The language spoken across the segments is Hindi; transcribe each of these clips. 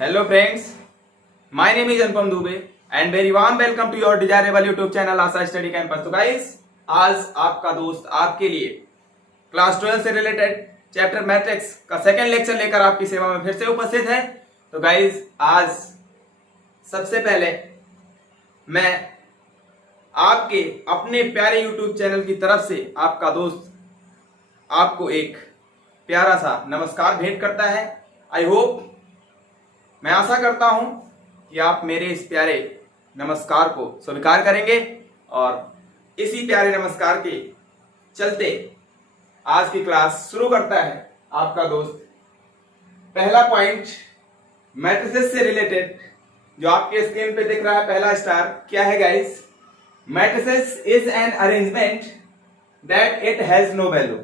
Hello friends, my name is Anupam Dubey and very warm welcome to your desirable YouTube channel Asha study campus. तो गाइस, आज आपका दोस्त आपके लिए क्लास 12 से रिलेटेड चैप्टर मैट्रिक्स का सेकंड लेक्चर लेकर आपकी सेवा में फिर से उपस्थित है। तो गाइस, आज सबसे पहले मैं आपके अपने प्यारे YouTube चैनल की तरफ से आपका दोस्त आपको एक प्यारा सा नमस्कार भेंट करता है। आई होप, मैं आशा करता हूं कि आप मेरे इस प्यारे नमस्कार को स्वीकार करेंगे और इसी प्यारे नमस्कार के चलते आज की क्लास शुरू करता है आपका दोस्त। पहला पॉइंट मैट्रिसेस से रिलेटेड जो आपके स्क्रीन पे दिख रहा है, पहला स्टार, क्या है guys? Matrices is an arrangement that it has no value.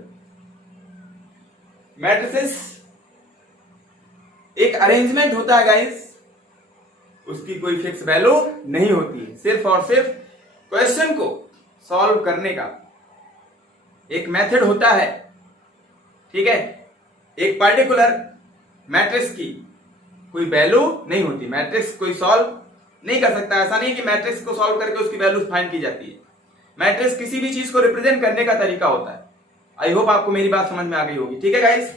Matrices एक अरेंजमेंट होता है गाइस, उसकी कोई फिक्स वैल्यू नहीं होती है। सिर्फ और सिर्फ क्वेश्चन को सॉल्व करने का एक मेथड होता है, ठीक है। एक पर्टिकुलर मैट्रिक्स की कोई वैल्यू नहीं होती, मैट्रिक्स कोई सॉल्व नहीं कर सकता। ऐसा नहीं कि मैट्रिक्स को सॉल्व करके उसकी वैल्यू फाइंड की जाती है। मैट्रिक्स किसी भी चीज को रिप्रेजेंट करने का तरीका होता है। आई होप आपको मेरी बात समझ में आ गई होगी, ठीक है गाइस।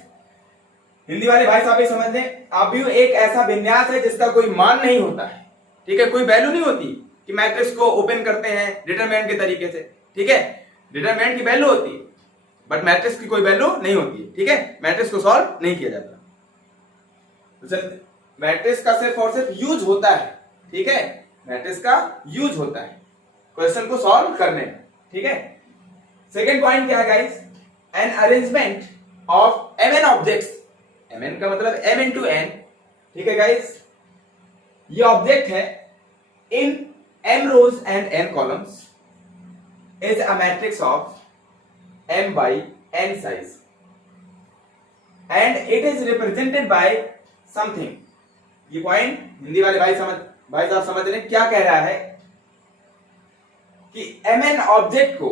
हिंदी वाले भाई साहब भी समझ लें, अभी एक ऐसा विन्यास है जिसका कोई मान नहीं होता है, ठीक है। कोई वैल्यू नहीं होती कि मैट्रिक्स को ओपन करते हैं डिटरमिनेंट के तरीके से, ठीक है। डिटरमिनेंट की वैल्यू होती है बट मैट्रिक्स की कोई वैल्यू नहीं होती है, ठीक है। मैट्रिक्स को सॉल्व नहीं किया जाता, तो मैट्रिक्स का सिर्फ और सिर्फ यूज होता है, ठीक है। मैट्रिक्स का यूज होता है क्वेश्चन को सॉल्व करने में, ठीक है। सेकेंड पॉइंट क्या है guys? An arrangement of M N objects. mn का मतलब m into n, ठीक है गाइस। ये ऑब्जेक्ट है इन m rows and n columns is a matrix of m by n size and it is represented by something। ये पॉइंट हिंदी वाले भाई साहब समझ लें क्या कह रहा है कि mn ऑब्जेक्ट को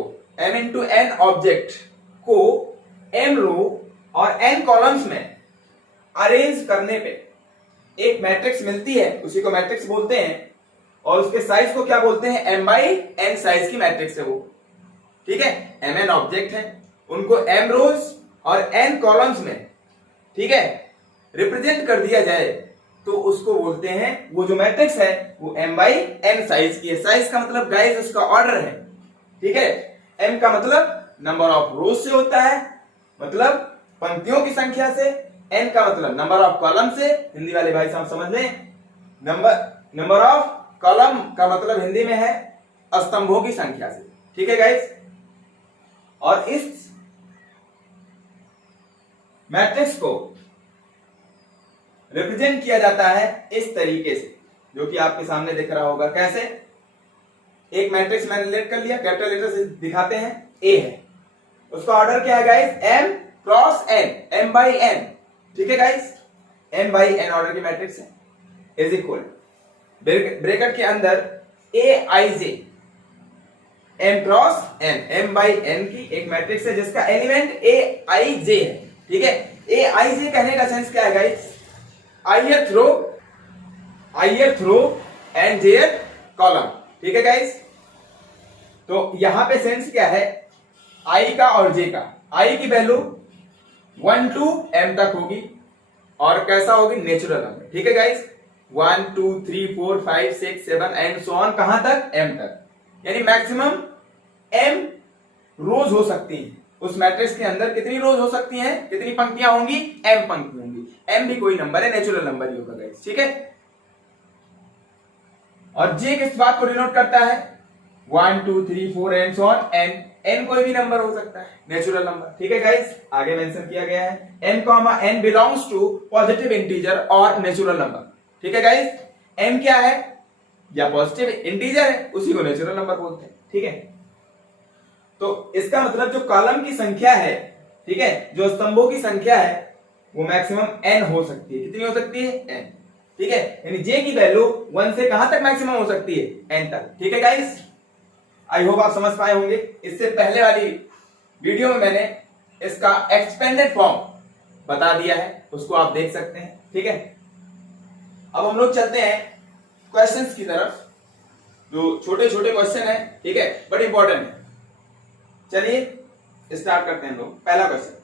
m into n ऑब्जेक्ट को m रो और n कॉलम्स में अरेंज करने पे एक मैट्रिक्स मिलती है, उसी को मैट्रिक्स बोलते हैं। और उसके साइज को क्या बोलते हैं? m by n साइज की मैट्रिक्स है वो, ठीक है। mn ऑब्जेक्ट है, उनको m रोज और n कॉलम्स में, ठीक है, रिप्रेजेंट कर दिया जाए तो उसको बोलते हैं, वो जो मैट्रिक्स है वो m by n साइज की है। साइज का मतलब गाइस उसका ऑर्डर है, ठीक है। m का मतलब नंबर ऑफ रोज से होता है, मतलब पंक्तियों की संख्या से। n का मतलब नंबर ऑफ कॉलम से। हिंदी वाले भाई साहब समझ लें, नंबर ऑफ कॉलम का मतलब हिंदी में है स्तंभों की संख्या से, ठीक है गाइस। और इस मैट्रिक्स को रिप्रेजेंट किया जाता है इस तरीके से, जो कि आपके सामने दिख रहा होगा। कैसे? एक मैट्रिक्स मैंने लेट कर लिया, कैपिटल लेटर से दिखाते हैं, a है, उसका ऑर्डर क्या है guys? m cross n, m by n, ठीक है guys. m by n order की मैट्रिक्स है, इज इक्वल ब्रैकेट के अंदर aij, m cross n, m by n की एक मैट्रिक्स है जिसका एलिमेंट aij है, ठीक है। aij कहने का सेंस क्या है guys? ith row and jth column, ठीक है गाइस। तो यहां पे सेंस क्या है? i का और j का। i की वैल्यू 1 to m तक होगी और कैसा होगी? नेचुरल नंबर, ठीक है गाइस। 1 2 3 4 5 6 7 एंड सो ऑन, कहां तक? m तक। यानी मैक्सिमम m रोज हो सकती हैं उस मैट्रिक्स के अंदर। कितनी रोज हो सकती हैं? कितनी पंक्तियां होंगी? m पंक्ति होंगी। m भी कोई नंबर है, नेचुरल नंबर ही होगा गाइस, ठीक है। और j किस बात को डिनोट करता है? 1 2 3 4 एंड सो ऑन, n कोई भी नंबर हो सकता है, नेचुरल नंबर, ठीक है गाइस। आगे मेंशन किया गया है m comma n belongs to positive integer और नेचुरल नंबर, ठीक है गाइस। m क्या है? या पॉजिटिव इंटीजर है, उसी को नेचुरल नंबर बोलते हैं, ठीक है। तो इसका मतलब जो कॉलम की संख्या है, ठीक है, जो स्तंभों की संख्या है वो मैक्सिमम n हो सकती है। कितनी हो सकती है? n, ठीक है। यानी j की वैल्यू 1 से कहां तक मैक्सिमम हो सकती है? n तक, ठीक है गाइस। आई होप आप समझ पाए होंगे। इससे पहले वाली वीडियो में मैंने इसका एक्सपेंडेड फॉर्म बता दिया है, उसको आप देख सकते हैं, ठीक है। अब हम लोग चलते हैं क्वेश्चंस की तरफ, जो छोटे छोटे क्वेश्चन है, ठीक है, बट इंपॉर्टेंट है। चलिए स्टार्ट करते हैं हम लोग। पहला question,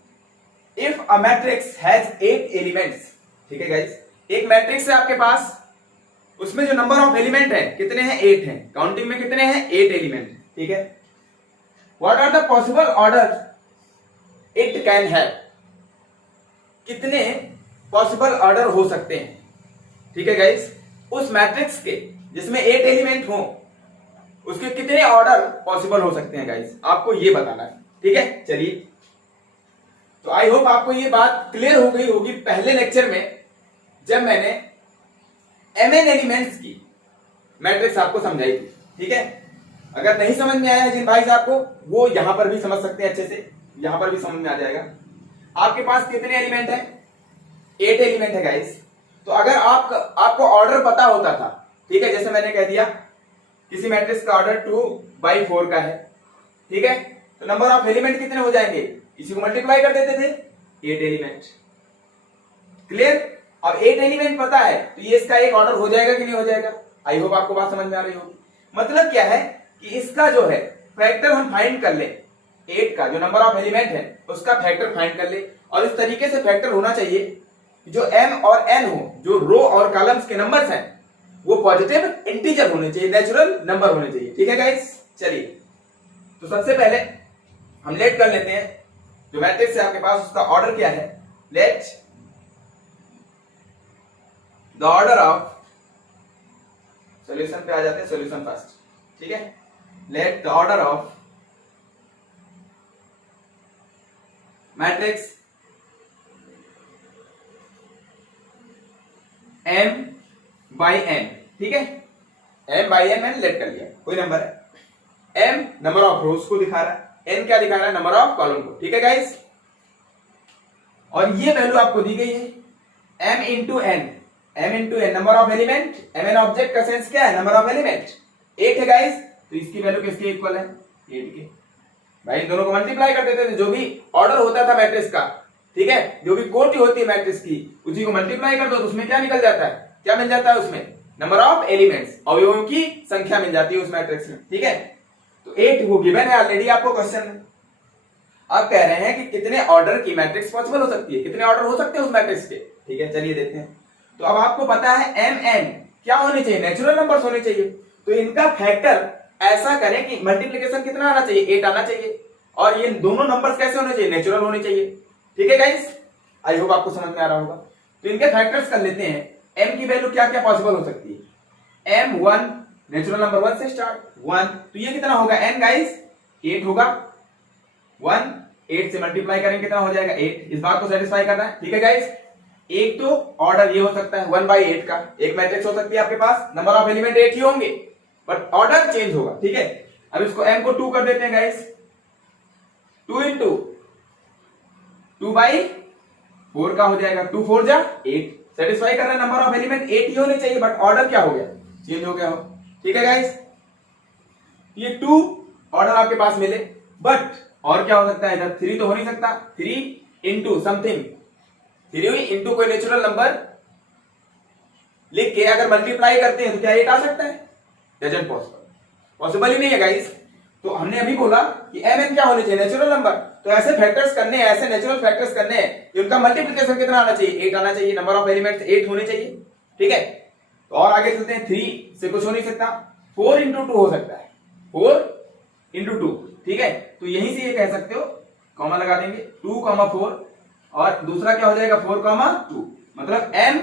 if a matrix has 8 elements, ठीक है गाइस, एक मैट्रिक्स है आपके पास, उसमें जो नंबर ऑफ एलिमेंट है कितने हैं? 8 हैं। काउंटिंग में कितने हैं? 8 एलिमेंट, ठीक है। What are the possible order it can have, कितने पॉसिबल ऑर्डर हो सकते हैं, ठीक है गाइस, उस मैट्रिक्स के जिसमें 8 एलिमेंट हो, उसके कितने ऑर्डर पॉसिबल हो सकते हैं गाइस, आपको ये बताना है, ठीक है। चलिए, तो आई होप आपको ये बात क्लियर हो गई होगी पहले लेक्चर में जब मैंने mn एलिमेंट्स की मैट्रिक्स आपको समझाई थी, ठीक है। अगर नहीं समझ में आया है जिन भाई साहब को, वो यहां पर भी समझ सकते हैं अच्छे से, यहां पर भी समझ में आ जाएगा। आपके पास कितने एलिमेंट है? 8 एलिमेंट है गाइस। तो अगर आपको ऑर्डर पता होता था, ठीक है, जैसे मैंने कह दिया किसी मैट्रिक्स का ऑर्डर 2/4 का है, ठीक है, तो नंबर ऑफ एलिमेंट कितने हो जाएंगे? इसी को मल्टीप्लाई कर देते थे, 8 एलिमेंट। क्लियर? अब 8 एलिमेंट पता है तो ये इसका एक ऑर्डर हो जाएगा कि नहीं हो जाएगा? आई होप आपको बात समझ में आ रही होगी। मतलब क्या है कि इसका जो है फैक्टर हम फाइंड कर ले, 8 का जो नंबर ऑफ एलिमेंट है उसका फैक्टर फाइंड कर ले, और इस तरीके से फैक्टर होना चाहिए जो m और n हो, जो रो और कॉलम्स के नंबर्स हैं वो पॉजिटिव इंटीजर होने चाहिए, नेचुरल नंबर होने चाहिए, ठीक है गाइस। चलिए, तो सबसे पहले हम लेट कर लेते हैं जो मैट्रिक्स है आपके पास उसका ऑर्डर क्या है। Let the order of, solution पे आ जाते हैं, सॉल्यूशन फर्स्ट, ठीक है। Let the order of matrix m by n, ठीक है, m बाई n मैंने लेट कर लिया, कोई नंबर है, m नंबर ऑफ रोज को दिखा रहा है, n क्या दिखा रहा है? नंबर ऑफ कॉलम को, ठीक है गाइस। और ये वैल्यू आपको दी गई है m into n, number of element, mn object का सेंस क्या है? नंबर ऑफ एलिमेंट 8 है गाइस, तो इसकी वैल्यू किसके इक्वल है? 8 के। भाई इन दोनों को मल्टीप्लाई कर देते थे, जो भी ऑर्डर होता था मैट्रिक्स का, ठीक है, जो भी कोटि होती है मैट्रिक्स की, उसी को मल्टीप्लाई कर दो तो उसमें क्या निकल जाता है? क्या मिल जाता है उसमें? नंबर ऑफ एलिमेंट्स, अवयवों की संख्या मिल जाती है उस मैट्रिक्स में, ठीक है। तो 8 वो गिवन है ऑलरेडी आपको क्वेश्चन में। आप कह रहे हैं कि कितने ऑर्डर की मैट्रिक्स पॉसिबल हो सकती है, कितने ऑर्डर हो सकते हैं उस मैट्रिक्स के, ठीक है। चलिए देखते हैं। तो अब आपको पता है mn क्या होने चाहिए? नेचुरल नंबर्स होने चाहिए। तो इनका फैक्टर ऐसा करें कि मल्टीप्लिकेशन कितना आना चाहिए? 8 आना चाहिए, और ये दोनों नंबर्स कैसे होने चाहिए? नेचुरल होने चाहिए, ठीक है गाइस। आई होप आपको समझ में आ रहा होगा। तो इनके फैक्टर्स कर लेते हैं। m की वैल्यू क्या क्या पॉसिबल हो सकती है? m1, नेचुरल नंबर 1 से स्टार्ट, 1, तो ये कितना होगा n गाइस? 8 होगा। 1 8 से मल्टीप्लाई करेंगे कितना हो जाएगा? 8। इस बात को सेटिस्फाई करना है, ठीक है गाइस। एक तो ऑर्डर ये हो सकता है 1/8 का, एक मैट्रिक्स हो सकती है आपके पास, नंबर ऑफ एलिमेंट 8 ही होंगे बट ऑर्डर चेंज होगा, ठीक है। अब इसको m को 2 कर देते हैं गाइस, 2 इंटू 2/4 का हो जाएगा, 2 4 जा 8। सेटिस्फाई कर रहे हैं, नंबर ऑफ एलिमेंट 8 ही होने चाहिए बट ऑर्डर क्या हो गया? चेंज हो गया हो, ठीक है गाइस। ये 2 ऑर्डर आपके पास मिले, बट और क्या हो सकता है? इधर 3 तो हो नहीं सकता, 3 इंटू समथिंग, 3 इंटू कोई नेचुरल नंबर लिख के अगर मल्टीप्लाई करते हैं तो क्या 8 आ सकता है? डजंट पॉसिबल, पॉसिबल ही नहीं है गाइस। तो हमने अभी बोला कि mn क्या होने चाहिए? Natural number. तो ऐसे फैक्टर्स करने हैं, ऐसे नेचुरल फैक्टर्स करने हैं, उनका मल्टीप्लिकेशन कितना आना चाहिए? 8 आना चाहिए, नंबर ऑफ एलिमेंट्स 8 होने चाहिए, ठीक है। तो और आगे चलते हैं, 3 से कुछ हो नहीं सकता, 4 इंटू 2 हो सकता है, 4 इंटू 2, ठीक है। तो यहीं से ये कह सकते हो, कॉमा लगा देंगे, 2,4 और दूसरा क्या हो जाएगा? 4,2, मतलब m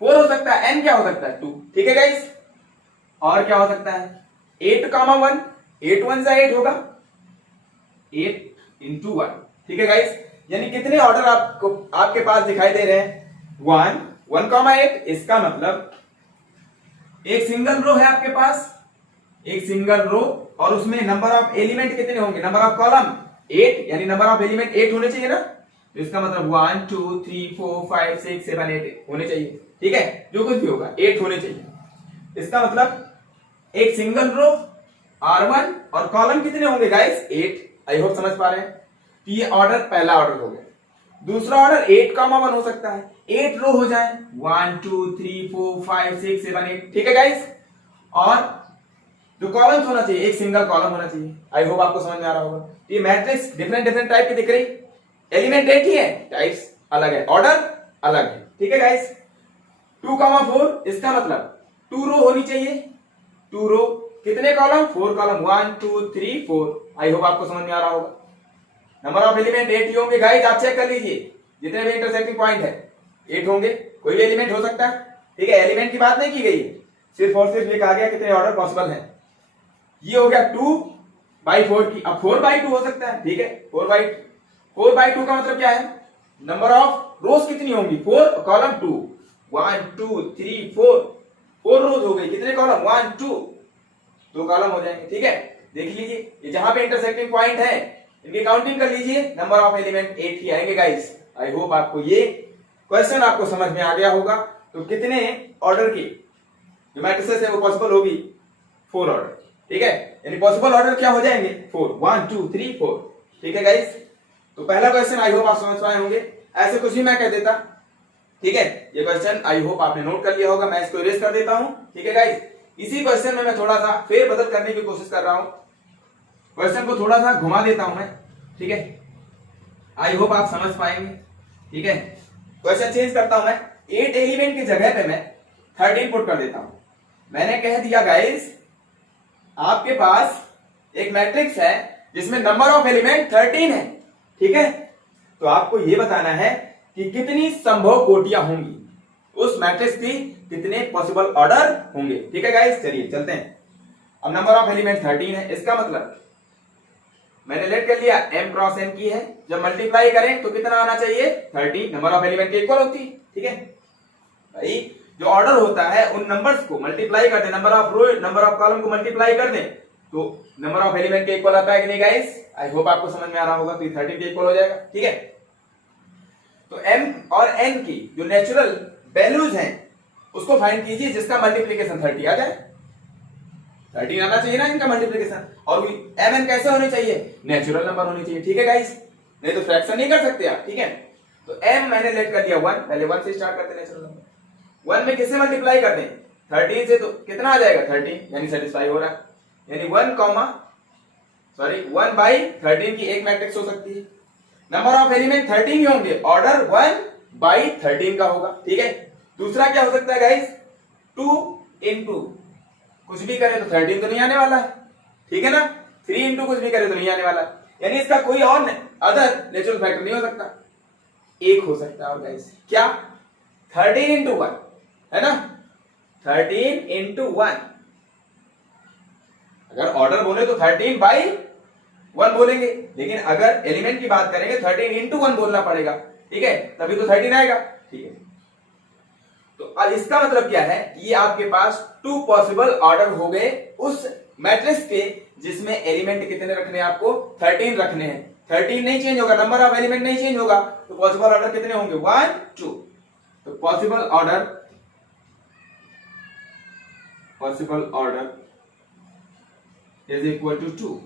4 हो सकता है, n क्या हो सकता है? 2, ठीक है गाइस। और क्या हो सकता है? 8,1, 8 1 जा 8 होगा, 8 इंटू 1, ठीक है गाइस। यानी कितने ऑर्डर आपको आपके पास दिखाई दे रहे हैं? 1 1,8। इसका मतलब एक सिंगल रो है आपके पास, एक सिंगल रो, और उसमें नंबर ऑफ एलिमेंट कितने होंगे? नंबर ऑफ कॉलम 8, यानी नंबर ऑफ एलिमेंट 8 होने चाहिए ना। तो इसका मतलब 1 2 3 4 5 6 7 8 होने चाहिए, ठीक है। जो कुछ भी होगा 8 होने चाहिए। इसका मतलब एक सिंगल रो R1 और कॉलम कितने होंगे गाइस? 8। आई होप समझ पा रहे हैं। तो ये ऑर्डर, पहला ऑर्डर हो गया। दूसरा ऑर्डर 8,1 हो सकता है, 8 रो हो जाए, 1 2 3 4 5 6 7 8, ठीक है गाइस। और जो कॉलम्स होना चाहिए, एक सिंगल कॉलम होना चाहिए। आई होप आपको समझ में आ रहा होगा। ये मैट्रिक्स डिफरेंट डिफरेंट टाइप की दिख रही, एलिमेंट एक ही है, टाइप्स अलग है, ऑर्डर अलग है, ठीक है गाइस। 2,4 इसका मतलब 2 रो होनी चाहिए, 2 रो, कितने कॉलम, 4 कॉलम, 1 2 3 4। आई होप आपको समझ में आ रहा होगा। नंबर ऑफ एलिमेंट 8 ही होंगे गाइस, आप चेक कर लीजिए, जितने भी इंटरसेक्टिंग पॉइंट है 8 होंगे, कोई भी एलिमेंट हो सकता है, ठीक है। एलिमेंट की बात नहीं की गई, सिर्फ और सिर्फ ये कहा गया कितने ऑर्डर पॉसिबल है। ये हो गया 2/4 की, अब 4/2 हो सकता है, ठीक है। 4/2 का मतलब क्या है, नंबर ऑफ रोज कितनी होंगी, 4, कॉलम 2, 1 2 3 4 रोज हो गई, कितने कॉलम, 1 2, 2 कॉलम हो जाएंगे, ठीक है। देख लीजिए ये जहां पे इंटरसेक्टिंग पॉइंट है इनकी काउंटिंग कर लीजिए, नंबर ऑफ एलिमेंट 8 ही आएंगे गाइस। आई होप आपको ये क्वेश्चन आपको समझ में आ गया होगा। तो कितने ऑर्डर की जो मैट्रिसेस है वो पॉसिबल होगी, 4 ऑर्डर, ठीक है। यानी पॉसिबल ऑर्डर क्या हो जाएंगे, 4, 1 2 3 4, ठीक है गाइस। तो पहला क्वेश्चन आई होप आप समझ पाए होंगे, ऐसे कुछ भी मैं कह देता, ठीक है। ये क्वेश्चन आई होप आपने नोट कर लिया होगा, मैं इसको इरेज कर देता हूं, ठीक है गाइस। इसी क्वेश्चन में मैं थोड़ा सा फेर बदल करने की कोशिश कर रहा हूं, क्वेश्चन को थोड़ा सा घुमा देता हूं मैं, ठीक है। आई होप आप समझ पाएंगे, ठीक है। क्वेश्चन चेंज करता हूं मैं, 8 एलिमेंट की जगह पे मैं 13 पुट कर देता हूं। मैंने कह दिया गाइस, आपके पास एक मैट्रिक्स है जिसमें नंबर ऑफ एलिमेंट 13 है, ठीक है। तो आपको यह बताना है कि कितनी संभव कोटियां होंगी, उस मैट्रिक्स की कितने पॉसिबल ऑर्डर होंगे, ठीक है गाइस। चलिए चलते हैं। अब नंबर ऑफ एलिमेंट 13 है, इसका मतलब मैंने लेट कर लिया m क्रॉस n की है, जब मल्टीप्लाई करें तो कितना आना चाहिए, 30, नंबर ऑफ एलिमेंट के इक्वल होती है, ठीक है भाई। जो ऑर्डर होता है उन नंबर्स को मल्टीप्लाई कर दे, number of row number of column को मल्टीप्लाई कर दे तो नंबर ऑफ एलिमेंट के इक्वल आता है कि नहीं गाइस। आई होप आपको समझ में आ रहा होगा। तो 13 के इक्वल हो जाएगा, ठीक है। तो m और n की जो नेचुरल वैल्यूज हैं उसको फाइंड कीजिए जिसका मल्टीप्लीकेशन 30 आ जाए। 13 आना चाहिए ना इनका मल्टीप्लीकेशन, और mn कैसे होने चाहिए, नेचुरल नंबर होने चाहिए, ठीक है गाइस। नहीं तो फ्रैक्शन नहीं कर सकते आप, ठीक है। तो m मैंने लेट कर दिया 1, पहले 1 से स्टार्ट करते हैं नेचुरल नंबर। 1 में किससे मल्टीप्लाई करते हैं, 13 से, तो कितना आ जाएगा 13, यानी सेटिस्फाई हो रहा है। यानी 1/13 की एक मैट्रिक्स हो सकती है। नंबर ऑफ एलिमेंट 13 ही होंगे, ऑर्डर 1/13 का होगा, ठीक है। दूसरा क्या हो सकता है गाइस, 2 इंटू कुछ भी करे तो 13 तो नहीं आने वाला है, ठीक है ना। 3 इंटू कुछ भी करे तो नहीं आने वाला, यानी इसका कोई और अदर नेचुरल फैक्टर नहीं हो सकता, एक हो सकता है। और गाइस क्या, 13 इंटू 1 है ना, 13 इंटू 1। अगर ऑर्डर बोले तो 13/1 बोलेंगे, लेकिन अगर एलिमेंट की बात करेंगे 13 इंटू 1 बोलना पड़ेगा, ठीक है, तभी तो 13 आएगा, ठीक है। तो अब इसका मतलब क्या है, ये आपके पास 2 पॉसिबल ऑर्डर हो गए उस मैट्रिक्स के जिसमें एलिमेंट कितने रखने हैं, आपको 13 रखने हैं। 13 नहीं चेंज होगा, नंबर ऑफ एलिमेंट नहीं चेंज होगा, तो पॉसिबल ऑर्डर कितने होंगे, 1 2। तो possible order is equal to 2,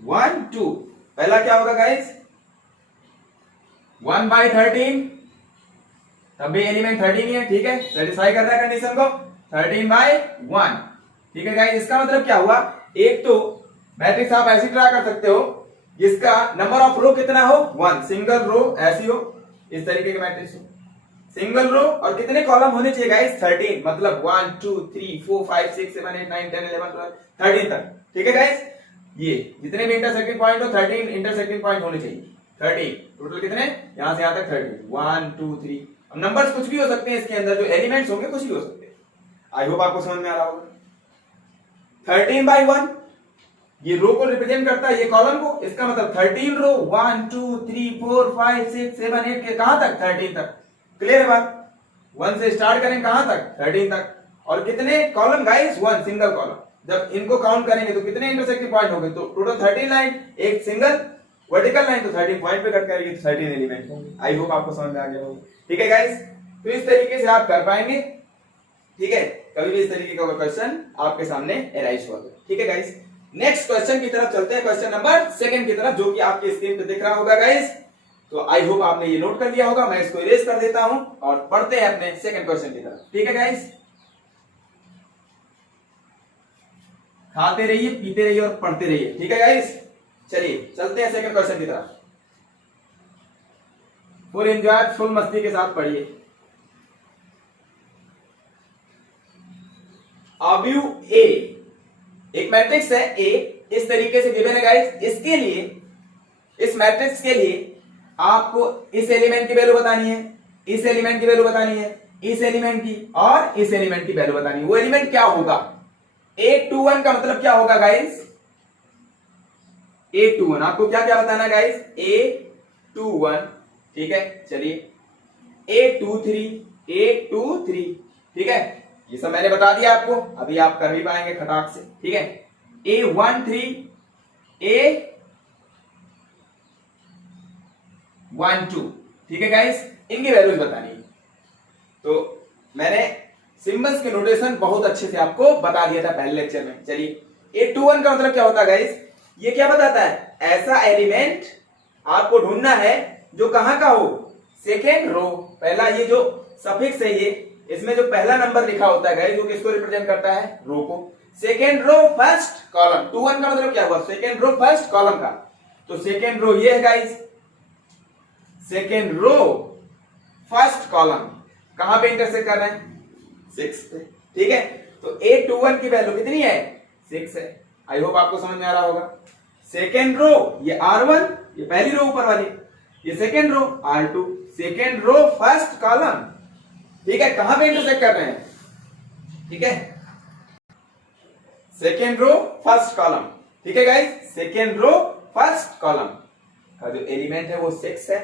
1 2। पहला क्या होगा गाइस, 1/13, तब भी एलिमेंट 13 ही है, ठीक है, सेटिस्फाई कर रहा है कंडीशन को, 13/1, ठीक है गाइस। इसका मतलब क्या हुआ, एक तो मैट्रिक्स आप ऐसी ड्रा कर सकते हो जिसका नंबर ऑफ रो कितना हो, 1, सिंगल रो ऐसी हो, इस तरीके का मैट्रिक्स हो, सिंगल रो, और कितने कॉलम होने चाहिए गाइस, 13, मतलब 1 2 3 4 5 6 7 8 9 10 11 12 13 तक, ठीक है गाइस। ये जितने भी इंटरसेक्टिंग पॉइंट हो 13 इंटरसेक्टिंग पॉइंट होने चाहिए, 13 टोटल कितने, यहां से यहां तक 13, 1 2 3। अब नंबर्स कुछ भी हो सकते हैं इसके अंदर, जो एलिमेंट्स होंगे कुछ भी हो सकते हैं। आई होप आपको समझ में आ रहा होगा। 13/1 ये रो को रिप्रेजेंट करता है, ये कॉलम को, इसका मतलब 13 रो, 1 2 3 4 5 6 7 8 के कहां तक, 13 तक, क्लियर है बात। 1 से स्टार्ट करें कहां तक, 13 तक। और कितने कॉलम गाइस, 1 सिंगल कॉलम। जब इनको काउंट करेंगे तो कितने इंटरसेक्टिंग पॉइंट होंगे, तो टोटल 13 लाइन, एक सिंगल वर्टिकल लाइन, तो 13 पॉइंट पे कट करेंगे तो 13 एलिमेंट होंगे। आई होप आपको समझ में आ गया होगा, ठीक है गाइस। तो इस तरीके से आप कर पाएंगे, ठीक है। कभी भी इस तरीके का क्वेश्चन आपके सामने अराइज हुआ, ठीक है गाइस। नेक्स्ट क्वेश्चन की तरफ चलते हैं, क्वेश्चन नंबर 2 की तरफ, जो कि आपके स्क्रीन पे दिख रहा होगा गाइस। तो आई होप आपने ये नोट कर लिया होगा। मैं इसको इरेज कर देता हूं और पढ़ते हैं अपने सेकंड क्वेश्चन की तरफ। ठीक है गाइस, खाते रहिए, पीते रहिए और पढ़ते रहिए। ठीक है गाइस, चलिए चलते हैं सेकंड क्वेश्चन की तरफ। फुल एंजॉय, फुल मस्ती के साथ पढ़िए। अव्यू ए, एक मैट्रिक्स है ए, इस तरीके से गिवन है गाइस। इसके लिए, इस मैट्रिक्स के लिए आपको इस एलिमेंट की वैल्यू बतानी है, इस एलिमेंट की वैल्यू बतानी है, इस एलिमेंट की और इस एलिमेंट की वैल्यू बतानी है। वो एलिमेंट क्या होगा? A21 का मतलब क्या होगा गाइस? A21 आपको क्या क्या बताना गाइस? A21, ठीक है। चलिए A23, ठीक है, ये सब मैंने बता दिया आपको, अभी आप कर भी पाएंगे खटाक से। ठीक है, A13, A12, ठीक है गाइस, इनकी वैल्यूज बतानी है। तो मैंने सिंबल्स के नोटेशन बहुत अच्छे से आपको बता दिया था पहले लेक्चर में। चलिए A21 का मतलब क्या होता है गाइस? ये क्या बताता है? ऐसा एलिमेंट आपको ढूंढना है जो कहां का हो? Second row. पहला ये जो सफिक्स है, ये इसमें जो पहला नंबर लिखा होता है गाइस, वो किसको रिप्रेजेंट करता है? रो को। सेकेंड रो फर्स्ट कॉलम, 21 का मतलब क्या हुआ? सेकेंड रो फर्स्ट कॉलम का। तो सेकेंड रो ये है guys, second row first column कहां पे इंटरसेक्ट कर रहे हैं? 6 पे। ठीक है, तो A21 की वैल्यू कितनी है? 6 है। आई होप आपको समझ में आ रहा होगा। सेकेंड रो ये R1, ये पहली रो ऊपर वाली, ये second row R2, second row first column. ठीक है, कहां पे इंटरसेक्ट कर रहे हैं? ठीक है, सेकेंड रो फर्स्ट कॉलम। ठीक है guys, second row first column का जो एलिमेंट है वो 6 है।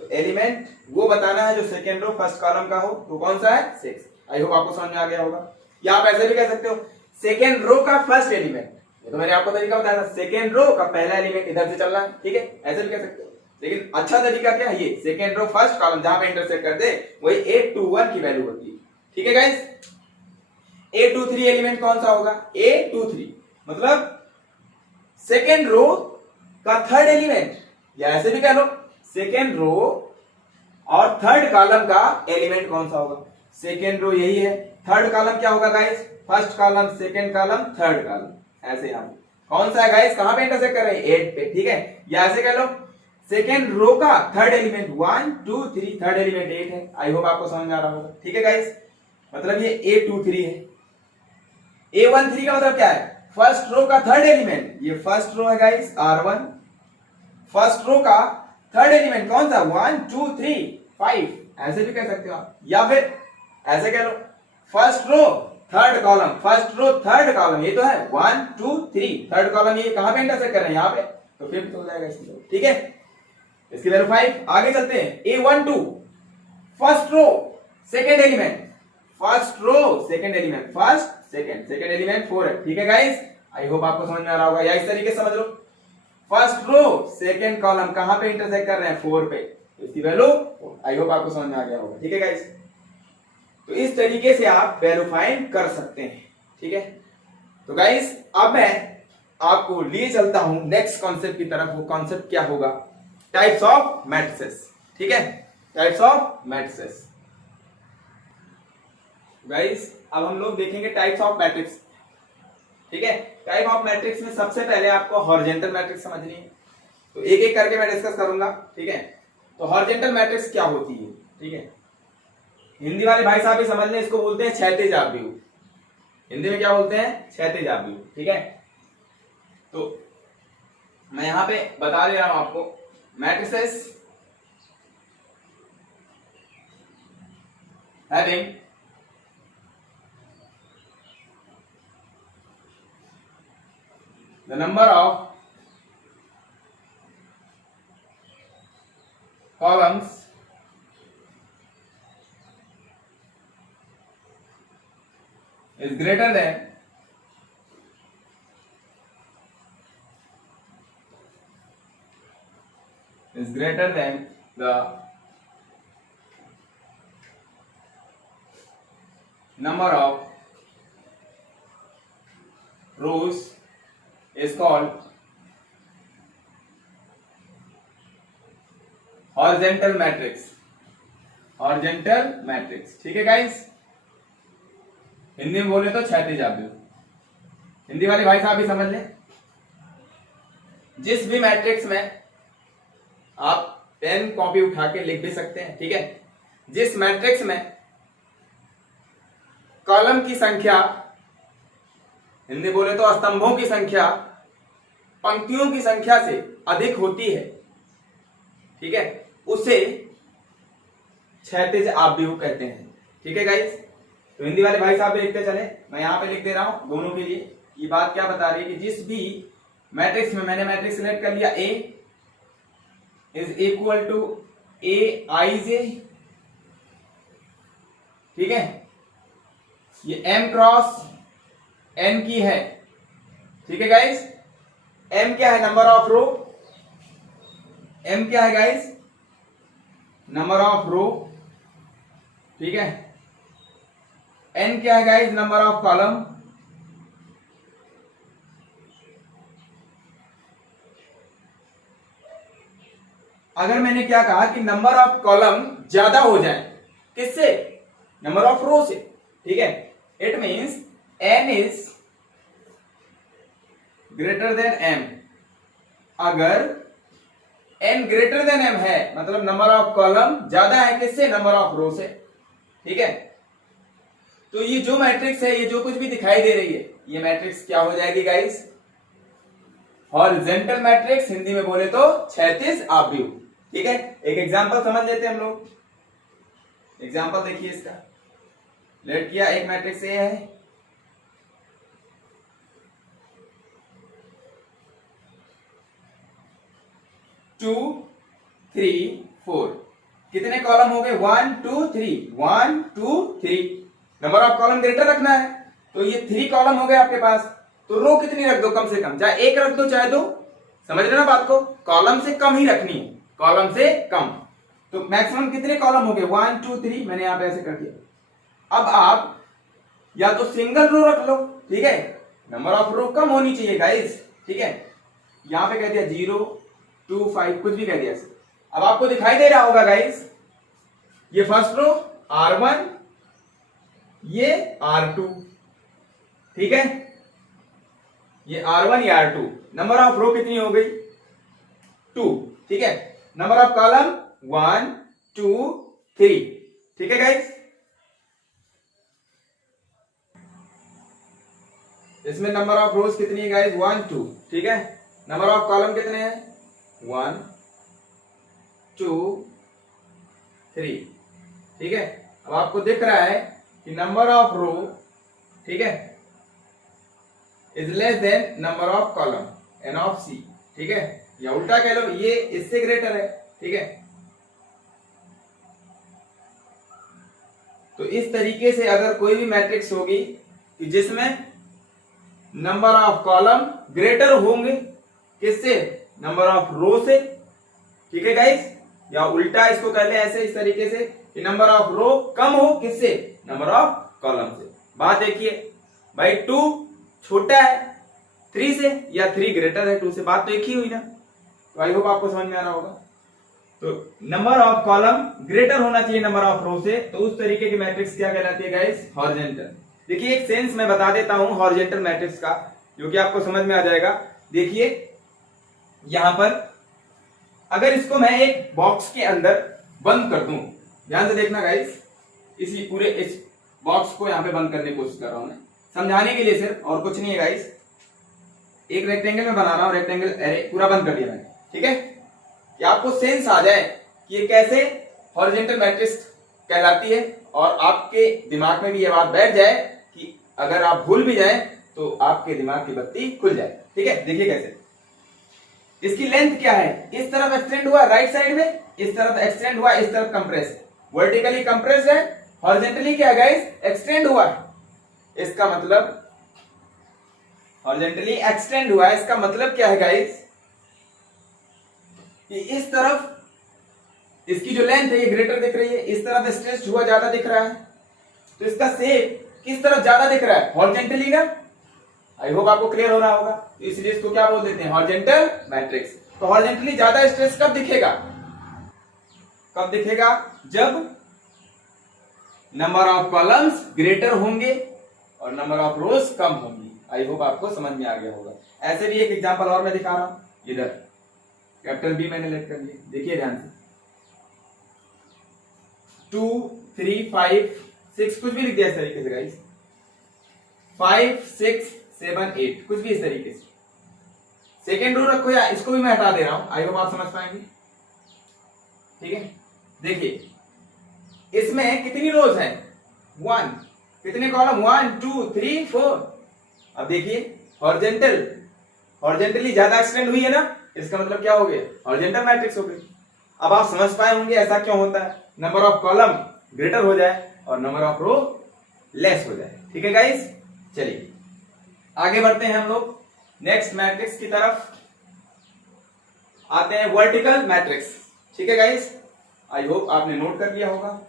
तो एलिमेंट वो बताना है जो सेकेंड रो फर्स्ट कॉलम का हो, तो कौन सा है? 6। आई होप आपको समझ में आ गया होगा। या आप ऐसे भी कह सकते हो सेकेंड रो का फर्स्ट एलिमेंट, ये तो मैंने आपको तरीका बताया था, सेकेंड रो का पहला एलिमेंट इधर से चलना है। ठीक है, ऐसे भी कह सकते हो, लेकिन अच्छा तरीका क्या है? ये सेकेंड रो फर्स्ट कॉलम जहां पे इंटरसेक्ट कर दे वही A21 की वैल्यू होती है। ठीक है गाइस, A23 एलिमेंट कौन सा होगा? A23 मतलब सेकेंड रो का थर्ड एलिमेंट, या ऐसे भी कह लो सेकेंड रो और थर्ड कॉलम का एलिमेंट कौन सा होगा? सेकेंड रो यही है, थर्ड कॉलम क्या होगा guys? First column, second column, third column. ऐसे यहां कौन सा है गाइस? कहां पे इंटरसेक्ट कर रहे हैं? 8 पे। ठीक है, या ऐसे कह लो सेकेंड रो का थर्ड एलिमेंट 1 2 3, थर्ड एलिमेंट 8 है। आई होप आपको समझ में आ रहा होगा। ठीक है गाइस, मतलब ये A23 है। A13 का मतलब क्या है? फर्स्ट रो का थर्ड एलिमेंट, ये फर्स्ट रो है गाइस R1, फर्स्ट रो का थर्ड एलिमेंट कौन सा? 1 2 3 5, ऐसे भी कह सकते हो आप। या फिर ऐसे कह लो first row third column, first row third column, ये तो है 1 2 3, थर्ड कॉलम ये कहां पे इंटरसेक्ट कर रहे हैं? यहां पे, तो फिफ्थ हो जाएगा इसमें। ठीक है, इसकी वैल्यू 5। आगे चलते हैं, A12 first row second element, first row second element, first second, second element 4 है। ठीक है गाइस, आई होप आपको समझ में आ रहा होगा। या इस तरीके से समझ लो, फर्स्ट रो सेकेंड कॉलम कहां पे इंटरसेक्ट कर रहे हैं? 4 पे, तो इसकी वैल्यू, आई होप आपको समझ में आ गया होगा। ठीक है गाइस, तो इस तरीके से आप वैल्यू फाइंड कर सकते हैं। ठीक है, तो गाइस अब मैं आपको लिए चलता हूं नेक्स्ट कॉन्सेप्ट की तरफ। वो कॉन्सेप्ट क्या होगा? Types of matrices. ठीक है, टाइप्स ऑफ मैट्रिसेस। गाइस अब हम लोग देखेंगे टाइप्स ऑफ मैट्रिक्स। ठीक है, टाइप ऑफ मैट्रिक्स में सबसे पहले आपको हॉरिजॉन्टल मैट्रिक्स समझनी है, तो एक एक करके मैं डिस्कस करूंगा। ठीक है, तो हॉरिजॉन्टल मैट्रिक्स क्या होती है? ठीक है, हिंदी वाले भाई साहब भी समझ लें, इसको बोलते हैं क्षैतिज आव्यूह। हिंदी में क्या बोलते हैं? क्षैतिज आव्यूह। ठीक है, तो मैं यहां पे बता दे रहा हूं आपको, matrices having the number of columns is greater than the number of rows is called horizontal matrix, horizontal matrix. ठीक है गाइस, हिंदी में बोले तो क्षैतिज आव्यूह। हिंदी वाले भाई साहब भी समझ लें, जिस भी मैट्रिक्स में आप पेन कॉपी उठा के लिख भी सकते हैं। ठीक है, जिस मैट्रिक्स में कॉलम की संख्या, हिंदी बोले तो स्तंभों की संख्या पंक्तियों की संख्या से अधिक होती है, ठीक है, उसे क्षैतिज आव्यूह कहते हैं। ठीक है गाइस, तो हिंदी वाले भाई साहब भी लिखते चले, मैं यहां पे लिख दे रहा हूं दोनों के लिए। ये बात क्या बता रही है कि जिस भी मैट्रिक्स में, मैंने मैट्रिक्स सिलेक्ट कर लिया, ए is equal to A i जे, ठीक है, ये m क्रॉस n की है। ठीक है गाइस, m क्या है, नंबर ऑफ रो, m क्या है गाइस, नंबर ऑफ रो। ठीक है, n क्या है गाइस, नंबर ऑफ कॉलम। अगर मैंने क्या कहा कि नंबर ऑफ कॉलम ज्यादा हो जाए, किससे, नंबर ऑफ रो से, ठीक है, it means n is greater then m। अगर n ग्रेटर देन m है मतलब नंबर ऑफ कॉलम ज्यादा है, किससे, नंबर ऑफ रो से। ठीक है, तो ये जो मैट्रिक्स है, ये जो कुछ भी दिखाई दे रही है, ये मैट्रिक्स क्या हो जाएगी गाइस, हॉरिजॉन्टल मैट्रिक्स, हिंदी में बोले तो क्षैतिज आव्यूह। ठीक है, एक एग्जांपल समझ लेते हैं हम लोग। एग्जांपल देखिए इसका, लेट किया, एक मैट्रिक्स ए है, टू थ्री फोर, कितने कॉलम हो गए, 1 2 3, 1 2 3, नंबर ऑफ कॉलम ग्रेटर रखना है, तो ये 3 कॉलम हो गए आपके पास, तो रो कितनी रख दो, कम से कम, चाहे एक रख दो चाहे दो, समझ रहे ना बात को, कॉलम से कम ही रखनी है, कॉलम से कम। तो मैक्सिमम कितने कॉलम हो गए, 1 2 3, मैंने यहां पे ऐसे कर दिया। अब आप या तो सिंगल रो रख लो, ठीक है, नंबर ऑफ रो कम होनी चाहिए गाइस। ठीक है, यहां पे कह दिया 0 2 5, कुछ भी कह दिया। अब आपको दिखाई दे रहा होगा गाइस, ये फर्स्ट रो R1, ये R2, ठीक है, ये R1 ये R2, नंबर ऑफ रो कितनी हो गई, 2, ठीक है, नंबर ऑफ कॉलम 1 2 3, ठीक है गाइस। इसमें नंबर ऑफ रोज कितनी है गाइस, 1 2, ठीक है, नंबर ऑफ कॉलम कितने हैं, 1 2 3, ठीक है। अब आपको दिख रहा है कि नंबर ऑफ रो, ठीक है, is less than number of column, N of C, ठीक है, या उल्टा कह लो ये इससे ग्रेटर है, ठीक है। तो इस तरीके से अगर कोई भी मैट्रिक्स होगी कि जिसमें नंबर ऑफ कॉलम ग्रेटर होंगे किससे, नंबर ऑफ रो से, ठीक है गाइस, या उल्टा इसको कर ले ऐसे, इस तरीके से कि नंबर ऑफ रो कम हो किससे, नंबर ऑफ कॉलम से। बात देखिए भाई, 2 छोटा है 3 से या 3 ग्रेटर है 2 से, बात तो एक ही हुई ना। तो आई होप आपको समझ में आ रहा होगा। तो नंबर ऑफ कॉलम ग्रेटर होना चाहिए नंबर ऑफ रो से, तो उस तरीके की मैट्रिक्स क्या कहलाती है गाइस, हॉरिजॉन्टल। देखिए एक सेंस मैं बता देता हूं हॉरिजॉन्टल मैट्रिक्स का, जो कि आपको समझ में आ जाएगा। देखिए यहां पर अगर इसको मैं एक बॉक्स के अंदर बंद कर दूं, ध्यान से देखना गाइस, इसी पूरे इस बॉक्स को यहां पे बंद करने की कोशिश कर रहा हूं मैं, समझाने के लिए सिर्फ, और कुछ नहीं है गाइस। एक रेक्टेंगल में बना रहा हूं, रेक्टेंगल एरे पूरा बंद कर दिया मैंने, ठीक है, कि आपको सेंस आ जाए कि ये कैसे हॉरिजॉन्टल मैट्रिक्स कहलाती है, और आपके दिमाग में भी ये बात बैठ जाए कि अगर आप भूल भी जाए तो आपके दिमाग की बत्ती खुल जाए। ठीक है, देखिए कैसे, इसकी लेंथ क्या है, इस तरफ एक्सटेंड हुआ राइट साइड में, इस तरफ एक्सटेंड हुआ, इस तरफ कंप्रेस, वर्टिकली कंप्रेस है, हॉरिजॉन्टली क्या है गाइस, एक्सटेंड हुआ है। इसका मतलब हॉरिजॉन्टली एक्सटेंड हुआ है, इसका मतलब क्या है गाइस, कि इस तरफ इसकी जो लेंथ है ये ग्रेटर दिख रही है, इस तरफ स्ट्रेच्ड हुआ ज्यादा दिख रहा है, तो इसका शेप किस तरफ ज्यादा दिख रहा है, हॉरिजॉन्टली ना। आई होप आपको क्लियर हो रहा होगा। तो इसलिए इसको क्या बोल देते हैं, हॉरिजॉन्टल मैट्रिक्स। तो हॉरिजॉन्टली ज्यादा स्ट्रेस कब दिखेगा, कब दिखेगा? जब नंबर ऑफ कॉलम्स ग्रेटर होंगे और नंबर ऑफ रोज कम होंगी। आई होप आपको समझ में आ गया होगा। ऐसे भी एक एग्जांपल और मैं दिखा रहा हूं, इधर कैपिटल बी मैंने लेट कर लिया, देखिए ध्यान से। 2 3 5 6 कुछ भी लिख दिया इस तरीके से गाइस, 5 6 7 8 कुछ भी इस तरीके से। सेकेंड रो रखो या इसको भी मैं हटा दे रहा हूं, आई होप आप समझ पाएंगे। ठीक है, देखिए इसमें कितनी रोज हैं? 1। कितने कॉलम? 1 2 3 4। अब देखिए हॉरिजॉन्टली ज्यादा एक्सटेंड हुई है ना, इसका मतलब क्या हो गया? हॉरिजॉन्टल मैट्रिक्स हो गई। अब आप समझ पाए होंगे ऐसा क्यों होता है, नंबर ऑफ कॉलम ग्रेटर हो जाए और नंबर ऑफ रो लेस हो जाए। ठीक है गाइस, चलिए आगे बढ़ते हैं हम लोग नेक्स्ट मैट्रिक्स की तरफ, आते हैं वर्टिकल मैट्रिक्स। ठीक है गाइस, आई होप आपने नोट कर लिया होगा।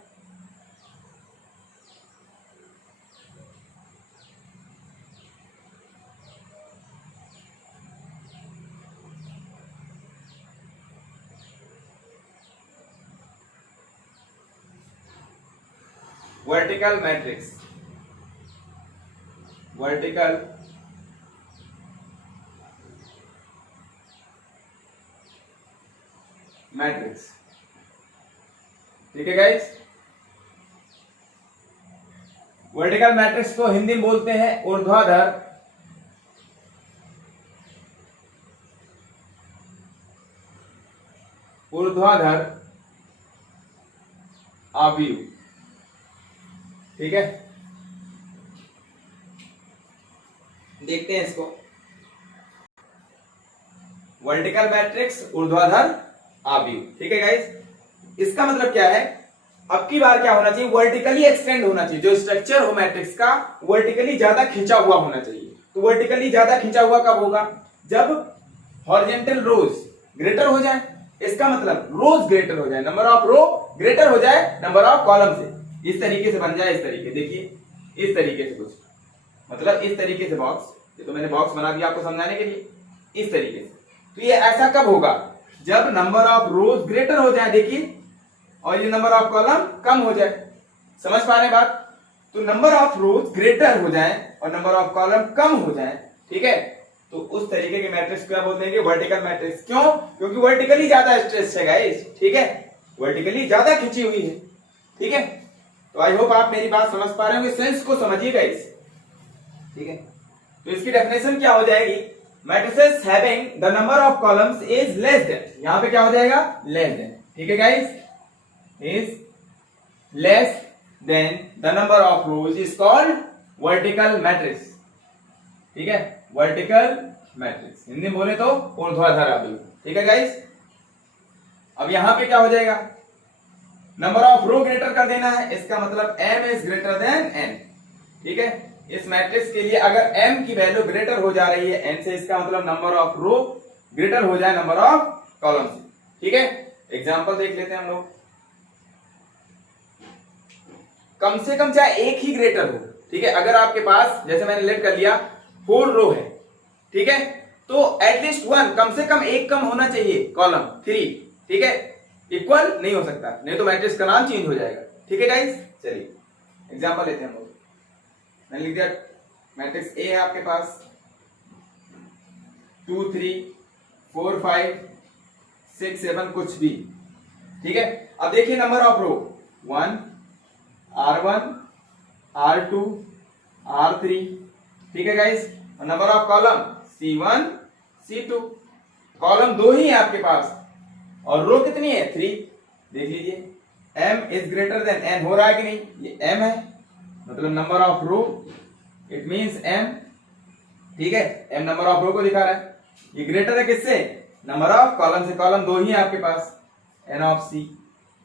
Vertical matrix, vertical matrix. ठीक है गाइस, वर्टिकल मैट्रिक्स को हिंदी में बोलते हैं ऊर्ध्वाधर आव्यूह। ठीक है, देखते हैं इसको। वर्टिकल मैट्रिक्स ऊर्ध्वाधर आव्यूह। ठीक है गाइस, इसका मतलब क्या है? अब की बार क्या होना चाहिए? वर्टिकली एक्सटेंड होना चाहिए। जो स्ट्रक्चर हो मैट्रिक्स का वर्टिकली ज्यादा खिंचा हुआ होना चाहिए। तो वर्टिकली ज्यादा खिंचा हुआ कब होगा? जब हॉरिजॉन्टल रोज ग्रेटर हो जाए। इसका मतलब रोज ग्रेटर हो जाए, नंबर ऑफ रो ग्रेटर हो जाए नंबर ऑफ कॉलम से। इस तरीके से बन जाए, इस तरीके, देखिए इस तरीके से कुछ, मतलब इस तरीके से बॉक्स, ये तो मैंने बॉक्स बना दिया आपको समझाने के लिए, इस तरीके से। तो ये ऐसा कब होगा? जब नंबर ऑफ रोज ग्रेटर हो जाए, देखिए, और ये नंबर ऑफ कॉलम कम हो जाए। समझ पा रहे बात? तो नंबर ऑफ रोज ग्रेटर हो जाए और नंबर ऑफ कॉलम कम हो जाए। ठीक है, तो उस तरीके के मैट्रिक्स क्या बोलते हैं? Vertical matrix. क्यों? क्योंकि वर्टिकली ज्यादा स्ट्रेस है गाइस। ठीक है, वर्टिकली ज्यादा खिंची हुई है। ठीक है, तो आई होप आप मेरी बात समझ पा रहे होंगे, सेंस को समझिए गाइस। ठीक है, तो इसकी डेफिनेशन क्या हो जाएगी? Matrices having the number of columns is less then, यहां पे क्या हो जाएगा? Less than. ठीक है guys, is less then the number of rose is called vertical matrix. ठीक है, वर्टिकल मैट्रिक्स, हिंदी में बोले तो ऊर्ध्वाधर आव्यूह। ठीक है गाइस, अब यहां पे क्या हो जाएगा? नंबर ऑफ रो ग्रेटर कर देना है, इसका मतलब m is greater then n। ठीक है, इस मैट्रिक्स के लिए अगर m की वैल्यू ग्रेटर हो जा रही है n से, इसका मतलब नंबर ऑफ रो ग्रेटर हो जाए नंबर ऑफ कॉलम से। ठीक है, एग्जांपल देख लेते हैं हम लोग। कम से कम चाहे एक ही ग्रेटर हो। ठीक है, अगर आपके पास, जैसे मैंने लेट कर लिया, 4 रो है, ठीक है, तो एटलीस्ट 1, कम से कम एक कम होना चाहिए कॉलम 3। ठीक है, इक्वल नहीं हो सकता, नहीं तो मैट्रिक्स का नाम चेंज हो जाएगा। ठीक है गाइस, चलिए एग्जांपल लेते हैं हम लोग। मैंने लिख दिया मैट्रिक्स ए है आपके पास, 2 3 4 5 6 7 कुछ भी। ठीक है, अब देखिए number of row 1 R1 R2 R3। ठीक है गाइस, और number of column C1 C2। Column 2 ही है आपके पास और रो कितनी है? 3। देख लीजिए, m is greater then n हो रहा है कि नहीं? ये m है, मतलब number of row, it means m। ठीक है, m नंबर ऑफ रो को दिखा रहा है। ये ग्रेटर है किससे? नंबर ऑफ कॉलम से। कॉलम 2 ही है आपके पास, n ऑफ c,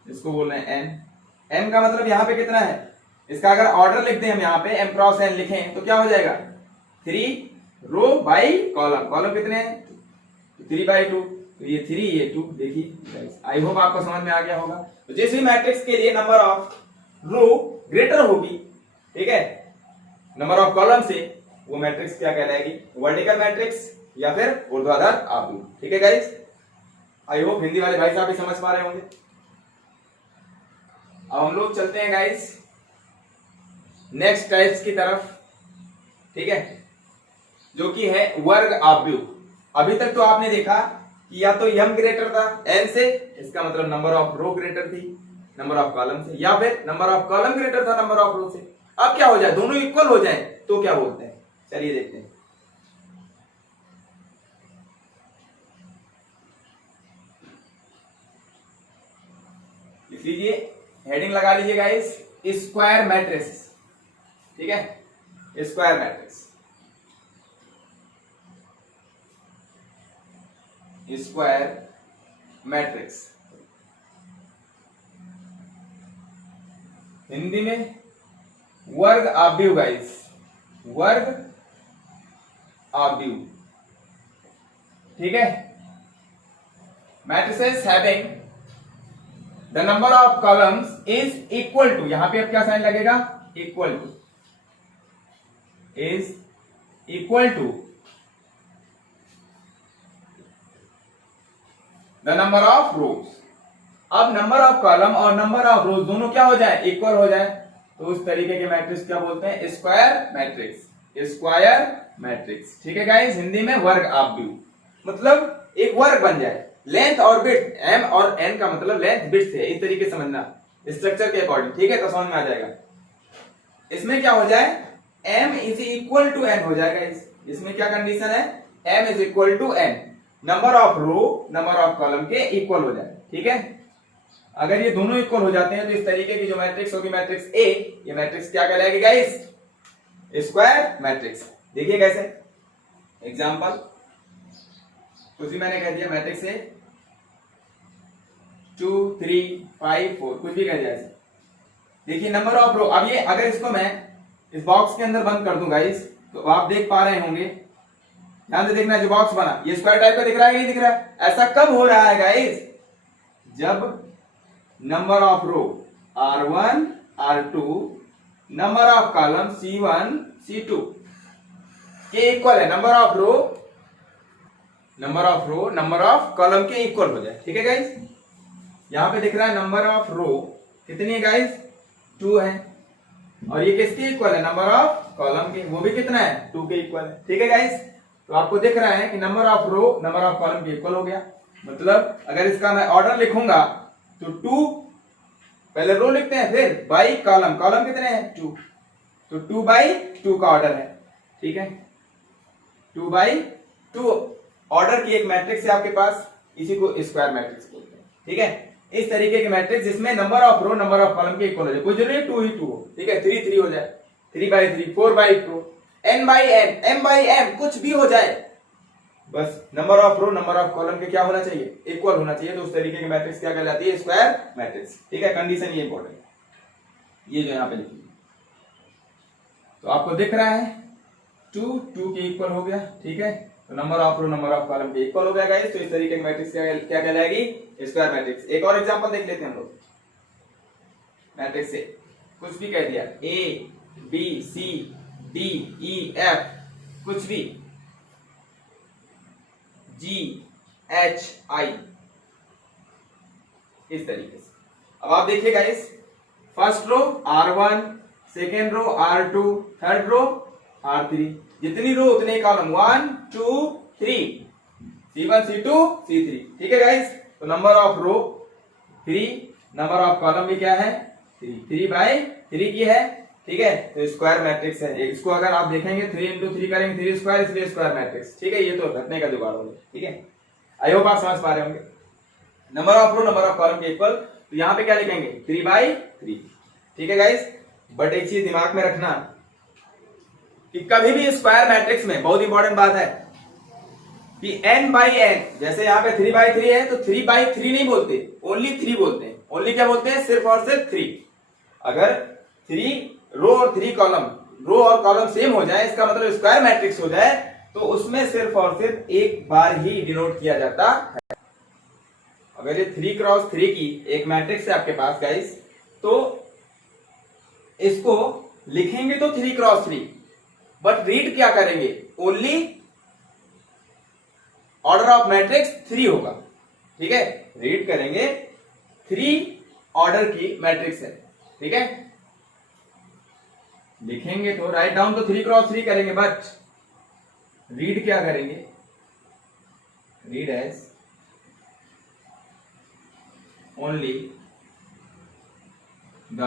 इसको बोल रहे हैं n। m का मतलब यहाँ पे कितना है? इसका अगर ऑर्डर लिख दें हम यहाँ पे m क्रॉस n लिखें तो क्या हो जाएगा? 3 रो बाई कॉलम। कॉलम कितने हैं? 3/2। तो ये 3 ये 2। देखिए आई होप आपको समझ में आ गया होगा। तो जिस भी मैट्रिक्स के लिए नंबर ऑफ रो ग्रेटर होगी, ठीक है, नंबर ऑफ कॉलम से, वो मैट्रिक्स क्या कहलाएगी? वर्टिकल मैट्रिक्स या फिर ऊर्ध्वाधर आव्यूह। ठीक है गाइस, आई होप हिंदी वाले भाई साहब भी समझ पा रहे होंगे। अब हम लोग चलते हैं गाइस नेक्स्ट टाइप्स की तरफ, ठीक है, जो कि है वर्ग आव्यूह। अभी तक तो आपने देखा कि या तो m ग्रेटर था n से, इसका मतलब नंबर ऑफ रो ग्रेटर थी नंबर ऑफ कॉलम से, या फिर नंबर ऑफ कॉलम ग्रेटर था नंबर ऑफ रो से। अब क्या हो जाए, दोनों इक्वल हो जाए तो क्या बोलते हैं, चलिए देखते हैं। लिख लीजिए, हेडिंग लगा लीजिए गाइस, स्क्वायर मैट्रिक्स, ठीक है, square matrix, square matrix Hindi में वर्ग आव्यूह गाइस, वर्ग आव्यूह, ठीक है। Matrices having the number of columns is equal to, यहां पे अब क्या साइन लगेगा, equal to, is equal to the number of rows. अब नंबर ऑफ कॉलम और नंबर ऑफ रोज दोनों क्या हो जाए, इक्वल हो जाए, तो उस तरीके के मैट्रिक्स क्या बोलते हैं, स्क्वायर मैट्रिक्स, स्क्वायर मैट्रिक्स, ठीक है गाइस। हिंदी में वर्ग आव्यूह मतलब एक वर्ग बन जाए, लेंथ और बिड्थ, m और n का मतलब लेंथ बिड्थ है, इस तरीके से समझना स्ट्रक्चर के अकॉर्डिंग, ठीक है, तो समझ में आ जाएगा। इसमें क्या हो जाए, m is equal to n हो जाएगा, इसमें क्या कंडीशन है, m is equal to n, number of row number of column के इक्वल हो जाए, ठीक है। अगर ये दोनों इक्वल हो जाते हैं तो इस तरीके की जो मैट्रिक्स होगी, मैट्रिक्स A, ये मैट्रिक्स क्या कहलाएगी गाइस, स्क्वायर मैट्रिक्स। देखिए कैसे, एग्जांपल कुछ भी मैंने कह दिया, मैट्रिक्स A 2 3 5 4 कुछ भी कह दिया ऐसे। देखिए नंबर ऑफ रो, अब ये अगर इसको मैं इस बॉक्स के अंदर बंद कर दूं गाइस, तो आप देख पा रहे होंगे, ध्यान से देखना, जो बॉक्स बना ये स्क्वायर टाइप का दिख रहा है कि नहीं दिख रहा है। ऐसा कब हो रहा है गाइस, जब number of row R1 R2 number of column C1 C2 के इक्वल है, number of row number of column के इक्वल हो जाए, ठीक है गाइस। यहां पे दिख रहा है नंबर ऑफ रो कितनी है गाइस, 2 है, और ये किसके इक्वल है, नंबर ऑफ कॉलम के, वो भी कितना है, 2 के इक्वल है, ठीक है गाइस। तो आपको दिख रहा है कि number of row number of column के इक्वल हो गया। मतलब अगर इसका मैं ऑर्डर लिखूंगा तो 2 पहले रो लिखते हैं, फिर बाई कॉलम, कॉलम कितने हैं 2, तो 2 बाई 2 का ऑर्डर है, ठीक है, 2 बाई 2 ऑर्डर की एक मैट्रिक्स है आपके पास, इसी को स्क्वायर मैट्रिक्स बोलते हैं, ठीक है। इस तरीके के मैट्रिक्स जिसमें number of row number of column के इक्वल हो जाए, कोई जरूरी 2 ही 2 हो, ठीक है, 3 3 हो जाए, 3 by 3 4 by 4 n by n m by m कुछ भी हो जाए, बस number of row number of column के क्या होना चाहिए, इक्वल होना चाहिए, तो उस तरीके की मैट्रिक्स क्या कहलाती है, स्क्वायर मैट्रिक्स, ठीक है। कंडीशन ये इंपॉर्टेंट है, ये जो यहां पे लिखी, तो आपको दिख रहा है 2 2 के इक्वल हो गया, ठीक है, तो number of row number of column के इक्वल हो गया गाइस, तो इस तरीके की मैट्रिक्स क्या कहलाएगी, स्क्वायर मैट्रिक्स। एक और एग्जांपल देख लेते हैं हम लोग, मैट्रिक्स से कुछ भी कह दिया, A B C D E F कुछ भी, G H I, इस तरीके से। अब आप देखिए guys, first row R1, second row R2, third row R3, जितनी रो उतने कॉलम 1 2 3, C1 C2 C3, ठीक है गाइस। तो number of row 3, number of column भी क्या है 3, 3 बाई 3 की है, ठीक है, तो स्क्वायर मैट्रिक्स है। इसको अगर आप देखेंगे 3 इंटू 3 करेंगे 3 स्क्वायर, इसलिए स्क्वायर मैट्रिक्स, ठीक है, ये तो घटने का जुगाड़ होगा, ठीक है। आई होप आप समझ पा रहे होंगे, number of row number of column के इक्वल, तो यहां पे क्या लिखेंगे 3 बाई 3, ठीक है गाइस। बट एक चीज दिमाग में रखना कि कभी भी स्क्वायर मैट्रिक्स में बहुत इंपॉर्टेंट बात है कि n बाई n, जैसे यहाँ पे 3 बाई 3 है तो 3 बाई 3 नहीं बोलते, ओनली 3 बोलते हैं। ओनली क्या बोलते हैं, सिर्फ और सिर्फ 3। अगर 3 रो और 3 कॉलम, रो और कॉलम सेम हो जाए, इसका मतलब स्क्वायर मैट्रिक्स हो जाए, तो उसमें सिर्फ और सिर्फ एक बार ही डिनोट किया जाता है। अगर ये 3 क्रॉस 3 की एक मैट्रिक्स है आपके पास गाइस, तो इसको लिखेंगे तो 3 क्रॉस 3, बट रीड क्या करेंगे, ओनली ऑर्डर ऑफ मैट्रिक्स 3 होगा, ठीक है, रीड करेंगे 3 ऑर्डर की मैट्रिक्स है। ठीक है, लिखेंगे तो राइट डाउन तो 3x3 करेंगे, बट रीड क्या करेंगे, read as only the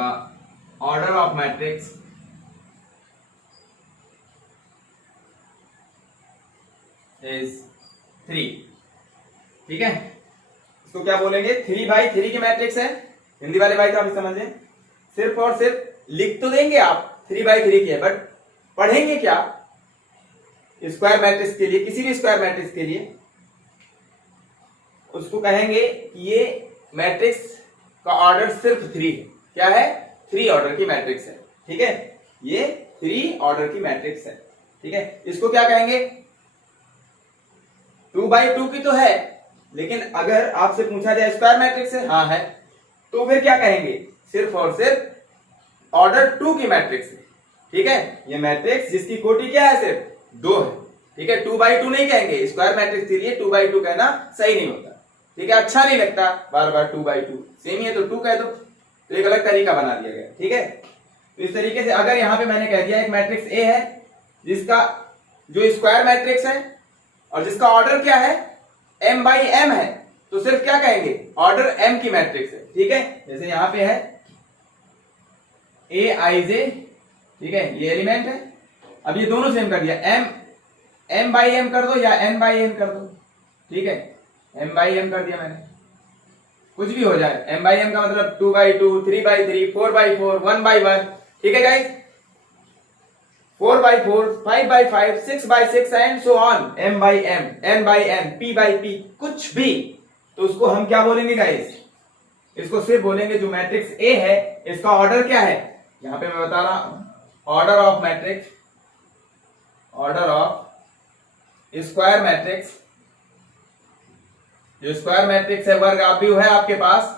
order of matrix is 3। ठीक है, इसको क्या बोलेंगे, 3x3 की मैट्रिक्स है। हिंदी वाले भाई साहब समझे, सिर्फ और सिर्फ लिख तो देंगे आप 3x3 की है, बट पढ़ेंगे क्या स्क्वायर मैट्रिक्स के लिए, किसी भी स्क्वायर मैट्रिक्स के लिए उसको कहेंगे कि ये मैट्रिक्स का ऑर्डर सिर्फ 3 है। क्या है, 3 ऑर्डर की मैट्रिक्स है। ठीक है, ये 3 ऑर्डर की मैट्रिक्स है। ठीक है, इसको क्या कहेंगे, 2x2 की तो है, लेकिन अगर आपसे पूछा जाए स्क्वायर मैट्रिक्स है, हाँ है, तो फिर क्या कहेंगे, सिर्फ और सिर्फ ऑर्डर 2 की मैट्रिक्स है। ठीक है, ये मैट्रिक्स जिसकी कोटि क्या है, सिर्फ 2 है। ठीक है, 2x2 नहीं कहेंगे, स्क्वायर मैट्रिक्स के लिए 2x2 कहना सही नहीं होता। ठीक है, अच्छा नहीं लगता बार बार 2x2, सेम ही है तो 2 कह दो, तो एक अलग तरीका बना दिया गया। ठीक है, तो इस तरीके से अगर यहां पे मैंने कह दिया एक मैट्रिक्स ए है जिसका जो स्क्वायर मैट्रिक्स है और जिसका ऑर्डर क्या है, m/m है, तो सिर्फ क्या कहेंगे, ऑर्डर m की मैट्रिक्स है। ठीक है, जैसे यहां पे है aij, ठीक है, ये एलिमेंट है। अब ये दोनों सेम कर दिया, m/m कर दो या n/n कर दो। ठीक है, m/m कर दिया मैंने, कुछ भी हो जाए, m/m का मतलब 2x2, 3x3, 4x4, 1x1। ठीक है guys, 4x4, 5x5, 6x6 and so on, m/m, n/n, p/p, कुछ भी, तो उसको हम क्या बोलेंगे गाइस, इसको सिर्फ बोलेंगे जो मैट्रिक्स ए है इसका ऑर्डर क्या है। यहां पे मैं बता रहा हूं, order of matrix, order of square matrix, जो स्क्वायर मैट्रिक्स है, वर्ग आव्यूह है आपके पास,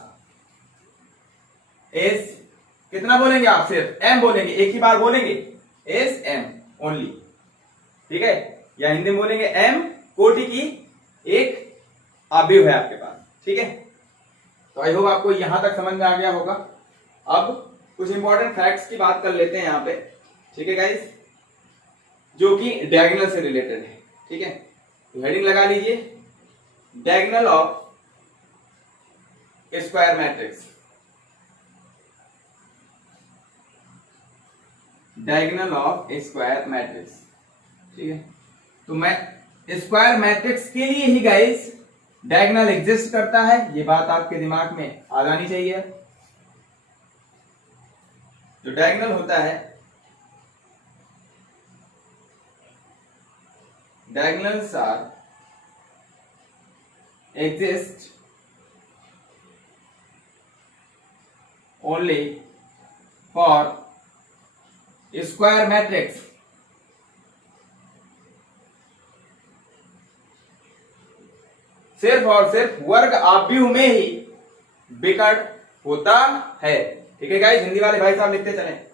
इज कितना बोलेंगे आप, सिर्फ m बोलेंगे, एक ही बार बोलेंगे, इज m ओनली। ठीक है, या हिंदी में बोलेंगे m कोटि की एक आव्यूह है आपके पास। ठीक है, तो आई होप आपको यहां तक समझ में आ गया होगा। अब कुछ इंपॉर्टेंट फैक्ट्स की बात कर लेते हैं यहां पे। ठीक है गाइस, जो कि डायगोनल से रिलेटेड है। ठीक है, तो हेडिंग लगा लीजिए, diagonal of square matrix, diagonal of square matrix. ठीक है, तो मैं स्क्वायर मैट्रिक्स के लिए ही गाइस डायगोनल एग्जिस्ट करता है, ये बात आपके दिमाग में आ जानी चाहिए। जो डायगोनल होता है, diagonals are exist only for square matrix, सिर्फ और सिर्फ वर्ग आव्यूह में ही विकर्ण होता है। ठीक है गाइस, हिंदी वाले भाई साहब लिखते चलें,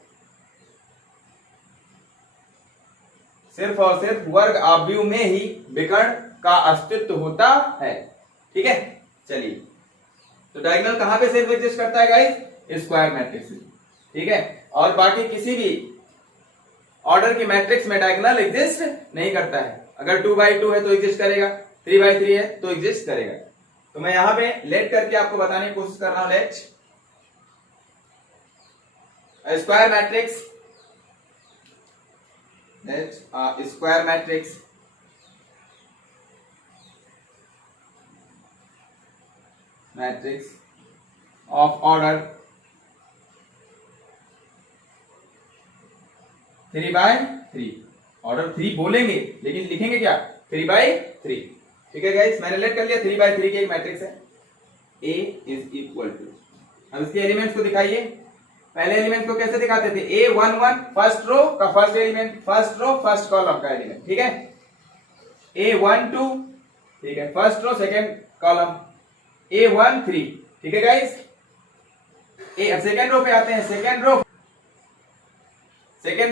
सिर्फ और सिर्फ वर्ग आव्यूह में ही विकर्ण का अस्तित्व होता है। ठीक है, चलिए, तो डायगोनल कहां पे सिर्फ एग्जिस्ट करता है गाइस, स्क्वायर मैट्रिक्स। ठीक है, और बाकी किसी भी ऑर्डर की मैट्रिक्स में डायगोनल एग्जिस्ट नहीं करता है। अगर 2x2 है तो एग्जिस्ट करेगा, 3x3 है तो एग्जिस्ट करेगा। तो मैं यहां पे लेट करके आपको बताने की कोशिश कर रहा हूं, let square matrix, let square matrix matrix of order 3x3, order 3 बोलेंगे लेकिन लिखेंगे क्या, 3x3। ठीक है गाइस, मैंने लेट कर लिया, 3x3 की एक मैट्रिक्स है, A इज इक्वल टू, अब इसके एलिमेंट्स को दिखाइए। पहले एलिमेंट को कैसे दिखाते थे, A11 फर्स्ट रो का first element, first row first column का एलिमेंट। ठीक है, A12, ठीक है, first row second column, A13। ठीक है गाइस, सेकेंड रो पे आते हैं, सेकेंड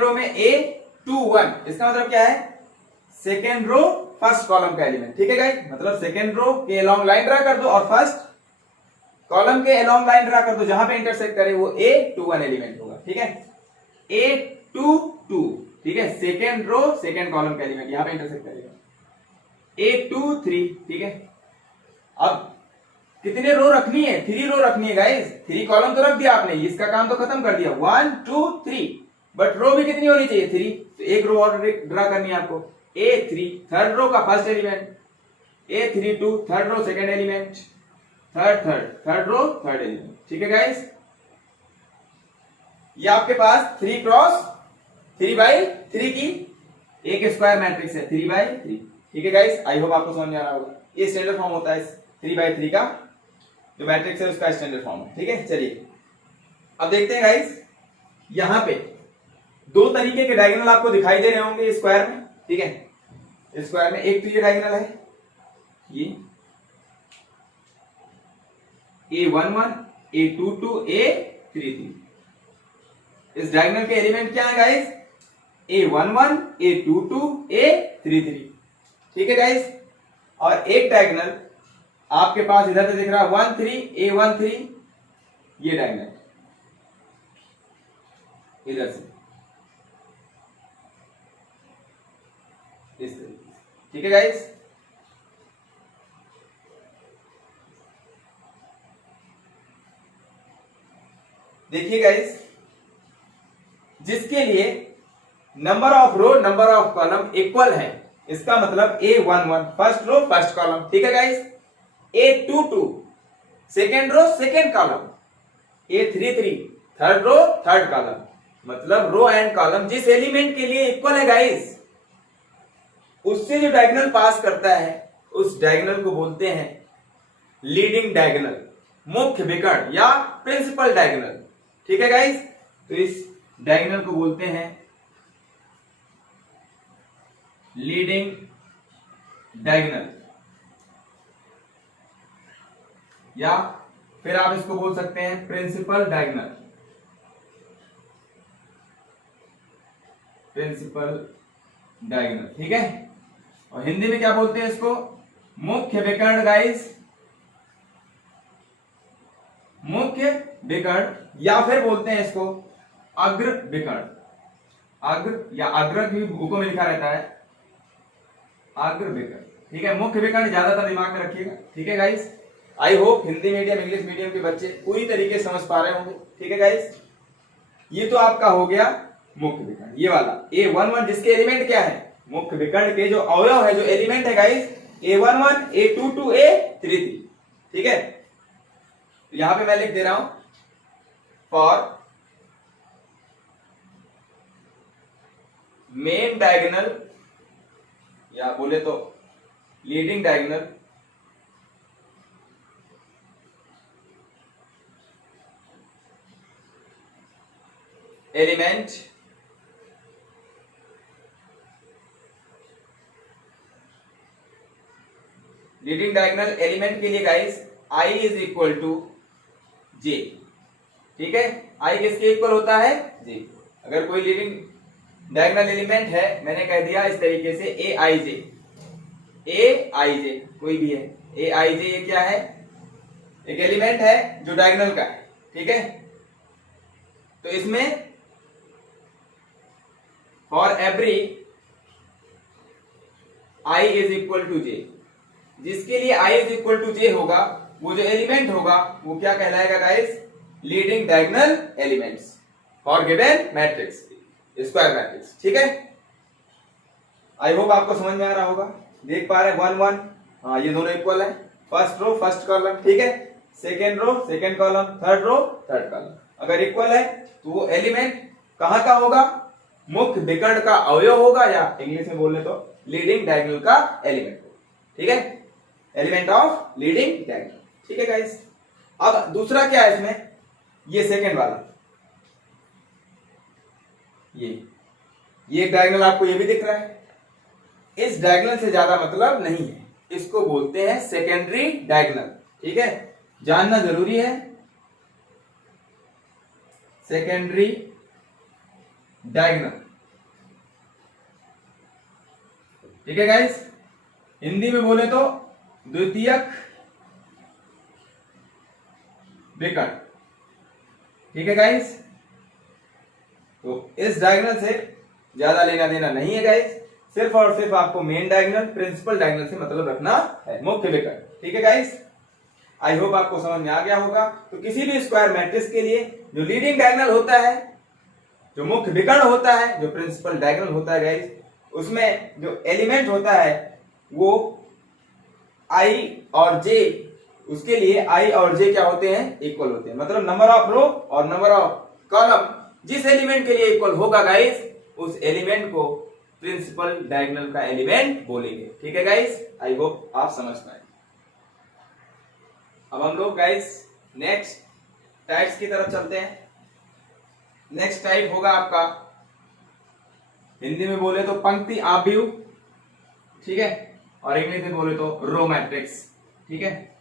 रो में A21, इसका मतलब क्या है, सेकेंड रो फर्स्ट कॉलम का एलिमेंट। ठीक है गाइस, मतलब सेकेंड रो के लॉन्ग लाइन ड्रा कर दो और फर्स्ट कॉलम के अलोंग लाइन ड्रा कर दो, जहां पे इंटरसेक्ट करे वो A21 एलिमेंट होगा, ठीक है, A22, ठीक है, सेकेंड रो सेकेंड कॉलम का एलिमेंट यहां पे इंटरसेक्ट करेगा, A23, ठीक है। अब कितने रो रखनी है? 3 रो रखनी है गाइस, 3 कॉलम तो रख दिया आपने, इसका काम तो खत्म कर दिया, 1 2 3, बट रो भी कितनी होनी चाहिए? 3, तो एक रो और ड्रा करनी है आपको, A3 थर्ड रो का first element, A32 third row second element, third row third element, ठीक है गाइस। ये आपके पास 3 क्रॉस 3x3 की एक स्क्वायर मैट्रिक्स है, 3x3, ठीक है गाइस। आई होप आपको समझ में आ रहा होगा। ये स्टैंडर्ड फॉर्म होता है 3x3 का, जो मैट्रिक्स है उसका स्टैंडर्ड फॉर्म है, ठीक है। चलिए अब देखते हैं गाइस, यहां पे 2 तरीके के डायगोनल आपको दिखाई दे रहे होंगे स्क्वायर में, ठीक है। स्क्वायर में एक तो ये डायगोनल है, ये A11 A22 A33, इस डायगोनल के एलिमेंट क्या है गाइस? A11 A22 A33, ठीक है गाइस। और एक डायगोनल आपके पास इधर से दिख रहा है 13 A13, ये डायगोनल इधर से इस तरीके से, ठीक है गाइस। देखिए गाइस, जिसके लिए number of row number of column equal है, इसका मतलब A11 first row first column, ठीक है guys, A22 second row second column, A33 third row third column, मतलब रो एंड कॉलम जिस एलिमेंट के लिए इक्वल है गाइस, उससे जो डायगोनल पास करता है उस डायगोनल को बोलते हैं लीडिंग डायगोनल, मुख्य विकर्ण या प्रिंसिपल डायगोनल, ठीक है गाइस। तो इस डायगोनल को बोलते हैं लीडिंग डायगोनल, या फिर आप इसको बोल सकते हैं प्रिंसिपल डायगोनल, प्रिंसिपल डायगोनल, ठीक है। और हिंदी में क्या बोलते हैं इसको? मुख्य विकर्ण गाइस, मुख्य विकर्ण, या फिर बोलते हैं इसको अग्र विकर्ण, अग्र या अग्रक भी बुकों में लिखा रहता है, अग्र विकर्ण, ठीक है। मुख्य विकर्ण ज्यादातर दिमाग में रखिएगा, ठीक है guys. I hope Hindi medium English medium के बच्चे पूरी तरीके से समझ पा रहे होंगे, ठीक है गाइस। ये तो आपका हो गया मुख्य विकर्ण, ये वाला A11 जिसके एलिमेंट क्या है? मुख्य विकर्ण के जो अवयव है, जो एलिमेंट है गाइस, A11 A22 A33, ठीक है। यहां पे मैं लिख दे रहा हूं फॉर मेन डायगोनल, या बोले तो leading diagonal, element leading diagonal element के लिए guys I is equal to J, ठीक है। I किसके इक्वल होता है? J। अगर कोई लीडिंग डायगोनल एलिमेंट है, मैंने कह दिया इस तरीके से Aij कोई भी है, Aij ये क्या है? एक एलिमेंट है जो डायगोनल का है, ठीक है। तो इसमें for every I is equal to J, जिसके लिए I is equal to J होगा, वो जो एलिमेंट होगा वो क्या कहलाएगा guys? Leading diagonal elements for given matrix, square matrix, ठीक है। आई होप आपको समझ में आ रहा होगा। देख पा रहे हैं 1 1, हाँ ये दोनों इक्वल है, फर्स्ट रो फर्स्ट कॉलम, ठीक है, second row second column, third row third column. अगर इक्वल है तो वो एलिमेंट कहां का होगा? मुख्य विकर्ण का अवयव होगा, या इंग्लिश में बोले तो लीडिंग डायगोनल का एलिमेंट होगा, ठीक है, एलिमेंट ऑफ लीडिंग डायगोनल, ठीक है गाइस। अब दूसरा क्या है इसमें? ये सेकेंड वाला, ये एक डायगोनल आपको ये भी दिख रहा है, इस डायगोनल से ज्यादा मतलब नहीं है, इसको बोलते हैं सेकेंडरी डायगोनल, ठीक है, जानना जरूरी है। सेकेंडरी डायगोनल, ठीक है गाइस। हिंदी में बोले तो द्वितीयक विकर्ण। ठीक है गाइस, तो इस डायगोनल से ज्यादा लेना देना नहीं है गाइस, सिर्फ और सिर्फ आपको मेन डायगोनल, प्रिंसिपल डायगोनल से मतलब रखना है, मुख्य विकर्ण। ठीक है गाइस, आई होप आपको समझ में आ गया होगा। तो किसी भी स्क्वायर मैट्रिक्स के लिए जो लीडिंग डायगोनल होता है, जो मुख्य विकर्ण होता है, जो प्रिंसिपल डायगोनल होता है गाइस, उसमें जो एलिमेंट होता है वो i और j, उसके लिए i और j क्या होते हैं, इक्वल होते हैं। मतलब नंबर ऑफ रो और नंबर ऑफ कॉलम जिस एलिमेंट के लिए इक्वल होगा गाइस, उस एलिमेंट को प्रिंसिपल डायगोनल का एलिमेंट बोलेंगे। ठीक है गाइस, आई होप आप समझ पाए। अब हम लोग गाइस नेक्स्ट टाइप्स की तरफ चलते हैं। नेक्स्ट टाइप होगा आपका, हिंदी में बोले तो पंक्ति आव्यूह, ठीक है, और इंग्लिश में बोले तो रो मैट्रिक्स। ठीक है,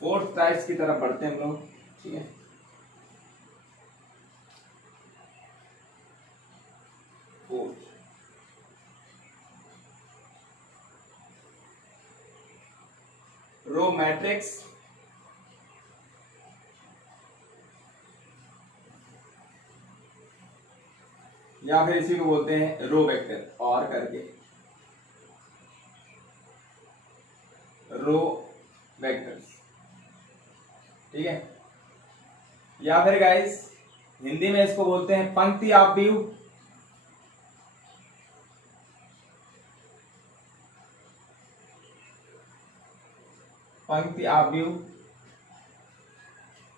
फोर्थ टाइप्स की तरफ बढ़ते हैं हम लोग। ठीक है, रो मैट्रिक्स या फिर इसी को बोलते हैं रो वेक्टर, और करके रो वेक्टर्स। ठीक है, या फिर गाइस हिंदी में इसको बोलते हैं पंक्ति आव्यूह, पंक्ति आव्यूह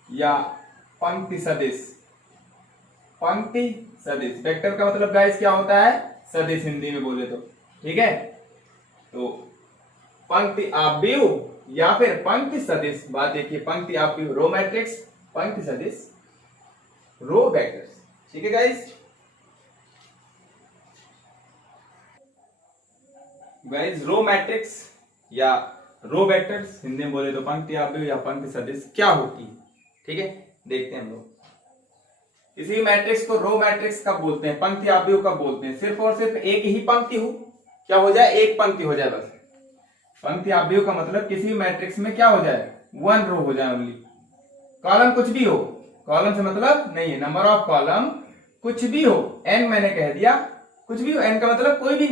या पंक्ति सदिश। पंक्ति सदिश, वेक्टर का मतलब गाइस क्या होता है, सदिश हिंदी में बोले तो। ठीक है, तो पंक्ति आव्यूह या फिर पंक्ति सदिश। बात देखिए, पंक्ति आव्यूह रो मैट्रिक्स, पंक्ति सदिश रो वेक्टर्स। ठीक है गाइस, रो मैट्रिक्स या रो वेक्टर्स हिंदी में बोले तो पंक्ति आव्यूह या पंक्ति सदिश क्या होती है। ठीक है, देखते हैं हम लोग। किसी मैट्रिक्स को रो मैट्रिक्स कब बोलते हैं, पंक्ति आव्यूह कब बोलते हैं, सिर्फ और सिर्फ एक ही पंक्ति हो, क्या हो जाए, एक पंक्ति हो जाए बस। पंक्ति आव्यूह का मतलब किसी भी मैट्रिक्स में क्या हो जाए, वन रो हो जाए ओनली। कॉलम कुछ भी हो, कॉलम से मतलब नहीं है, नंबर ऑफ कॉलम कुछ भी हो, n मैंने कह दिया, कुछ भी हो, n का मतलब कोई भी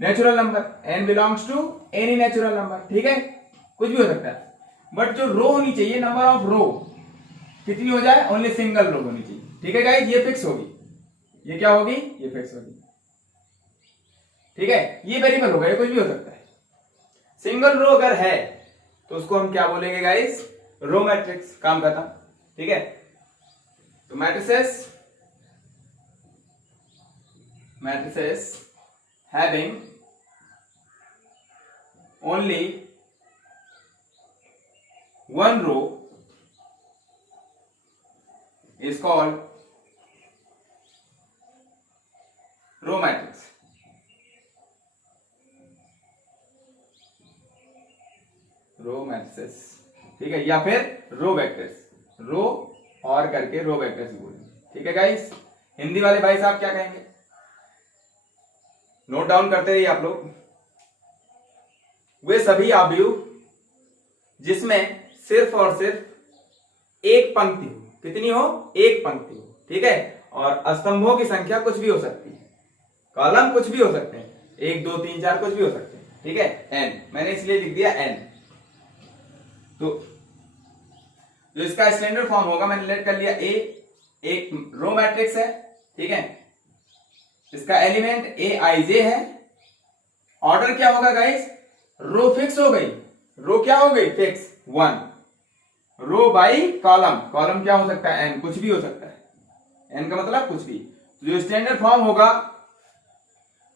natural number, n belongs to any natural number. ठीक है, कुछ भी हो सकता है, बट जो रो होनी चाहिए, नंबर ऑफ रो कितनी हो जाए, ओनली सिंगल रो होनी चाहिए। ठीक है गाइस, ये फिक्स होगी, ये क्या होगी, ये फिक्स होगी। ठीक है, ये वेरिएबल होगा, ये कुछ भी हो सकता है। सिंगल रो अगर है तो उसको हम क्या बोलेंगे गाइस, रो मैट्रिक्स। काम खत्म। ठीक है, तो matrices having only one row is called row matrix. Row matrices, ठीक है, या फिर रो वेक्टर्स, रो और करके रो वेक्टर्स बोलेंगे। ठीक है गाइस, हिंदी वाले भाई साहब क्या कहेंगे, नोट डाउन करते रहिए आप लोग। वे सभी आव्यूह जिसमें सिर्फ और सिर्फ एक पंक्ति हो, कितनी हो, एक पंक्ति हो। ठीक है, और स्तंभों की संख्या कुछ भी हो सकती है, कॉलम कुछ भी हो सकते हैं, 1 2 3 4 कुछ भी हो सकते हैं। ठीक है, n मैंने इसलिए लिख दिया n। तो जो इसका स्टैंडर्ड फॉर्म होगा, मैंने लेट कर लिया a, एक रो मैट्रिक्स है। ठीक है, इसका एलिमेंट a i j है। ऑर्डर क्या होगा गाइस, रो फिक्स हो गई, रो क्या हो गई, fix 1, row by column, column क्या हो सकता है, n, कुछ भी हो सकता है, n का मतलब कुछ भी। जो स्टैंडर्ड फॉर्म होगा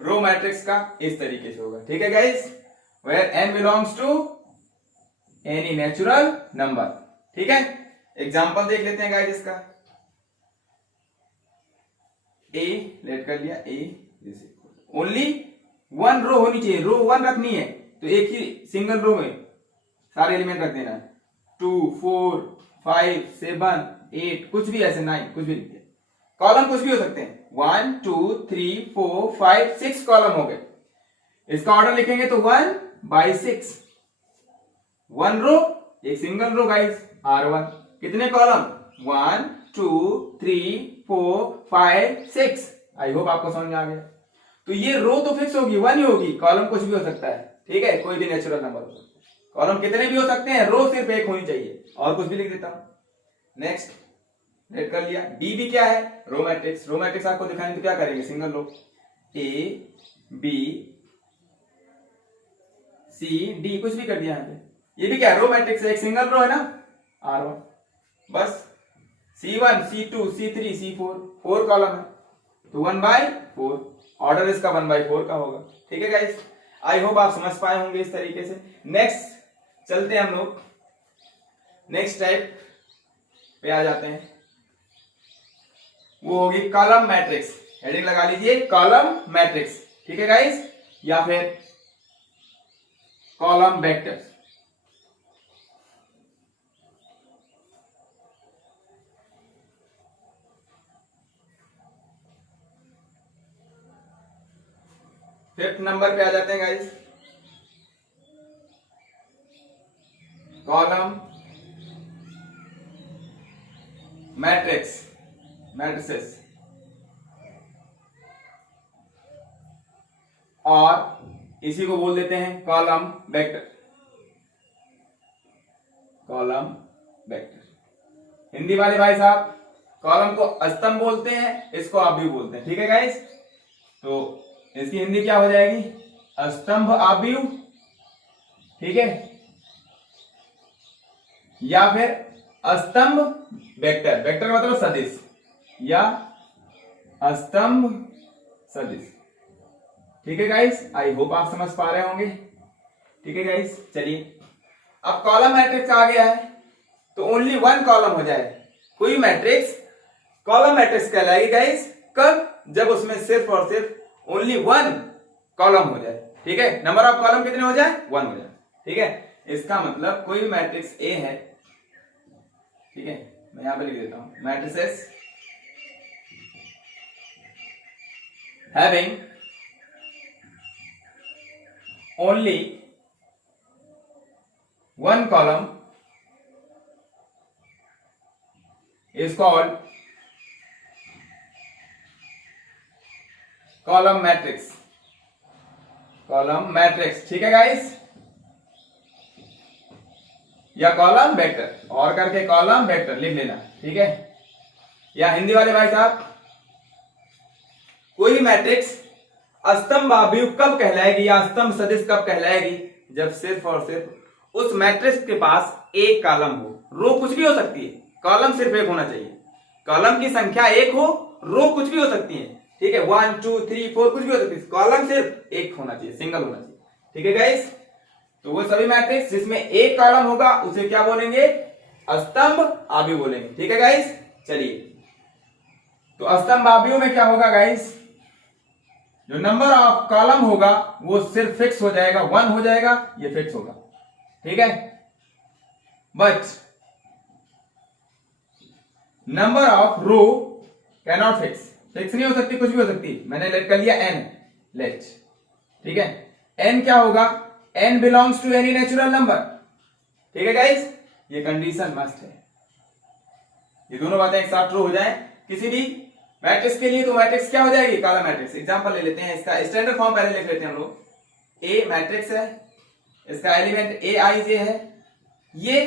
रो मैट्रिक्स का इस तरीके से होगा। ठीक है guys, where n belongs to any natural number. ठीक है, एग्जांपल देख लेते हैं गाइस इसका। a लेट कर लिया, a ओनली वन रो होनी चाहिए, रो 1 रखनी है तो एक ही सिंगल रो में सारे एलिमेंट रख देना, 2 4 5 7 8, कुछ भी ऐसे 9, कुछ भी लिखिए। कॉलम कुछ भी हो सकते हैं। 1 2 3 4 5 6 कॉलम हो गए। इसका ऑर्डर लिखेंगे तो 1/6, 1 रो, एक सिंगल रो गाइस, R1। कितने कॉलम? 1 2 3 4 5 6। आई होप आपको समझ में आ गया। तो ये रो तो फिक्स होगी, 1 ही होगी, कॉलम कुछ भी हो सकता है, ठीक है, कोई भी नेचुरल नंबर हो सकता है। कॉलम कितने भी हो सकते हैं, रो सिर्फ एक होनी चाहिए। और कुछ भी लिख देता हूं। नेक्स्ट रेड कर लिया। डी भी क्या है? Row matrix. रो मैट्रिक्स आपको दिखाएंगे तो क्या करेंगे? Single row, A B C D, कुछ भी कर दिया यहाँ पे। ये भी क्या है? रो मैट्रिक्स है, एक सिंगल रो है ना, R1। बस C1 C2 C3 C4, 4 column है तो 1/4। ऑर्डर इसका 1/4 का होगा। ठीक है गाइस, आई होप आप समझ पाए होंगे इस तरीके से। नेक्स्ट चलते हैं हम लोग नेक्स्ट टाइप पे आ जाते हैं, वो होगी कॉलम मैट्रिक्स। हेडिंग लगा लीजिए, कॉलम मैट्रिक्स। ठीक है गाइस, या फिर कॉलम वेक्टर्स। फिफ्थ नंबर पे आ जाते हैं गाइस, कॉलम मैट्रिक्स, मैट्रिसेस, और इसी को बोल देते हैं column vector. Column vector. Hindi वाले भाई साहब, कॉलम को स्तंभ बोलते हैं, इसको आप भी बोलते हैं। ठीक है गाइस, तो इसकी हिंदी क्या हो जाएगी? स्तंभ आव्यूह। ठीक है, या फिर स्तंभ वेक्टर। वेक्टर मतलब सदिश, या स्तंभ सदिश। ठीक है गाइस, आई होप आप समझ पा रहे होंगे। ठीक है गाइस, चलिए अब कॉलम मैट्रिक्स आ गया है तो ओनली 1 कॉलम हो जाए। कोई मैट्रिक्स कॉलम मैट्रिक्स कहलाएगी गाइस कब? जब उसमें सिर्फ और सिर्फ ओनली 1 कॉलम हो जाए। ठीक है, नंबर ऑफ कॉलम कितने हो जाए? 1 हो जाए। ठीक है, इसका मतलब कोई मैट्रिक्स ए है, ठीक है, मैं यहां पे लिख देता हूं, matrices having only 1 column is called column matrix। column matrix, ठीक है गाइस, या कॉलम वेक्टर, और करके कॉलम वेक्टर लिख लेना। ठीक है, या हिंदी वाले भाई साहब, कोई भी मैट्रिक्स स्तंभ आव्यूह कब कहलाएगी या स्तंभ सदिश कब कहलाएगी? जब सिर्फ और सिर्फ उस मैट्रिक्स के पास एक कॉलम हो। रो कुछ भी हो सकती है, कॉलम सिर्फ एक होना चाहिए। कॉलम की संख्या एक हो, रो कुछ भी हो सकती है। ठीक है, 1 2 3 4 कुछ भी हो सकती है, कॉलम सिर्फ एक होना चाहिए, सिंगल होना चाहिए। ठीक है गाइस, तो वो सभी मैट्रिक्स जिसमें एक कॉलम होगा उसे क्या बोलेंगे? स्तंभ आव्यूह बोलेंगे। ठीक है गाइस, चलिए तो स्तंभ आव्यूह में क्या होगा गाइस? जो नंबर ऑफ कॉलम होगा वो सिर्फ फिक्स हो जाएगा, 1 हो जाएगा, ये फिक्स होगा। ठीक है, but number of row can not fix. Fix नहीं हो सकती, कुछ भी हो सकती। मैंने लेट कर लिया n, लेट। ठीक है, n क्या होगा? n belongs to any natural number. ठीक है गाइस, ये कंडीशन मस्ट है। ये दोनों बातें एक साथ ट्रू हो जाए किसी भी मैट्रिक्स के लिए, तो मैट्रिक्स क्या हो जाएगी? Column matrix. एग्जांपल ले लेते हैं, इसका स्टैंडर्ड फॉर्म पहले लिख लेते हैं हम लोग। ए मैट्रिक्स है, इसका एलिमेंट ए आई जे है। ये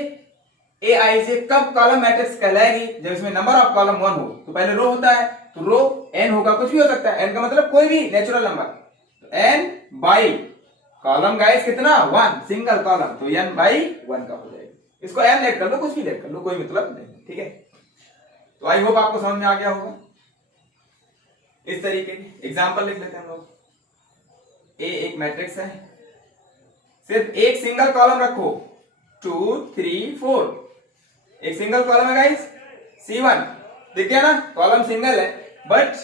ए आई जे कब कॉलम मैट्रिक्स कहलाएगी? जब इसमें नंबर ऑफ कॉलम 1 हो। तो पहले रो होता है, तो रो n होगा, कुछ भी हो सकता है, n का मतलब कोई भी नेचुरल नंबर। तो n बाई कॉलम गाइस कितना? 1, सिंगल कॉलम, तो n/1 का हो जाएगा। इसको m लेट कर लो, कुछ भी लेट कर लो, कोई मतलब नहीं। ठीक है, तो आई होप आपको समझ में आ गया होगा। इस तरीके की एग्जांपल लिख लेते हैं हम लोग। ए एक मैट्रिक्स है, सिर्फ एक सिंगल कॉलम रखो, 2 3 4, एक सिंगल कॉलम है गाइस, C1 दिख गया ना, कॉलम सिंगल है, but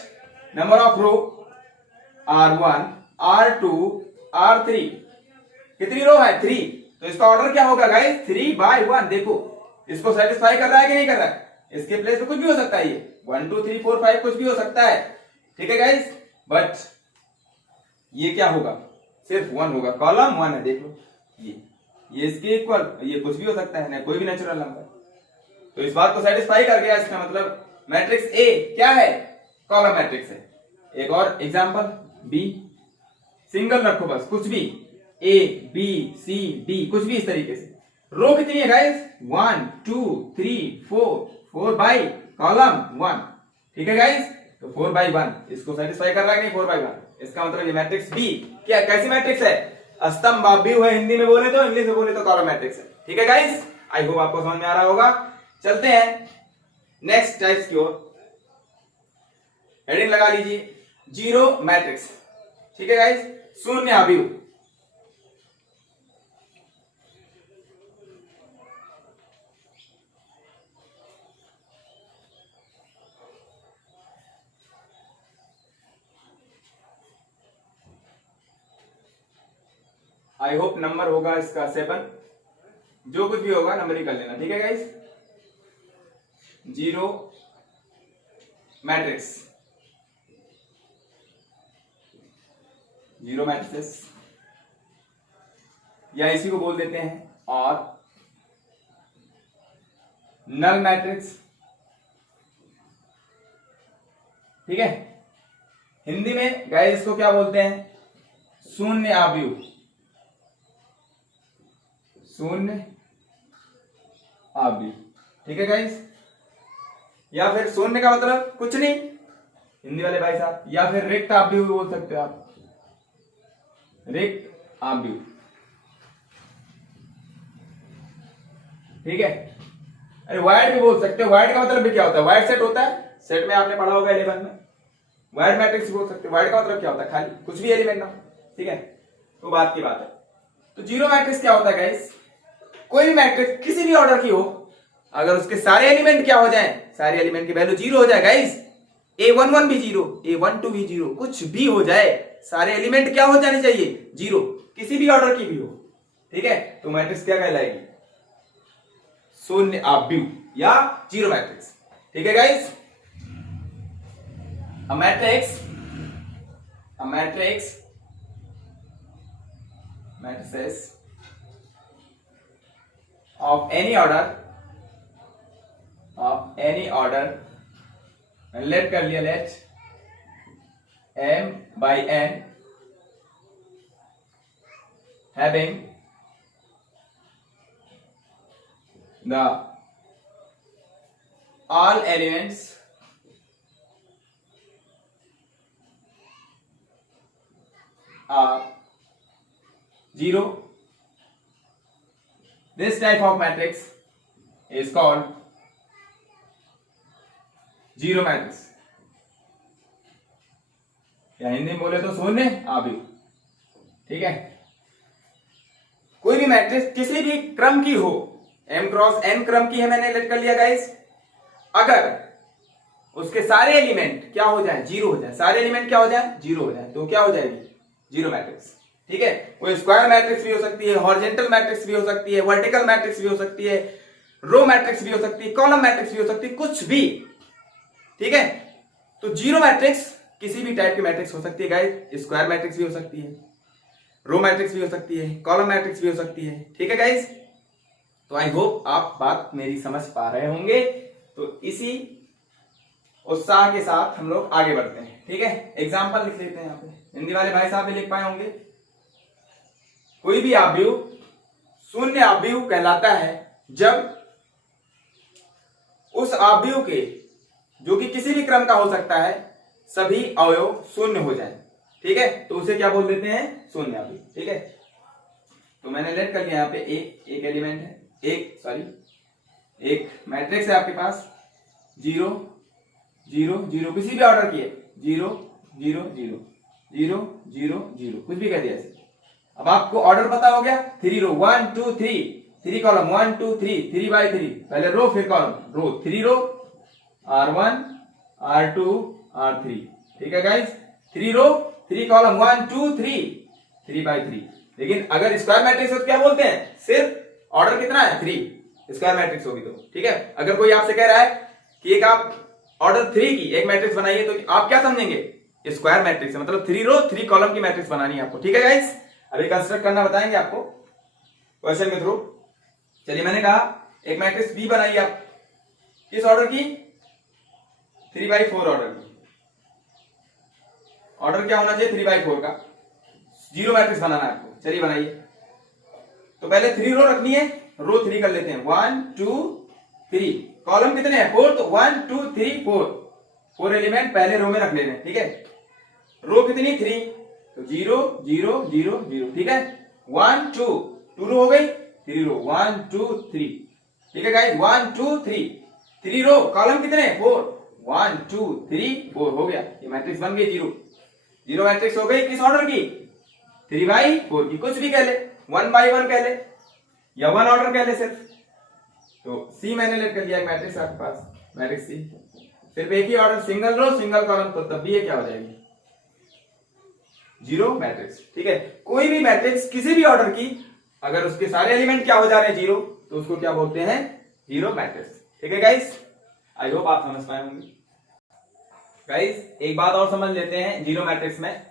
number of row R1 R2 R3। कितनी रो है? 3। तो इसका ऑर्डर क्या होगा गाइस? 3/1। देखो इसको सेटिस्फाई कर रहा है कि नहीं कर रहा है? इसके प्लेस में कुछ भी हो सकता है, ये 1 2 3 4 5 कुछ भी हो सकता है, ठीक है गाइस। बट ये क्या होगा, सिर्फ 1 होगा, कॉलम 1 है, देख लो ये इसके इक्वल, ये कुछ भी हो सकता है ना, कोई भी नेचुरल नंबर। तो इस बात को सेटिस्फाई कर गया, इसका मतलब मैट्रिक्स ए क्या है, कॉलम मैट्रिक्स है। एक और एग्जांपल बी, सिंगल रखो बस, कुछ भी ए बी सी डी कुछ भी इस तरीके से। रो कितनी है गाइस, 1 2 3 4 बाई कॉलम 1, ठीक है गाइस। तो 4/1 इसको सेटिस्फाई कर रहा है कि नहीं, 4/1। इसका मतलब ये मैट्रिक्स बी क्या कैसी मैट्रिक्स है, स्तंभाव्यूह है, हिंदी में बोले तो, इंग्लिश में बोले तो कॉलम मैट्रिक्स है, ठीक है गाइस। आई होप आपको समझ में आ रहा होगा। चलते हैं नेक्स्ट टाइप्स की ओर, हेडिंग लगा लीजिए जीरो मैट्रिक्स, ठीक है गाइस, शून्य अवयव। आई होप नंबर होगा इसका 7, जो कुछ भी होगा नंबर ही कर लेना, ठीक है guys. Zero matrix, zero matrix या इसी को बोल देते हैं और नल मैट्रिक्स, ठीक है। हिंदी में गाइस इसको क्या बोलते हैं, शून्य अवयव, शून्य अवयव, ठीक है गाइस। या फिर शून्य का मतलब कुछ नहीं हिंदी वाले भाई साहब, या फिर रिक्त अवयव बोल सकते हो आप, रिक्त अवयव, ठीक है। अरे वाइड भी बोल सकते हो, वाइड का मतलब भी क्या होता है, वाइड सेट होता है, सेट में आपने पढ़ा होगा 11 में, वाइड मैट्रिक्स बोल सकते हो। वाइड का मतलब क्या होता है, खाली कुछ भी एलिमेंट ना, ठीक है। तो बात की बात है। तो जीरो मैट्रिक्स क्या होता है गाइस, कोई भी मैट्रिक्स किसी भी ऑर्डर की हो, अगर उसके सारे एलिमेंट क्या हो जाए, सारे एलिमेंट की वैल्यू जीरो हो जाए गाइस, A11 भी जीरो, A12 भी जीरो, कुछ भी हो जाए, सारे एलिमेंट क्या हो जाने चाहिए, जीरो, किसी भी ऑर्डर की भी हो, ठीक है। तो मैट्रिक्स क्या कहलाएगी, शून्य अवयव या जीरो मैट्रिक्स, ठीक है guys. A matrix matrices of any order, let कर लिया, let m by n having the all elements are zero. This type of matrix is called zero matrix, या हिंदी में बोले तो शून्य अवयव, ठीक है। कोई भी मैट्रिक्स किसी भी क्रम की हो, m क्रॉस n क्रम की है, मैंने लेट कर लिया गाइस, अगर उसके सारे एलिमेंट क्या हो जाए, जीरो हो जाए, सारे एलिमेंट क्या हो जाए, जीरो हो जाए, तो क्या हो जाएगी, जीरो मैट्रिक्स, ठीक है। वो स्क्वायर मैट्रिक्स भी हो सकती है, हॉरिजॉन्टल मैट्रिक्स भी हो सकती है, वर्टिकल मैट्रिक्स भी हो सकती है, रो मैट्रिक्स भी हो सकती है, कॉलम मैट्रिक्स भी हो सकती है, कुछ भी, ठीक है। तो जीरो मैट्रिक्स किसी भी टाइप की मैट्रिक्स हो सकती है गाइस, स्क्वायर मैट्रिक्स भी हो सकती है, रो मैट्रिक्स भी हो सकती है, कॉलम मैट्रिक्स भी हो सकती है, ठीक है गाइस। तो आई होप आप बात मेरी समझ पा रहे होंगे। तो इसी उत्साह के साथ हम लोग आगे बढ़ते हैं, ठीक है। एग्जाम्पल लिख लेते हैं यहाँ पे, हिंदी वाले भाई साहब भी लिख पाए होंगे। कोई भी अवयव शून्य अवयव कहलाता है जब उस अवयव के, जो कि किसी भी क्रम का हो सकता है, सभी अवयव शून्य हो जाए, ठीक है। तो उसे क्या बोल देते हैं, शून्य अवयव, ठीक है। तो मैंने लेट कर लिया यहाँ पे एक एलिमेंट है, एक मैट्रिक्स है आपके पास, जीरो जीरो जीरो, किसी भी ऑर्डर की है, zero zero zero zero zero zero, कुछ भी कह दिया ऐसे। अब आपको ऑर्डर पता हो गया, 3 रो 1 2 3, 3 कॉलम 1 2 3, 3/3, पहले रो फिर कॉलम, रो 3 रो, R1 R2 R3, ठीक है गाइस। 3 रो 3 कॉलम 1 2 3, 3/3। लेकिन अगर स्क्वायर मैट्रिक्स हो तो क्या बोलते हैं, सिर्फ ऑर्डर कितना है, 3, स्क्वायर मैट्रिक्स होगी तो, ठीक है। अगर कोई आपसे कह रहा है कि एक आप ऑर्डर 3 की एक मैट्रिक्स बनाइए तो आप क्या समझेंगे, स्क्वायर मैट्रिक्स है, मतलब 3 रो 3 कॉलम की मैट्रिक्स बनानी है आपको। ठीक है गाइस, अभी कंस्ट्रक्ट करना बताएंगे आपको क्वेश्चन के थ्रू। चलिए, मैंने कहा एक मैट्रिक्स बी बनाइए आप, किस ऑर्डर की, 3/4 ऑर्डर की। ऑर्डर क्या होना चाहिए, 3/4 का, जीरो मैट्रिक्स बनाना है आपको। चलिए बनाइए। तो पहले 3 रो रखनी है, रो 3 कर लेते हैं, 1 2 3। कॉलम कितने हैं, 4, तो 1 2 3 4 एलिमेंट पहले रो में रख लेने हैं। ठीक है, रो कितनी, 3, तो 0 0 0 0। ठीक है, 1 2 2 रो हो गई, 3 रो, 1 2 3। ठीक है गाइस, 1 2 3 3 रो, कॉलम कितने, 4, 1 2 3 4 हो गया, ये मैट्रिक्स बन गई जीरो। जीरो मैट्रिक्स हो गई किस ऑर्डर की, 3/4 की। कुछ भी कह ले, 1/1 कह ले, या 1 ऑर्डर कह ले सिर्फ। तो सी मैंने लेट कर लिया एक मैट्रिक्स आपके पास, मैट्रिक्स सी, सिर्फ एक ही order, single row single column, तो तब भी ये क्या हो जाएगी, जीरो मैट्रिक्स। ठीक है, कोई भी मैट्रिक्स किसी भी ऑर्डर की अगर उसके सारे एलिमेंट क्या हो जा रहे हैं, जीरो, तो उसको क्या बोलते हैं, जीरो मैट्रिक्स। ठीक है गाइस, आई होप आप समझ पाए होंगे। गाइस एक बात और समझ लेते हैं, जीरो मैट्रिक्स में,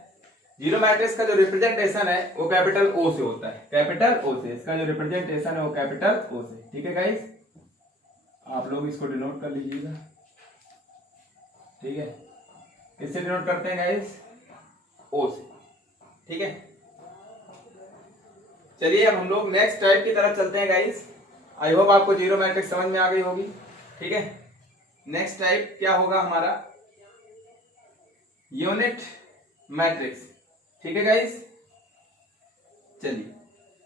जीरो मैट्रिक्स का जो रिप्रेजेंटेशन है वो कैपिटल ओ से होता है, कैपिटल ओ से, इसका जो रिप्रेजेंटेशन है वो कैपिटल ओ से। ठीक है गाइस, आप लोग इसको डिनोट कर लीजिएगा। ठीक है, किससे डिनोट करते हैं गाइस, ओ से। ठीक है, चलिए अब हम लोग नेक्स्ट टाइप की तरफ चलते हैं गाइस। आई होप आपको जीरो मैट्रिक्स समझ में आ गई होगी। ठीक है, नेक्स्ट टाइप क्या होगा हमारा, यूनिट मैट्रिक्स। ठीक है गाइस, चलिए,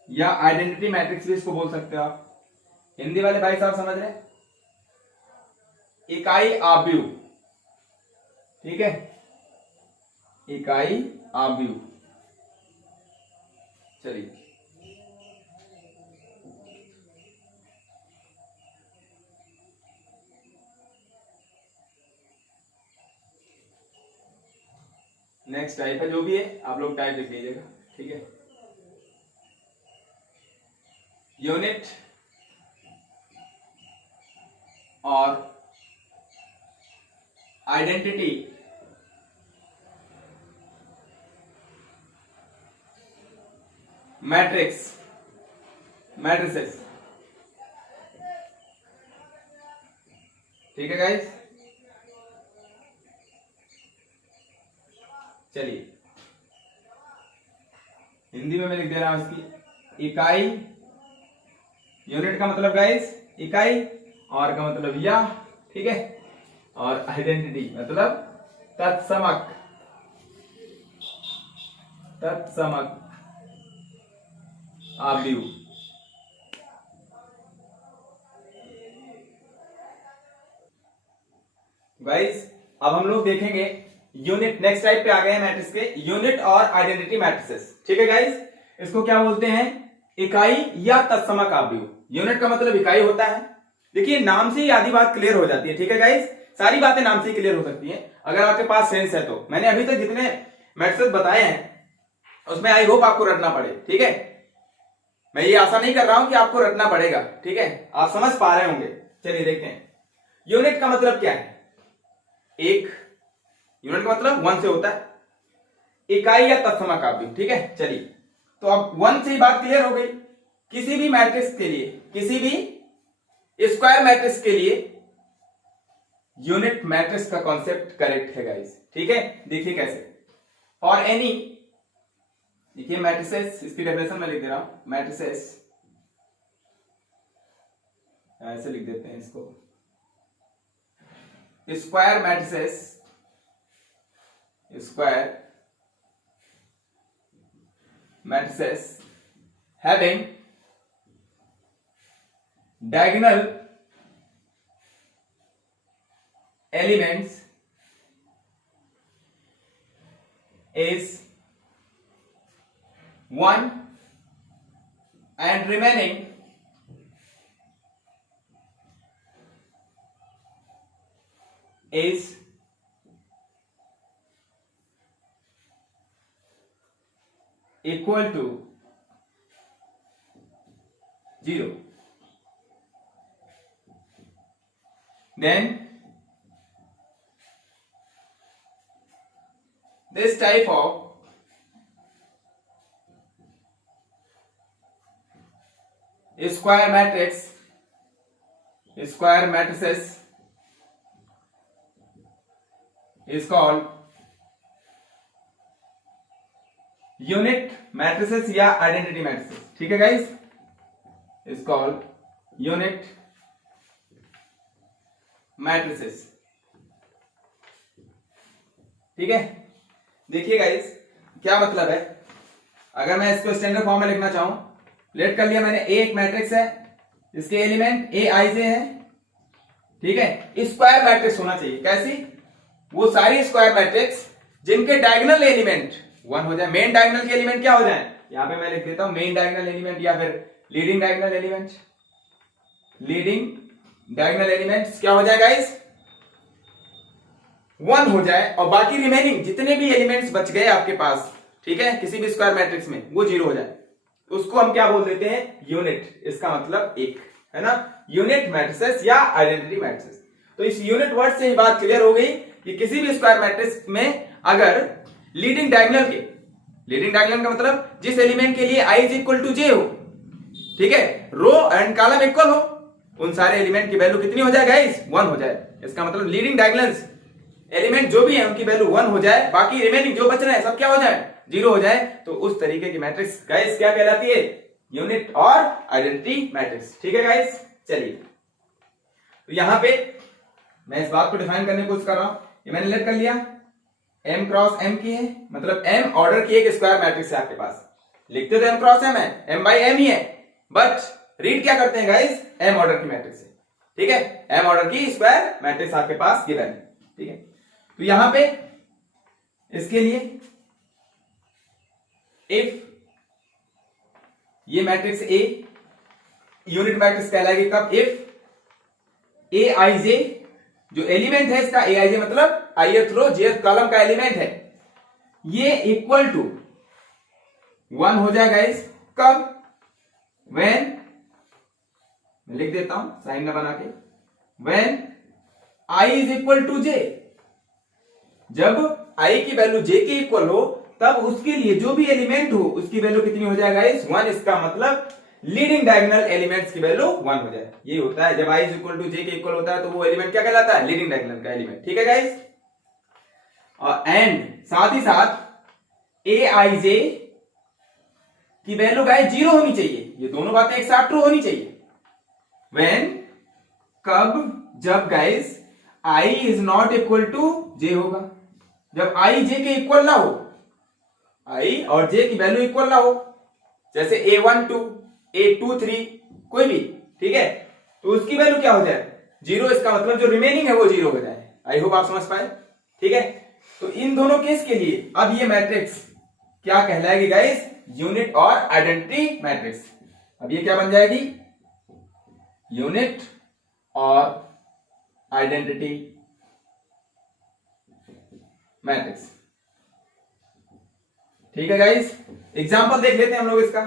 या आइडेंटिटी मैट्रिक्स भी इसको बोल सकते हो आप। हिंदी वाले भाई साहब समझ रहे हैं, इकाई आव्यूह। ठीक है, इकाई आव्यूह। चलिए, नेक्स्ट टाइप है, जो भी है आप लोग टाइप लिख लीजिएगा। ठीक है, यूनिट और आइडेंटिटी मैट्रिक्स, मैट्रिसेस। ठीक है गाइस, चलिए हिंदी में मैं लिख दे रहा हूं इसकी, इकाई, यूनिट का मतलब गाइस इकाई, और का मतलब यह, ठीक है, और आइडेंटिटी मतलब तत्समक, तत्समक आव्यूह। गाइस अब हम लोग देखेंगे यूनिट, नेक्स्ट टाइप पे आ गए हैं मैट्रिक्स के, यूनिट और आइडेंटिटी मैट्रिसेस। ठीक है गाइस, इसको क्या बोलते हैं, इकाई या तत्समक आव्यूह। यूनिट का मतलब इकाई होता है, देखिए नाम से ही आधी बात क्लियर हो जाती है। ठीक है गाइस, सारी बातें नाम से ही क्लियर हो सकती हैं अगर आपके पास सेंस है तो। मैंने अभी तक जितने मैट्रिक्स बताए हैं उसमें आई होप आपको रटना पड़े। ठीक है, मैं ये आशा नहीं कर रहा हूं कि आपको रटना पड़ेगा। ठीक है, आप समझ पा रहे होंगे। चलिए देखते हैं, यूनिट का मतलब क्या है, एक, यूनिट का मतलब 1 से होता है, इकाई या तत्समक आव्यूह। ठीक है, चलिए तो अब 1 से ही बात क्लियर हो गई। किसी भी मैट्रिक्स के लिए, किसी भी स्क्वायर मैट्रिक्स के लिए यूनिट मैट्रिक्स का कॉन्सेप्ट करेक्ट है गाइस। ठीक है, देखिए कैसे, फॉर एनी, देखिए मैट्रिसेस, इसकी डेफिनेशन में लिख दे रहा हूं, मैट्रिसेस ऐसे लिख देते हैं इसको, square matrices, square matrices having diagonal elements is 1 and remaining is equal to 0, then this type of square matrices is called unit matrices या आइडेंटिटी मैट्रिसेस. ठीक है guys, is called unit matrices. ठीक है, देखिए गाइस क्या मतलब है. अगर मैं इसको स्टैंडर्ड फॉर्म में लिखना चाहूं, लेट कर लिया मैंने, ए एक मैट्रिक्स है, इसके एलिमेंट ए आई जे है. ठीक है, स्क्वायर मैट्रिक्स होना चाहिए. कैसी? वो सारी स्क्वायर मैट्रिक्स जिनके डायगोनल एलिमेंट 1 हो जाए. मेन डायगोनल के एलिमेंट क्या हो जाए? यहां पे मैं लिख देता हूं मेन डायगोनल एलिमेंट या फिर leading diagonal element. Leading diagonal elements क्या हो जाए गाइस? 1 हो जाए, और बाकी रिमेनिंग जितने भी एलिमेंट्स बच गए आपके पास, ठीक है, किसी भी स्क्वायर मैट्रिक्स में, वो 0 हो जाए. उसको हम क्या बोल देते हैं? यूनिट. इसका मतलब एक है ना, यूनिट मैट्रिसेस या आइडेंटिटी मैट्रिसेस. तो इस यूनिट वर्ड से ही बात क्लियर हो गई कि किसी भी स्क्वायर मैट्रिक्स में अगर लीडिंग डायगोनल का मतलब जिस एलिमेंट के लिए i is equal to j हो, ठीक है, रो एंड कॉलम इक्वल हो, उन सारे एलिमेंट की वैल्यू कितनी हो जाए गाइस? 1 हो जाए. इसका मतलब लीडिंग डायगोनल्स एलिमेंट जो भी है उनकी वैल्यू 1 हो जाए, बाकी रिमेनिंग जो बच रहे हैं सब क्या हो जाए? 0 हो जाए. तो उस तरीके की मैट्रिक्स गाइस क्या कहलाती है? यूनिट और आइडेंटिटी मैट्रिक्स. ठीक है गाइस, चलिए तो यहां पे मैं इस बात को डिफाइन करने की कोशिश कर रहा हूं. ये मैंने लेट कर लिया, m क्रॉस m की है, मतलब m ऑर्डर की एक स्क्वायर मैट्रिक्स है आपके पास. लिखते तो m क्रॉस m है, m बाई m ही है, बट रीड क्या करते हैं गाइस? m ऑर्डर की मैट्रिक्स है. ठीक है, m ऑर्डर की स्क्वायर मैट्रिक्स आपके पास गिवन है. ठीक है, तो यहां पे इसके लिए इफ ये मैट्रिक्स A यूनिट मैट्रिक्स कहलाएगी कब? इफ ए आई जे, जो एलिमेंट है इसका ए आई जे मतलब ith रो jth कॉलम का एलिमेंट है, ये इक्वल टू 1 हो जाएगा. इस कब? व्हेन, मैं लिख देता हूं साइन ना बना के, when i is equal to j. जब i की वैल्यू j के इक्वल हो, तब उसके लिए जो भी एलिमेंट हो उसकी वैल्यू कितनी हो जाएगा? इस 1. इसका मतलब लीडिंग डायगोनल एलिमेंट्स की वैल्यू 1 हो जाए. ये होता है जब i is equal to j के इक्वल होता है, तो वो एलिमेंट क्या कहलाता है? लीडिंग डायगोनल का एलिमेंट. ठीक है गाइस, और एंड साथ ही साथ ए आई जे की वैल्यू गाइस 0 होनी चाहिए. ये दोनों बातें एक साथ ट्रू होनी चाहिए. व्हेन, कब? जब guys i is not equal to j होगा. जब i j के इक्वल ना हो, i और j की वैल्यू इक्वल ना हो, जैसे a12 a23 कोई भी, ठीक है, तो उसकी वैल्यू क्या हो जाए? 0. इसका मतलब जो रिमेनिंग है वो 0 हो जाए. आई होप आप समझ पाए. ठीक है, तो इन दोनों केस के लिए अब ये मैट्रिक्स क्या कहलाएगी गाइस? यूनिट और आइडेंटिटी मैट्रिक्स. अब ये क्या बन जाएगी? यूनिट और आइडेंटिटी मैट्रिक्स. ठीक है गाइस, एग्जांपल देख लेते हैं हम लोग इसका.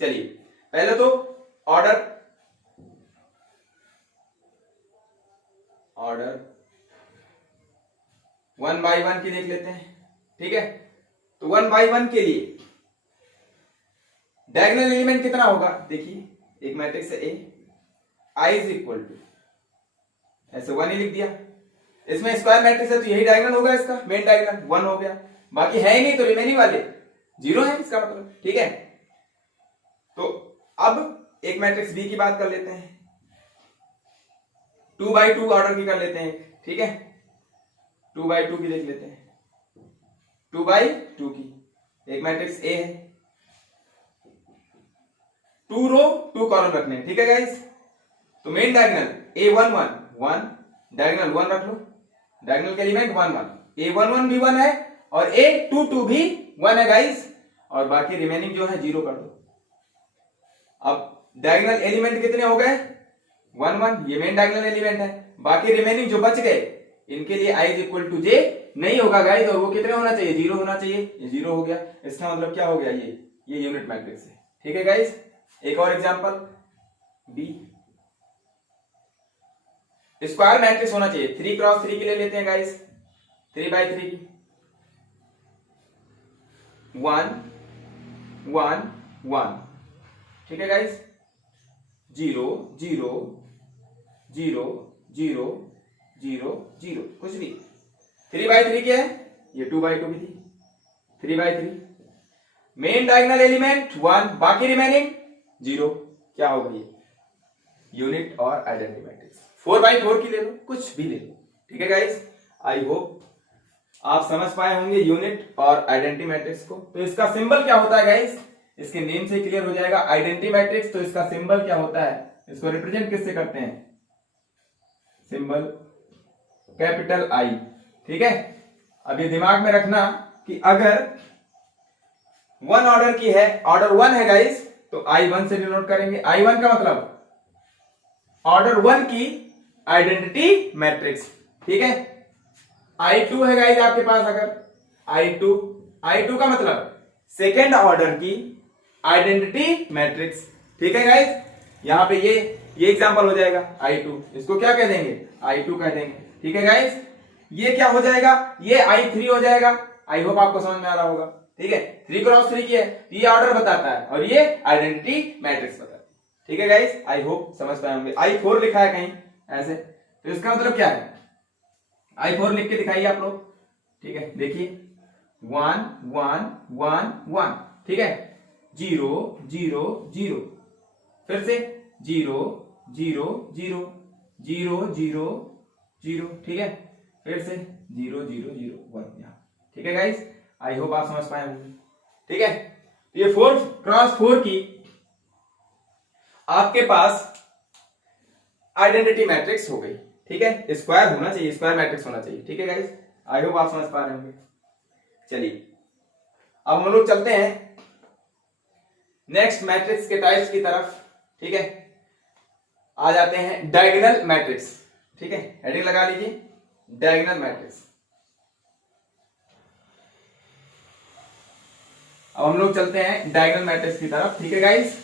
चलिए पहले तो ऑर्डर 1 बाई 1 की देख लेते हैं. ठीक है, तो 1 बाई 1 के लिए डायगोनल एलिमेंट कितना होगा? देखिए, एक मैट्रिक्स है A, i is equal to, ऐसे 1 ही लिख दिया. इसमें स्क्वायर मैट्रिक्स है तो यही डायगोनल होगा, इसका मेन डायगोनल 1 हो गया. बाकी है ही नहीं तो रिमेनिंग वाले 0 है इसका मतलब. ठीक है, तो अब एक मैट्रिक्स B की बात कर लेते हैं. 2 बाई 2 ऑर्डर की कर लेते हैं. ठीक है, 2 बाई 2 की देख लेते हैं. 2 बाई 2 की एक मैट्रिक्स A है, 2 रो 2 कॉलम रखने हैं. ठीक है गाइस, तो मेन डायगोनल A11 1, डायगोनल 1 रख लो, डायगोनल के एलिमेंट 1 1, A11 भी 1 है और A22 भी 1 है गाइस, और बाकी रिमेनिंग जो है 0 कर दो. अब डायगोनल एलिमेंट कितने हो गए? 1 1, ये मेन डायगोनल एलिमेंट है. बाकी रिमेनिंग जो बच गए इनके लिए i is equal to j नहीं होगा गाइस, और वो कितने होना चाहिए? 0 होना चाहिए. ये 0 हो गया. इसका मतलब क्या हो गया? ये यूनिट मैट्रिक्स है. ठीक है गाइस, एक और एग्जांपल B, स्क्वायर मैट्रिक्स होना चाहिए. 3 क्रॉस 3 के लिए लेते हैं गाइस, 3 बाई 3 की. 1 1 1, ठीक है गाइस, 0 0 0 0 0 0, कुछ भी। 3/3 क्या है, ये 2/2 भी थी, 3/3। मेन डायगोनल एलिमेंट 1, बाकी रिमेनिंग 0, क्या होगा ये, यूनिट और आइडेंटिटी मैट्रिक्स। 4/4 की ले लो, कुछ भी ले लो, ठीक है गाइस। आई होप आप समझ पाए होंगे यूनिट और आइडेंटिटी मैट्रिक्स को। तो इसका सिंबल क्या होता है गाइस, इसके नेम से क्लियर हो जाएगा। आइडेंटिटी मैट्रिक्स, तो इसका सिंबल क्या होता है, इसको रिप्रेजेंट किससे करते हैं, सिंबल कैपिटल आई, ठीक है। अब ये दिमाग में रखना कि अगर 1 ऑर्डर की है, ऑर्डर 1 है गाइस, तो I1 से डिनोट करेंगे। I1 का मतलब ऑर्डर 1 की आइडेंटिटी मैट्रिक्स, ठीक है। I2 है गाइस आपके पास, अगर I2 का मतलब सेकेंड ऑर्डर की आइडेंटिटी मैट्रिक्स, ठीक है गाइस। यहां पे ये एग्जांपल हो जाएगा I2, इसको क्या कह देंगे, I2 कह देंगे, ठीक है गाइस। ये क्या हो जाएगा, ये I3 हो जाएगा। आई होप आपको समझ में आ रहा होगा, ठीक है। 3x3 की है, ये ऑर्डर बताता है और ये आइडेंटिटी मैट्रिक्स बताता है, ठीक है गाइस। आई होप समझ पाए होंगे। I4 लिखा है कहीं ऐसे, तो इसका मतलब क्या है, I4 लिख के दिखाइए आप लोग, ठीक है। देखिए 1 1 1 1, ठीक है, 0 0 0, फिर से 0 0 0 0 0 0, ठीक है, फिर से 0 0 0 1 यहां, ठीक है गाइस। आई होप आप समझ पाए होंगे, ठीक है। तो ये 4x4 की आपके पास आइडेंटिटी मैट्रिक्स हो गई, ठीक है। स्क्वायर होना चाहिए, स्क्वायर मैट्रिक्स होना चाहिए, ठीक है गाइस। आई होप आप समझ पा रहे होंगे। चलिए अब हम लोग चलते हैं नेक्स्ट मैट्रिक्स के टाइप्स की तरफ, ठीक है। आ जाते हैं डायगोनल मैट्रिक्स, ठीक है। हेडिंग लगा लीजिए, डायगोनल मैट्रिक्स। अब हम लोग चलते हैं डायगोनल मैट्रिक्स की तरफ, ठीक है गाइस।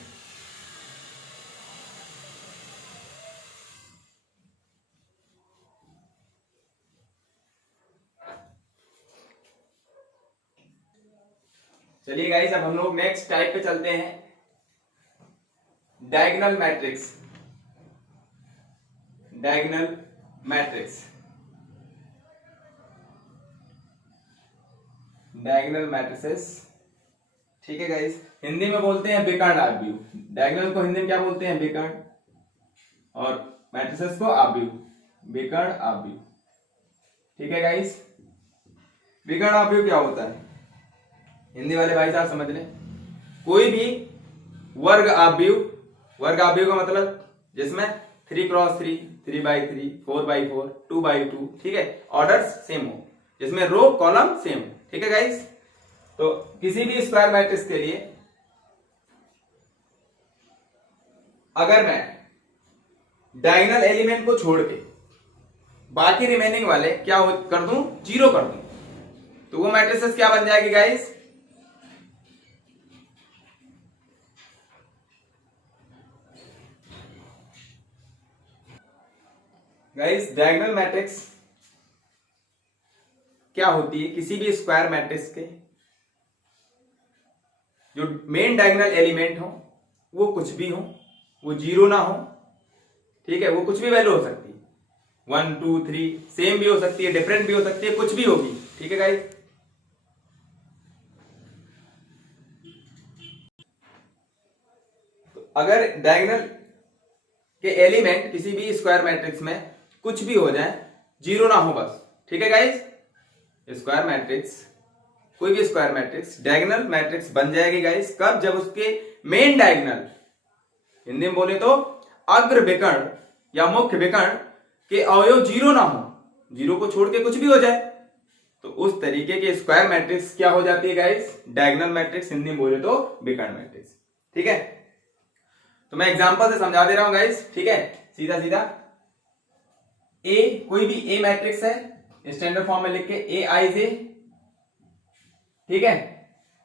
चलिए गाइस, अब हम लोग नेक्स्ट टाइप पे चलते हैं, diagonal matrix. Diagonal matrix, diagonal matrices, ठीक है गाइस। हिंदी में बोलते हैं विकर्ण आव्यूह। डायगोनल को हिंदी में क्या बोलते हैं, विकर्ण, और मैट्रिसेस को आव्यूह, विकर्ण आव्यूह, ठीक है गाइस। विकर्ण आव्यूह क्या होता है, हिंदी वाले भाई साहब समझ लें, कोई भी वर्ग आव्यूह, वर्ग आव्यूह का मतलब जिसमें 3x3, 3/3, 4/4, 2/2, ठीक है, ऑर्डर सेम हो, जिसमें रो कॉलम सेम हो, ठीक है गाइस। तो किसी भी स्क्वायर मैट्रिक्स के लिए अगर मैं डायगोनल एलिमेंट को छोड़ के बाकी रिमेनिंग वाले क्या कर दूं, 0 कर दूं, तो वो मैट्रिसेस क्या बन जाएगी गाइस, डायगोनल मैट्रिक्स क्या होती है, किसी भी स्क्वायर मैट्रिक्स के जो मेन डायगोनल एलिमेंट हो वो कुछ भी हो, वो 0 ना हो, ठीक है, वो कुछ भी वैल्यू हो सकती है, 1 2 3 सेम भी हो सकती है, डिफरेंट भी हो सकती है, कुछ भी होगी, ठीक है गाइस। तो अगर डायगोनल के एलिमेंट किसी भी स्क्वायर मैट्रिक्स में कुछ भी हो जाए, 0 ना हो बस, ठीक है गाइस। स्क्वायर मैट्रिक्स, कोई भी स्क्वायर मैट्रिक्स डायगोनल मैट्रिक्स बन जाएगी गाइस, कब, जब उसके मेन डायगोनल, हिंदी में बोले तो अग्र विकर्ण या मुख्य विकर्ण के अवयव 0 ना हो, 0 को छोड़ के कुछ भी हो जाए, तो उस तरीके के स्क्वायर मैट्रिक्स क्या हो जाती है गाइस, डायगोनल मैट्रिक्स, हिंदी में बोले तो विकर्ण मैट्रिक्स, ठीक है। तो मैं एग्जांपल से समझा दे रहा हूं गाइस, ठीक है, सीधा सीधा। ए, कोई भी ए मैट्रिक्स है, स्टैंडर्ड फॉर्म में लिख के ए आई जे, ठीक है,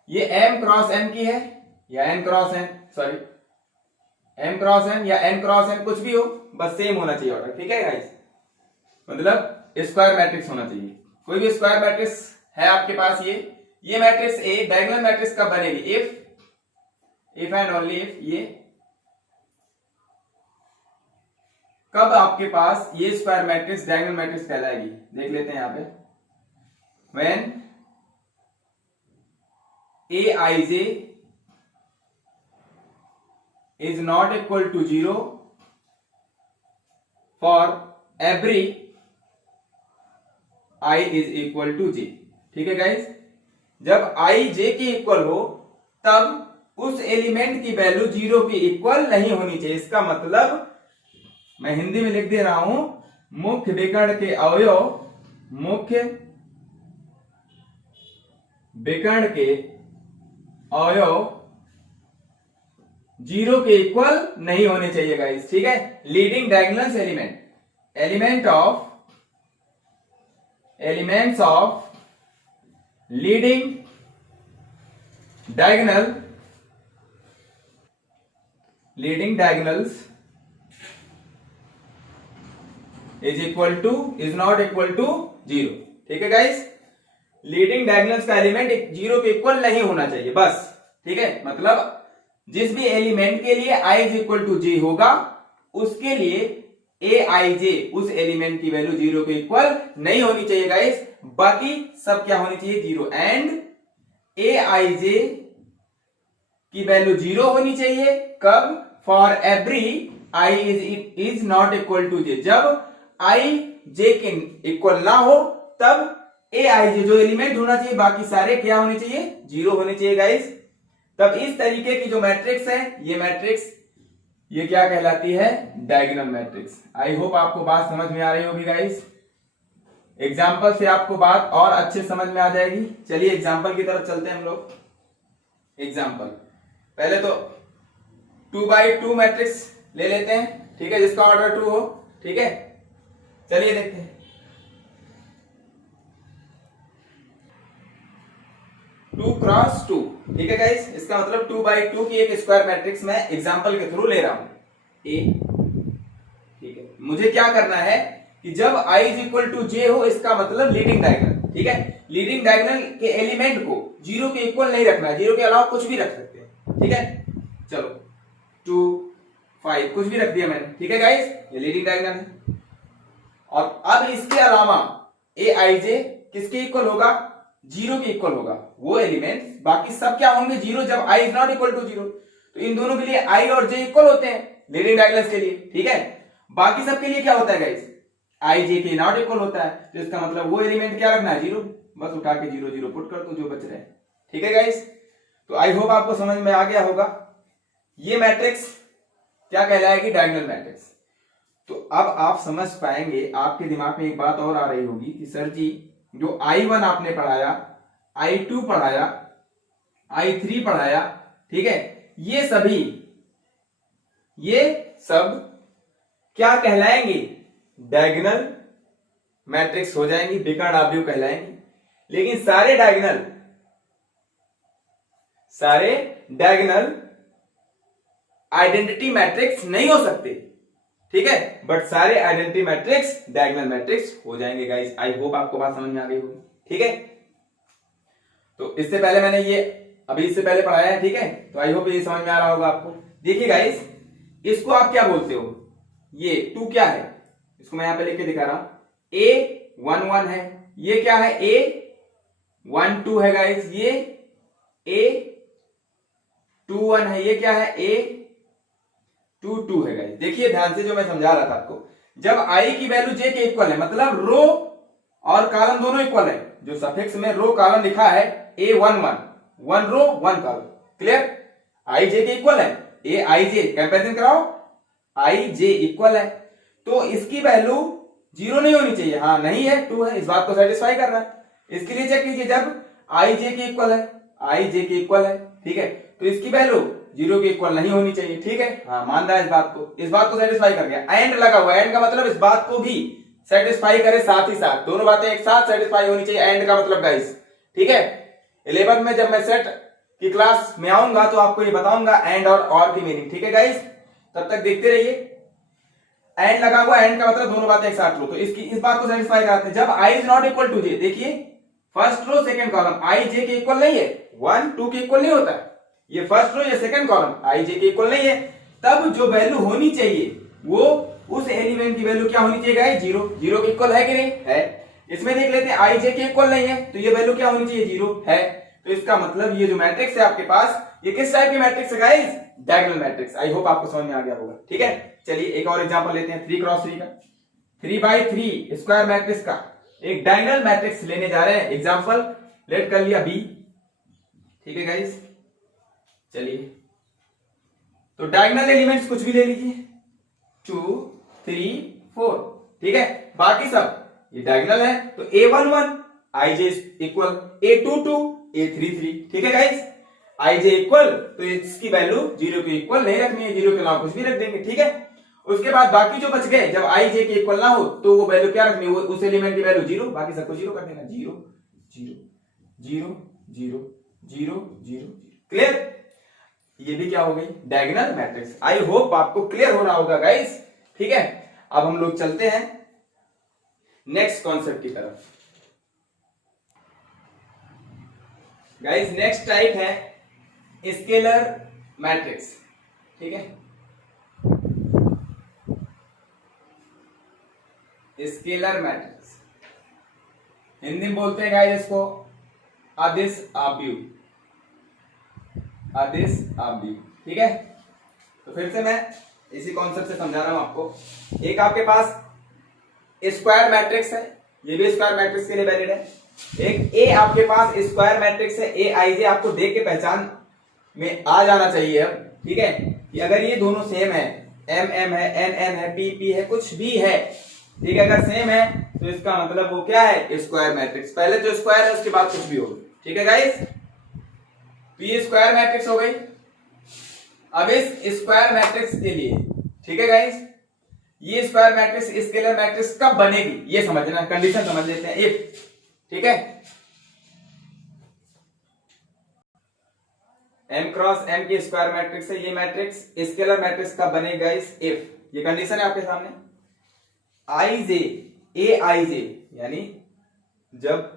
ये m क्रॉस n की है या n cross n, sorry m cross n या n क्रॉस n, कुछ भी हो, बस सेम होना चाहिए ऑर्डर, ठीक है गाइस, मतलब स्क्वायर मैट्रिक्स होना चाहिए। कोई भी स्क्वायर मैट्रिक्स है आपके पास, ये ये मैट्रिक्स ए डायगोनल मैट्रिक्स कब बनेगी? इफ एंड ओनली इफ, ये कब आपके पास ये स्क्वायर मैट्रिक्स डायगोनल मैट्रिक्स कहलाएगी? देख लेते हैं यहां पे। When aij is not equal to 0 for every I is equal to j। ठीक है गाइस, जब i j के इक्वल हो तब उस एलिमेंट की वैल्यू 0 के इक्वल नहीं होनी चाहिए। इसका मतलब मैं हिंदी में लिख दे रहा हूं, मुख्य विकर्ण के अवयव, मुख्य विकर्ण के अवयव 0 के इक्वल नहीं होने चाहिए गाइस। ठीक है, leading diagonals elements of leading diagonals is not equal to 0। ठीक है गाइस, लीडिंग डायगोनल्स का एलिमेंट 0 के इक्वल नहीं होना चाहिए बस। ठीक है, मतलब जिस भी एलिमेंट के लिए i is equal to j होगा उसके लिए aij उस एलिमेंट की वैल्यू 0 के इक्वल नहीं होनी चाहिए गाइस। बाकी सब क्या होनी चाहिए? 0। एंड aij की वैल्यू 0 होनी चाहिए कब? For every i is not equal to j। जब i j के इक्वल ना हो तब aij जो एलिमेंट होना चाहिए बाकी सारे क्या होने चाहिए? 0 होने चाहिए गाइस। तब इस तरीके की जो मैट्रिक्स है, ये मैट्रिक्स ये क्या कहलाती है? Diagonal matrix. आई होप आपको बात समझ में आ रही होगी गाइस। एग्जाम्पल से आपको बात और अच्छे समझ में आ जाएगी। चलिए एग्जाम्पल की तरफ चलते हैं हम लोग। एग्जाम्पल पहले तो 2x2 मैट्रिक्स ले लेते हैं। ठीक है, जिसका ऑर्डर 2 हो। ठीक है, चलिए देखते हैं। 2x2। ठीक है गाइस, इसका मतलब 2x2 की एक स्क्वायर मैट्रिक्स मैं एग्जांपल के थ्रू ले रहा हूं ए। ठीक है, मुझे क्या करना है कि जब i is equal to j हो, इसका मतलब लीडिंग डायगोनल। ठीक है, लीडिंग डायगोनल के एलिमेंट को 0 के इक्वल नहीं रखना है, 0 के अलावा कुछ भी रख सकते हैं। ठीक है, चलो 2 5 कुछ भी रख दिया मैंने। ठीक है गाइस, ये लीडिंग डायगोनल है। और अब इसके अलावा aij किसके इक्वल होगा? 0 के इक्वल होगा वो एलिमेंट्स। बाकी सब क्या होंगे? 0 जब i is not equal to 0। तो इन दोनों के लिए i और j इक्वल होते हैं लीडिंग डायगोनल्स के लिए। ठीक है, बाकी सब के लिए क्या होता है गाइस? i j के नॉट इक्वल होता है। तो इसका मतलब वो एलिमेंट क्या रखना है? 0। बस उठा के 0 0 पुट कर दो जो बच रहे हैं। ठीक है गाइस, तो आई होप आपको समझ में आ गया होगा। ये मैट्रिक्स क्या कहलाएगी? Diagonal matrix. तो अब आप समझ पाएंगे, आपके दिमाग में एक बात और आ रही होगी कि सर जी जो i1 आपने पढ़ाया, i2 पढ़ाया, i3 पढ़ाया, ठीक है, ये सब क्या कहलाएंगे? डायगोनल मैट्रिक्स हो जाएंगी, विकर्ण आव्यूह कहलाएंगे। लेकिन सारे डायगोनल आइडेंटिटी मैट्रिक्स नहीं हो सकते। ठीक है, बट सारे आइडेंटिटी मैट्रिक्स डायगोनल मैट्रिक्स हो जाएंगे गाइस। आई होप आपको बात समझ में आ गई होगी। ठीक है, तो इससे पहले मैंने ये अभी इससे पहले पढ़ाया है। ठीक है, तो आई होप ये समझ में आ रहा होगा आपको। देखिए गाइस, इसको आप क्या बोलते हो? ये 2 क्या है? इसको मैं यहां पे लिख के दिखा रहा हूं। A11 है, ये क्या है? A12 है गाइस, ये A21 है, ये क्या है? A22 है गाइस। देखिए ध्यान से जो मैं समझा रहा था आपको, जब i की वैल्यू j के इक्वल है, मतलब रो और कॉलम दोनों इक्वल है। जो सफिक्स में रो कॉलम लिखा है A11, 1 रो 1 कॉलम, क्लियर? i j के इक्वल है, a i j कंपैरिजन कराओ, i j इक्वल है, तो इसकी वैल्यू 0 नहीं होनी चाहिए। हाँ नहीं है, 2 है, इस बात को सेटिस्फाई कर रहा है। इसके लिए चेक कीजिए, जब i j के इक्वल है, i j के इक्वल है, ठीक है, तो इसकी वैल्यू 0 के इक्वल नहीं होनी चाहिए। ठीक है, हाँ मान रहा है इस बात को सेटिस्फाई कर गया। एंड लगा हुआ, एंड का मतलब इस बात को भी सेटिस्फाई करे, साथ ही साथ दोनों बातें एक साथ सेटिस्फाई होनी चाहिए। एंड का मतलब गाइस, ठीक है, 11th में जब मैं सेट की क्लास में आऊंगा तो आपको ये बताऊंगा एंड और की मीनिंग। ठीक है गाइस, तब तक देखते रहिए। एंड लगा हुआ, एंड का मतलब दोनों बातें एक साथ लो, तो इस बात को सेटिस्फाई कराते हैं। जब i is not equal to j, देखिए first row second column I J के इक्वल नहीं है, 1 2 के इक्वल नहीं होता है, ये फर्स्ट रो या सेकंड कॉलम आई जे के इक्वल नहीं है, तब जो वैल्यू होनी चाहिए वो उस एलिमेंट की वैल्यू क्या होनी चाहिए गाइस, जीरो। जीरो के इक्वल है कि नहीं है। इसमें देख लेते हैं आई जे के इक्वल नहीं है तो ये वैल्यू क्या होनी चाहिए, जीरो है। तो इसका मतलब ये जो मैट्रिक्स है आपके पास, ये किस टाइप की मैट्रिक्स है गाइस, डायगोनल मैट्रिक्स। आई होप आपको समझ में आ गया होगा। ठीक है, चलिए एक और एग्जांपल लेते हैं 3x3 का, 3x3 स्क्वायर मैट्रिक्स का एक डायगोनल मैट्रिक्स लेने जा रहे हैं। एग्जांपल लेट कर लिया बी। ठीक है गाइस, चलिए तो डायगोनल एलिमेंट्स कुछ भी ले लीजिए, 2 3 4। ठीक है, बाकी सब ये डायगोनल है तो a11 आई जे इक्वल a22 a33। ठीक है गाइस, आई जे इक्वल तो इसकी वैल्यू जीरो के इक्वल नहीं रखनी है, जीरो के अलावा कुछ भी रख देंगे। ठीक है, उसके बाद बाकी जो बच गए, जब आई जे के इक्वल ना हो तो वो वैल्यू क्या रखनी है, उस एलिमेंट की वैल्यू जीरो, बाकी सबको जीरो कर देना, zero zero zero zero zero zero. Clear, ये भी क्या हो गई, डायगोनल मैट्रिक्स। आई होप आपको क्लियर हो रहा होगा गाइस। ठीक है, अब हम लोग चलते हैं नेक्स्ट कॉन्सेप्ट की तरफ। गाइस नेक्स्ट टाइप है स्केलर मैट्रिक्स। ठीक है, स्केलर मैट्रिक्स हिंदी में बोलते हैं गाइस इसको अदिश आव्यूह, अदिश आव्यूह। ठीक है, तो फिर से मैं इसी कॉन्सेप्ट से समझा रहा हूं आपको। एक आपके पास स्क्वायर मैट्रिक्स है, ये भी स्क्वायर मैट्रिक्स के लिए वैलिड है। एक ए आपके पास स्क्वायर मैट्रिक्स है, ए आई जे आपको देख के पहचान में आ जाना चाहिए अब। ठीक है, कि अगर ये दोनों सेम है, एम एम है, एन एन है, पी पी है, कुछ भी है, ठीक है, अगर सेम है तो इसका मतलब वो क्या है, स्क्वायर मैट्रिक्स। पहले जो स्क्वायर है उसके बाद कुछ भी होगा। ठीक है गाइस, तो ये स्क्वायर मैट्रिक्स हो गई। अब इस स्क्वायर मैट्रिक्स के लिए, ठीक है गाइस, ये स्क्वायर मैट्रिक्स स्केलर मैट्रिक्स कब बनेगी ये समझना, कंडीशन समझ लेते हैं। इफ, ठीक है, m क्रॉस m की स्क्वायर मैट्रिक्स है ये मैट्रिक्स, स्केलर मैट्रिक्स कब बनेगा गाइस, इफ, ये कंडीशन है आपके सामने। आई जे, ए आई जे, यानी जब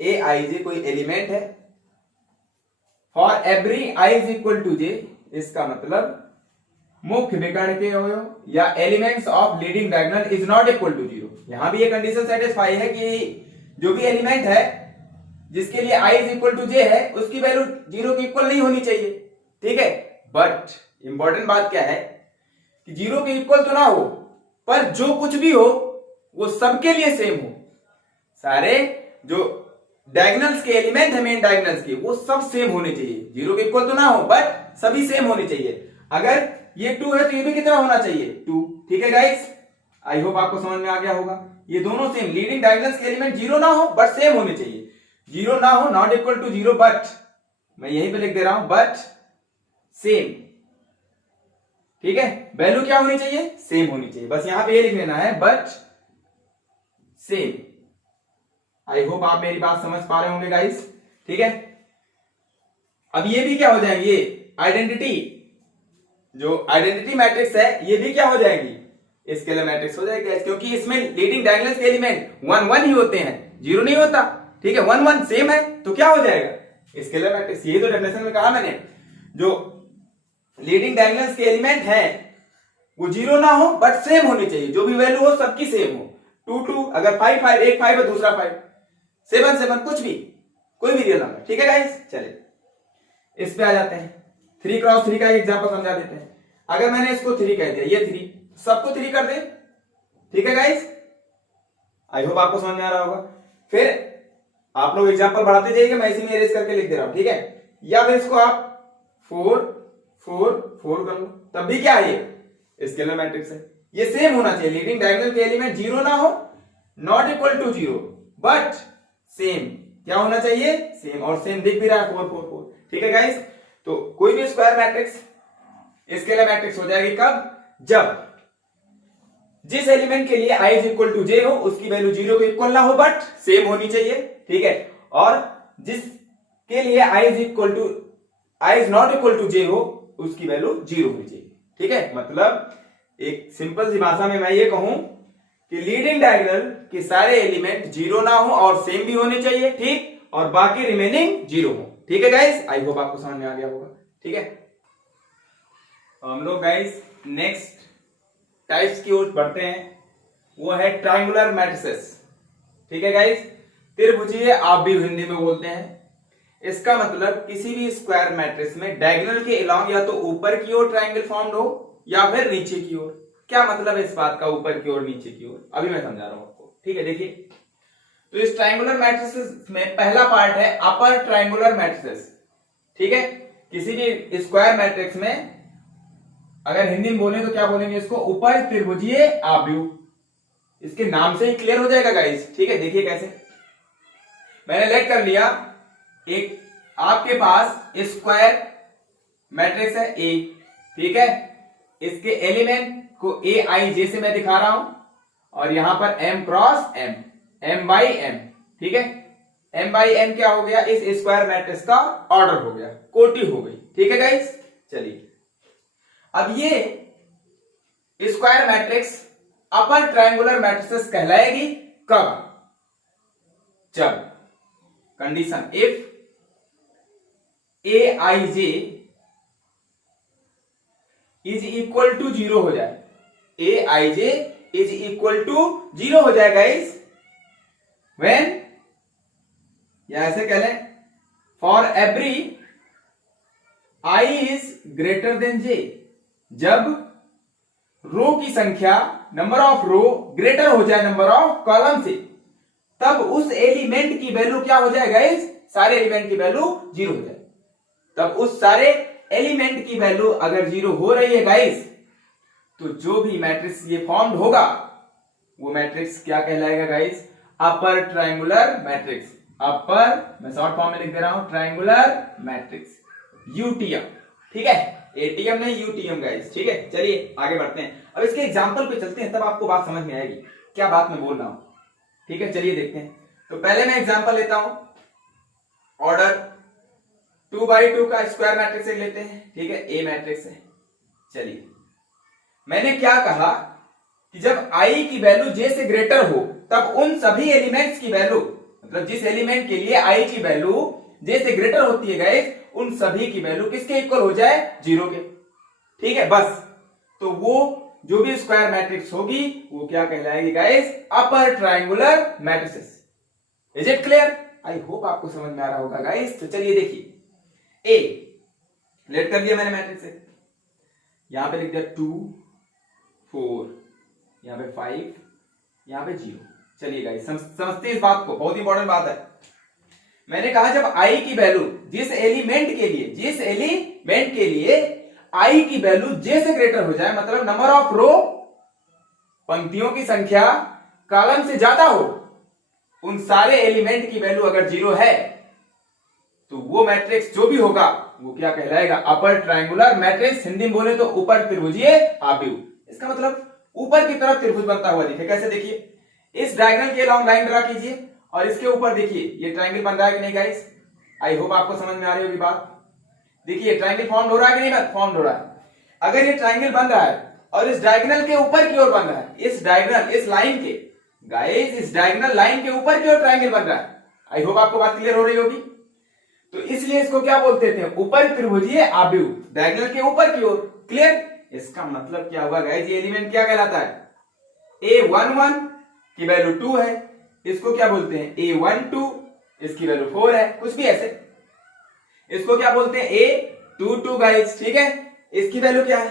ए आई जे कोई एलिमेंट है, for every i is equal to j, इसका मतलब मुख्य विकर्ण के अवयव या elements of leading diagonal is not equal to zero. यहां भी ये कंडीशन सेटिस्फाई है कि जो भी एलिमेंट है जिसके लिए i इज इक्वल टू जे है, उसकी वैल्यू जीरो के इक्वल नहीं होनी चाहिए। ठीक है, बट इंपॉर्टेंट बात क्या है कि जीरो के इक्वल तो ना हो, पर जो कुछ भी हो वो सबके लिए सेम हो। सारे जो डायगोनल्स के एलिमेंट है, मेन डायगोनल्स के, वो सब सेम होने चाहिए। जीरो के इक्वल तो ना हो बट सभी सेम होने चाहिए। अगर ये 2 है तो ये भी कितना होना चाहिए, 2। ठीक है गाइस, आई होप आपको समझ में आ गया होगा। ये दोनों सेम, लीडिंग डायगोनल्स के एलिमेंट जीरो ना हो बट सेम होने चाहिए। जीरो ना हो, not equal to zero, but, मैं यहीं पे लिख दे रहा हूं, बट सेम। ठीक है, वैल्यू क्या होनी चाहिए, सेम होनी चाहिए। बस यहां पे ये लिख लेना है, बट सेम। आई होप आप मेरी बात समझ पा रहे होंगे गाइस। ठीक है, अब ये भी क्या हो जाएंगे, ये आइडेंटिटी, जो आइडेंटिटी मैट्रिक्स है, ये भी क्या हो जाएगी, स्केलर मैट्रिक्स हो जाएगी, क्योंकि इसमें लीडिंग डायगोनल्स के एलिमेंट 1 1 ही होते हैं, जीरो नहीं होता। ठीक है, 1 1 सेम है तो क्या हो जाएगा, स्केलर मैट्रिक्स। यही तो डेफिनेशन में कहा मैंने, जो लीडिंग डायगोनल्स के एलिमेंट है वो जीरो ना हो बट सेम होनी चाहिए, जो भी वैल्यू हो सबकी सेम हो। 2 2, अगर 5 5, एक 5 है दूसरा 5, 7 7, कुछ भी, कोई भी रियल नंबर। ठीक है गाइस, चलिए इस पे आ जाते हैं। 3 क्रॉस 3 का एग्जांपल समझा देते हैं। अगर मैंने इसको 3 कह दिया, ये 3, सबको 3 कर दे। ठीक है गाइस, आई होप आपको समझ में आ रहा होगा। फिर आप लोग एग्जांपल बढ़ाते जाइएगा, मैं इसी में इरेज करके लिख दे रहा हूं। ठीक है, या फिर इसको आप 4 4 4 कर लो, तब भी क्या है, ये स्केलर मैट्रिक्स है। ये सेम होना चाहिए, लीडिंग डायगोनल के एलिमेंट जीरो ना हो, not equal to zero, but same. क्या होना चाहिए, सेम, और सेम दिख भी रहा है, 4 4 4। ठीक है गाइस, तो कोई भी स्क्वायर मैट्रिक्स स्केलर मैट्रिक्स हो जाएगी कब, जब जिस एलिमेंट के लिए i is equal to j हो उसकी वैल्यू जीरो के इक्वल ना हो बट सेम होनी चाहिए। ठीक है, और जिसके लिए i is not equal to j हो उसकी वैल्यू जीरो होनी चाहिए। ठीक है, मतलब एक सिंपल सी भाषा में मैं ये कहूं कि लीडिंग डायगोनल के सारे एलिमेंट जीरो ना हो और सेम भी होने चाहिए। ठीक, और बाकी रिमेनिंग 0 हो। ठीक है गाइस, आई होप आपको समझ में आ गया होगा। ठीक है, हम लोग गाइस नेक्स्ट टाइप्स की ओर बढ़ते हैं, वो है ट्रायंगुलर मैट्रिसेस। ठीक है गाइस, त्रिभुजीय आप भी हिंदी में बोलते हैं। इसका मतलब किसी भी स्क्वायर मैट्रिक्स में डायगोनल के अलोंग या तो ऊपर की ओर ट्रायंगल फॉर्म्ड हो या फिर नीचे की ओर। क्या मतलब है इस बात का, ऊपर की ओर नीचे की ओर, अभी मैं समझा रहा हूं आपको। ठीक है, देखिए, तो इस ट्रायंगुलर मैट्रिसेस में पहला पार्ट है अपर ट्रायंगुलर मैट्रिसेस। ठीक है, किसी भी स्क्वायर मैट्रिक्स में अगर हिंदी में बोले तो क्या बोलेंगे इसको, ऊपर त्रिभुजीय आव्यूह। इसके नाम से ही क्लियर हो जाएगा गाइस। ठीक है, देखिए कैसे मैंने लेट कर लिया, एक आपके पास स्क्वायर मैट्रिक्स है ए। ठीक है, इसके एलिमेंट को ए आई जे से मैं दिखा रहा हूं, और यहां पर m cross m, m by m। ठीक है, m बाई m क्या हो गया, इस स्क्वायर मैट्रिक्स का ऑर्डर हो गया, कोटि हो गई। ठीक है गाइस, चलिए अब ये square matrix upper triangular matrices कहलाएगी कब, जब condition if a i j is equal to 0 हो जाए, a i j is equal to 0 हो जाए गाइस, व्हेन, या ऐसे कह लें, for every i is greater than j, जब रो की संख्या, नंबर ऑफ रो ग्रेटर हो जाए नंबर ऑफ कॉलम से, तब उस एलिमेंट की वैल्यू क्या हो जाए गाइस, सारे एलिमेंट की वैल्यू 0 हो जाए। तब उस सारे एलिमेंट की वैल्यू अगर 0 हो रही है गाइस, तो जो भी मैट्रिक्स ये फॉर्म्ड होगा वो मैट्रिक्स क्या कहलाएगा गाइस, अपर ट्रायंगुलर मैट्रिक्स। अपर, मैं शॉर्ट फॉर्म में लिख दे रहा हूं, ट्रायंगुलर मैट्रिक्स, यूटीएम। ठीक है, एटीएम नहीं यूटीएम गाइस। ठीक है, चलिए आगे बढ़ते हैं। अब इसके एग्जांपल पे चलते हैं, तब आपको बात समझ में आएगी क्या बात मैं बोल रहा हूं। ठीक है, चलिए देखते हैं। तो पहले मैं एग्जांपल लेता हूं, ऑर्डर 2 बाई 2 का स्क्वायर मैट्रिक्स लेते हैं। ठीक है, ए मैट्रिक्स है। चलिए, मैंने क्या कहा कि जब आई की वैल्यू जे से ग्रेटर हो, तब उन सभी एलिमेंट्स की वैल्यू, मतलब जिस एलिमेंट के लिए आई की वैल्यू जे से ग्रेटर होती है गाइस, उन सभी की वैल्यू किसके इक्वल हो जाए, 0 के। ठीक है, बस, तो वो जो भी स्क्वायर मैट्रिक्स होगी वो क्या कहलाएगी guys, upper triangular matrices. Is it clear? I hope आपको समझ में आ रहा होगा गाइस। तो चलिए देखिए, ए लेट कर दिया मैंने मैट्रिक्स से, यहां पे लिख दिया 2 4, यहां पे 5, यहां पे 0। चलिए गाइस समझते इस बात को, बहुत इंपॉर्टेंट बात है। मैंने कहा जब आई की वैल्यू जिस एलिमेंट के लिए आई की वैल्यू जे से ग्रेटर हो जाए, मतलब नंबर ऑफ रो, पंक्तियों की संख्या कॉलम से ज्यादा हो, उन सारे एलिमेंट की वैल्यू अगर 0 है, तो वो मैट्रिक्स जो भी होगा वो क्या कहलाएगा, अपर ट्रायंगुलर मैट्रिक्स। हिंदी में बोले तो ऊपर त्रिभुजीय आव्यूह। इसका मतलब ऊपर की तरफ त्रिभुज बनता हुआ दिखे। कैसे, देखिए, इस डायगोनल के लॉन्ग लाइन ड्रा कीजिए और इसके ऊपर देखिए ये ट्रायंगल बन रहा है कि नहीं गाइस। आई होप आपको समझ में आ रही होगी बात। देखिए ट्रायंगल फॉर्म हो रहा है कि नहीं फॉर्म हो रहा है। अगर ये ट्रायंगल बन रहा है और इस डायगोनल के ऊपर की ओर बन रहा है, इस डायगोनल, इस लाइन के गाइस, इस डायगोनल लाइन के ऊपर की ओर ट्रायंगल बन रहा है। आई होप आपको बात क्लियर हो रही होगी। तो इसलिए इसको क्या बोलते थे, ऊपर त्रिभुजीय आव्यूह, डायगोनल के ऊपर की ओर। क्लियर? इसका मतलब क्या हुआ गाइस, ये एलिमेंट क्या कहलाता है, A11 की वैल्यू 2 है, इसको क्या बोलते हैं A12, इसकी वैल्यू 4 है, कुछ भी ऐसे। इसको क्या बोलते हैं A22 गाइस। ठीक है, इसकी वैल्यू क्या है,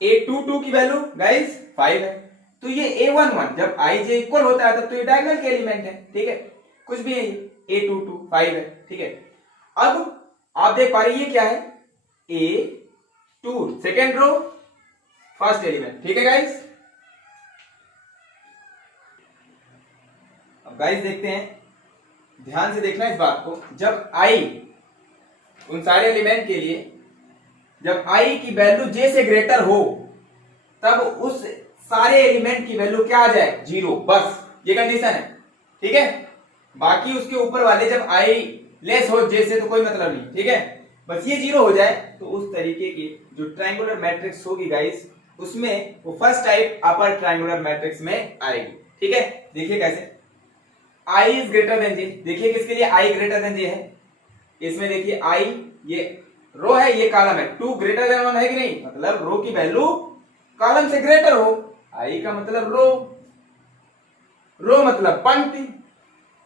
A22 की वैल्यू गाइस 5 है। तो ये A11 जब i j इक्वल होता है तब तो ये डायगोनल के एलिमेंट है। ठीक है, कुछ भी है, A22 5 है। ठीक है, अब आप देख पा रहे ये क्या है, A2 second row first element. ठीक है गाइस, अब गाइस देखते हैं, ध्यान से देखना इस बात को। जब i उन सारे एलिमेंट के लिए जब i की वैल्यू j से ग्रेटर हो, तब उस सारे एलिमेंट की वैल्यू क्या आ जाए, 0। बस ये कंडीशन है। ठीक है, बाकी उसके ऊपर वाले जब i लेस हो j से तो कोई मतलब नहीं। ठीक है, बस ये 0 हो जाए तो उस तरीके की जो ट्रायंगुलर मैट्रिक्स होगी गाइस, उसमें वो first type upper triangular matrix में आएगी। ठीक है, देखिए कैसे, I इज ग्रेटर देन जे, देखिए किसके लिए I ग्रेटर देन जे है, इसमें देखिए I ये रो है, ये कॉलम है, 2 ग्रेटर देन 1 है कि नहीं, मतलब रो की वैल्यू कॉलम से ग्रेटर हो, I का मतलब रो, रो मतलब पंक्ति,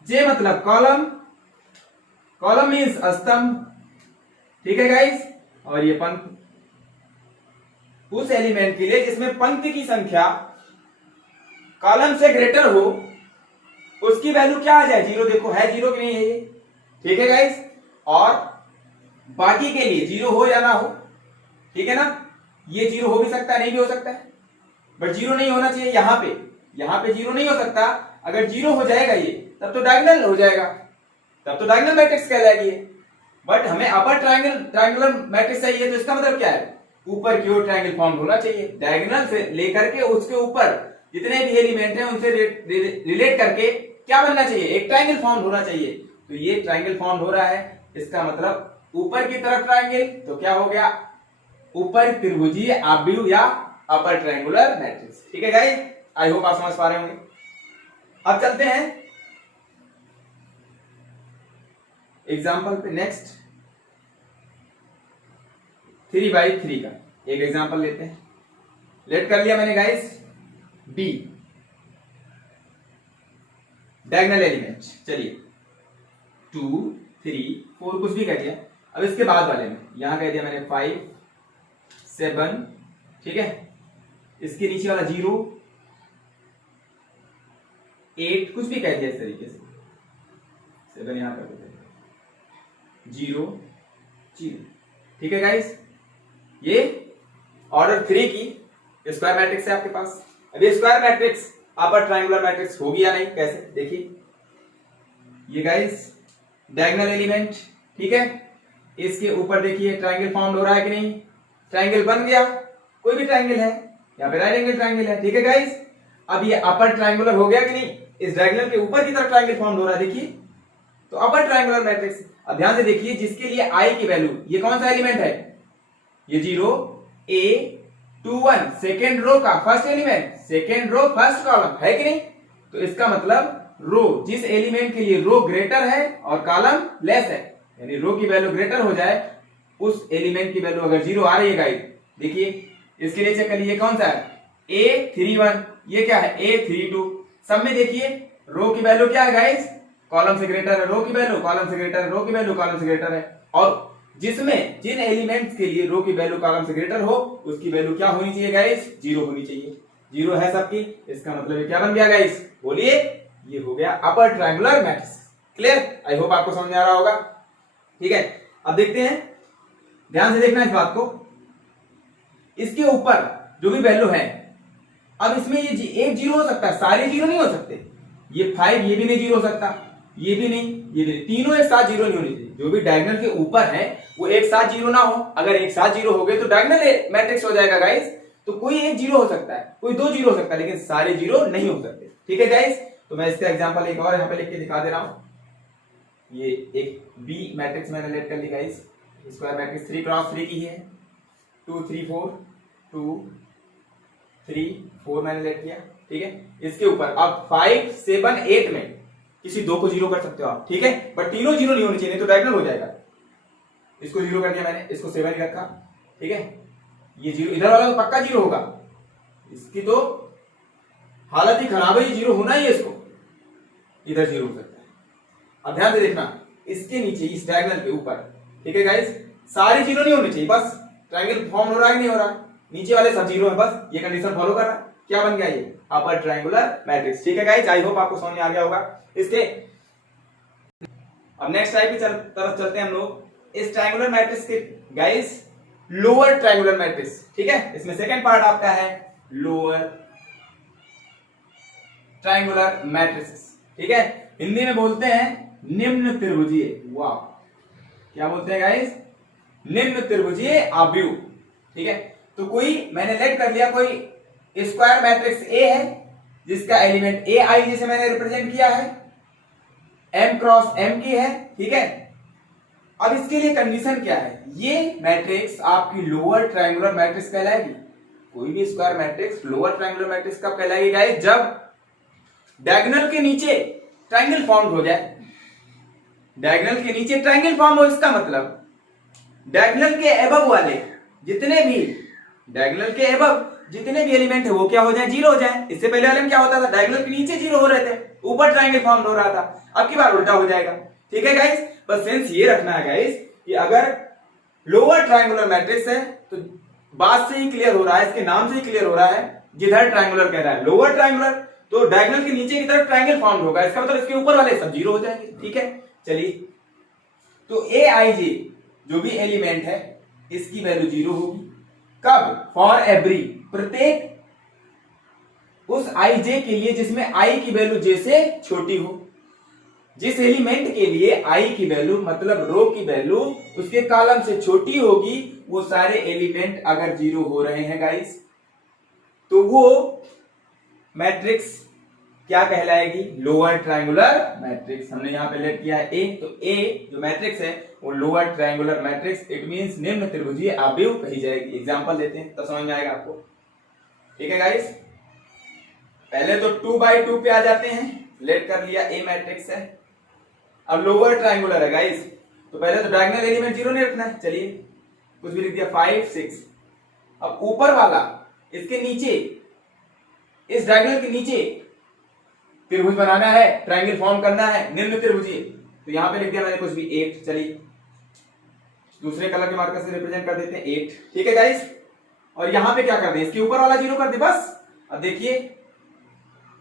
जे मतलब कॉलम, कॉलम मीन्स स्तंभ, ठीक है गाइस, और ये पंक्ति उस एलिमेंट के लिए जिसमें पंक्ति की संख्या कॉलम से ग्रेटर हो, उसकी वैल्यू क्या आ जाए, जीरो, देखो है जीरो कि नहीं है ये, ठीक है गाइस, और बाकी के लिए जीरो हो या ना हो, ठीक है ना, ये जीरो हो भी सकता है, नहीं भी हो सकता है, बट जीरो नहीं होना चाहिए, यहां पे जीरो नहीं हो सकता, अगर जीरो हो जाएगा ये तब तो डायगोनल हो जाएगा, तब तो डायगोनल मैट्रिक्स कहलाएगी, बट हमें अपर ट्रायंगुलर मैट्रिक्स चाहिए, तो इसका मतलब क्या है, ऊपर की ओर ट्रायंगल फॉर्म होना चाहिए, डायगोनल से लेकर के उसके ऊपर जितने भी एलिमेंट हैं उनसे रिलेट करके क्या बनना चाहिए, एक ट्रायंगल फॉर्म होना चाहिए, तो ये ट्रायंगल फॉर्म हो रहा है, इसका मतलब ऊपर की तरफ ट्रायंगल, तो क्या हो गया, ऊपर त्रिभुजीय आव्यूह या अपर ट्रायंगुलर मैट्रिक्स, ठीक है गाइस, आई होप आप समझ पा रहे होंगे। अब चलते हैं एग्जाम्पल पे, नेक्स्ट 3x3 का एक एग्जाम्पल लेते हैं, लेट कर लिया मैंने गाइस बी डायगोनल एलिमेंट, चलिए 2 3 4 कुछ भी कह दिया, अब इसके बाद वाले में यहां कह दिया मैंने 5 7, ठीक है, इसके नीचे वाला 0 8 कुछ भी कह दिया इस तरीके से, 7 यहां कर देते हैं, 0 0, ठीक है गाइस, ये ऑर्डर 3 की स्क्वायर मैट्रिक्स है आपके पास। अब ये square matrix upper triangular matrix होगी या नहीं, कैसे, देखिए ये गाइस डायगोनल एलिमेंट, ठीक है, इसके ऊपर देखिए ट्रायंगल फॉर्म हो रहा है कि नहीं, ट्रायंगल बन गया, कोई भी ट्रायंगल है, यहाँ पे राइट एंगल ट्रायंगल है, ठीक है गाइस, अब ये अपर ट्रायंगुलर हो गया कि नहीं, इस डायगोनल के ऊपर की तरफ ट्रायंगल फॉर्म हो रहा है, देखिए, तो अपर ट्रायंगुलर मैट्रिक्स। अब ध्यान से देखिए, जिसके लिए I की वैल्यू, ये कौन सा एलिमेंट है, ये 0 A 2 1, सेकेंड रो का first element, second row first column है कि नहीं, तो इसका मतलब रो, जिस एलिमेंट के लिए रो ग्रेटर है और कॉलम लेस है, यानी रो की वैल्यू ग्रेटर हो जाए, उस एलिमेंट की वैल्यू अगर 0 आ रही है गाइस, देखिए इसके लिए चेक करिए कौन सा है, A31, ये क्या है A32, सब में देखिए रो की वैल्यू क्या है गाइस, कॉलम से ग्रेटर है, रो की वैल्यू कॉलम से ग्रेटर है, रो की वैल्यू कॉलम से ग्रेटर है, और जिसमें जिन एलिमेंट्स के लिए रो की वैल्यू कॉलम से ग्रेटर हो, उसकी वैल्यू क्या होनी चाहिए गाइस, 0 होनी चाहिए, 0 है सबकी, इसका मतलब ये क्या बन गया गाइस, बोलिए, ये हो गया upper triangular matrix. Clear, I hope आपको समझ में आ रहा होगा, ठीक है। अब देखते हैं, ध्यान से देखना इस बात को, इसके ऊपर जो भी वैल्यू है, अब इसमें ये एक 0 हो सकता है, सारे 0 नहीं हो सकते, ये 5 ये भी नहीं 0 हो सकता, ये भी नहीं, ये भी, तीनों एक साथ 0 नहीं होने चाहिए, जो भी डायगोनल के ऊपर है वो एक साथ 0 ना हो, अगर एक साथ 0 हो गए तो डायगोनल मैट्रिक्स हो जाएगा गाइस, तो कोई एक 0 हो सकता है, कोई 2 0 हो सकता है, लेकिन सारे 0 नहीं हो सकते, ठीक है गाइस। तो मैं इसका एग्जांपल एक और यहाँ पे लिख के दिखा दे रहा हूं, ये एक बी मैट्रिक्स मैंने लेट कर ली गाइस, स्क्वायर मैट्रिक्स 3x3 की है, 2 3 4 2 3 4 मैंने लेट किया, ठीक है, इसके ऊपर अब 5 7 8 में किसी दो को 0 कर सकते हो आप, ठीक है, बट तीनों 0 नहीं होनी चाहिए, तो डायगोनल हो जाएगा, इसको 0 कर दिया मैंने, इसको 7 रखा, ठीक है, ये 0, इधर वाला तो पक्का 0 होगा, इसकी तो हालत ही खराब है, ये 0 होना ही है, इसको इधर 0 हो सकता है। अब ध्यान से देखना, इसके नीचे इस डायगोनल के ऊपर, ठीक है गाइस, सारे 0 नहीं होने चाहिए, बस ट्रायंगल फॉर्म हो रहा है कि नहीं हो रहा, नीचे वाले सब 0 है, बस ये कंडीशन फॉलो कर रहा है, क्या बन गया ये अपर ट्रायंगुलर मैट्रिक्स, ठीक है गाइस, आई होप आपको समझ में आ गया होगा इसके। अब नेक्स्ट टाइप की तरफ चलते हैं हम लोग, इस ट्रायंगुलर मैट्रिक्स के गाइस लोअर ट्रायंगुलर मैट्रिक्स, ठीक है, इसमें सेकंड पार्ट आपका है लोअर ट्रायंगुलर मैट्रिक्स, ठीक है, हिंदी में बोलते हैं निम्न त्रिभुजीय, वाह, क्या बोलते हैं गाइस, निम्न त्रिभुजीय आव्यूह, ठीक है। तो कोई मैंने लेट कर लिया, कोई स्क्वायर मैट्रिक्स ए है जिसका एलिमेंट ए आई जैसे मैंने रिप्रेजेंट किया है, m क्रॉस m की है, ठीक है। अब इसके लिए कंडीशन क्या है, ये मैट्रिक्स आपकी लोअर ट्रायंगुलर मैट्रिक्स कहलाएगी, कोई भी square matrix lower triangular matrix कब कहलाएगी गाइस, जब डायगोनल के नीचे ट्रायंगल फॉर्म हो जाए, डायगोनल के नीचे ट्रायंगल फॉर्म हो, इसका मतलब डायगोनल के एबव वाले जितने भी, डायगोनल के एबव जितने भी एलिमेंट है वो क्या हो जाए, जीरो हो जाए। इससे पहले वाले में क्या होता था, डायगोनल के नीचे जीरो हो रहे थे, ऊपर ट्रायंगल फॉर्म हो रहा था, अब की बार उल्टा हो जाएगा। ठीक है गाइस, बस सेंस ये रखना है गाइस कि अगर लोअर ट्रायंगुलर मैट्रिक्स है तो बात से ही क्लियर हो रहा है, इसके नाम से ही क्लियर हो रहा है, जिधर ट्रायंगुलर कह रहा है लोअर ट्रायंगुलर, तो डायगोनल के नीचे की तरफ ट्रायंगल फॉर्म होगा, इसका मतलब इसके ऊपर वाले सब जीरो हो जाएंगे। ठीक है, चलिए, तो ए आई जे जो भी एलिमेंट है इसकी वैल्यू जीरो होगी। कब? फॉर एवरी, प्रत्येक उस आई जे के लिए जिसमें आई की वैल्यू जे से छोटी हो। जिस एलिमेंट के लिए आई की वैल्यू मतलब रो की वैल्यू उसके कॉलम से छोटी होगी, वो सारे एलिमेंट अगर जीरो हो रहे हैं गाइस, तो वो मैट्रिक्स क्या कहलाएगी, लोअर ट्रायंगुलर मैट्रिक्स। हमने यहां पे लेट किया है ए, तो ए जो मैट्रिक्स है वो lower triangular matrix, it means निम्न त्रिभुजीय आव्यूह कही जाएगी। एग्जांपल देते हैं तो समझ में आएगा आपको। ठीक है गाइस, पहले तो 2x2 पे आ जाते हैं, लेट कर लिया ए मैट्रिक्स है। अब लोअर ट्रायंगुलर है गाइस, तो पहले तो डायगोनल एलिमेंट जीरो नहीं रखना है, चलिए कुछ भी लिख दिया 5 6। अब ऊपर वाला इसके नीचे, इस डायगोनल के नीचे त्रिभुज बनाना है, ट्रायंगल फॉर्म करना है निम्न त्रिभुजीय, तो यहां पे लिख दिया मैंने कुछ भी 8। चलिए दूसरे कलर के मार्कर से रिप्रेजेंट कर देते हैं 8। ठीक है गाइस, और यहां पे क्या कर दें, इसके ऊपर वाला जीरो कर दे बस। अब देखिए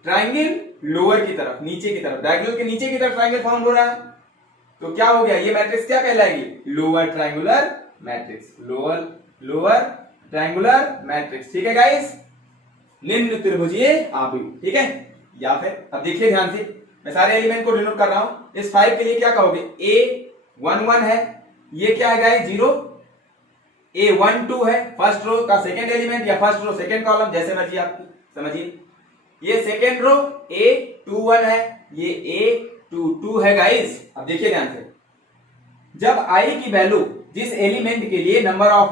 ट्रायंगल लोअर की तरफ, नीचे की तरफ, डायगोनल के नीचे की तरफ ट्रायंगल फॉर्म हो रहा है, तो क्या हो गया, ये मैट्रिक्स क्या कहलाएगी, lower triangular matrix, lower triangular matrix. ठीक है गाइस, निम्न त्रिभुजीय आव्यूह। ठीक है, या फिर अब देखिए ध्यान से, मैं सारे एलिमेंट को डिनोट कर रहा हूं। इस 5 के लिए क्या कहोगे, A11 है, ये क्या है गाइस, जीरो। A12 है फर्स्ट रो का सेकंड एलिमेंट या फर्स्ट रो सेकंड कॉलम, जैसे मर्जी आपकी समझिए। ये सेकंड रो A21 है, ये A22 है गाइस। अब देखिए ध्यान से, जब i की वैल्यू जिस एलिमेंट के लिए नंबर ऑफ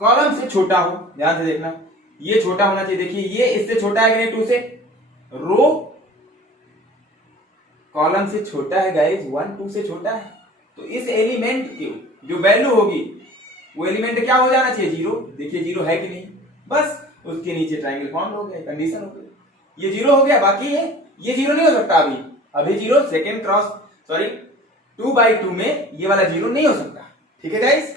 कॉलम से छोटा हो, ध्यान से देखना, ये छोटा होना चाहिए। देखिए ये इससे छोटा है कि नहीं, 2 से, रो कॉलम से छोटा है गाइस, 1 2 से छोटा है, तो इस एलिमेंट की जो वैल्यू होगी वो एलिमेंट क्या हो जाना चाहिए, जीरो। देखिए जीरो है कि नहीं, बस उसके नीचे ट्रायंगल फॉर्म हो गया, कंडीशन हो गई, ये जीरो हो गया। बाकी ये जीरो नहीं हो सकता, अभी जीरो सेकेंड क्रॉस 2x2 में ये वाला जीरो नहीं हो सकता। ठीक है गाइस,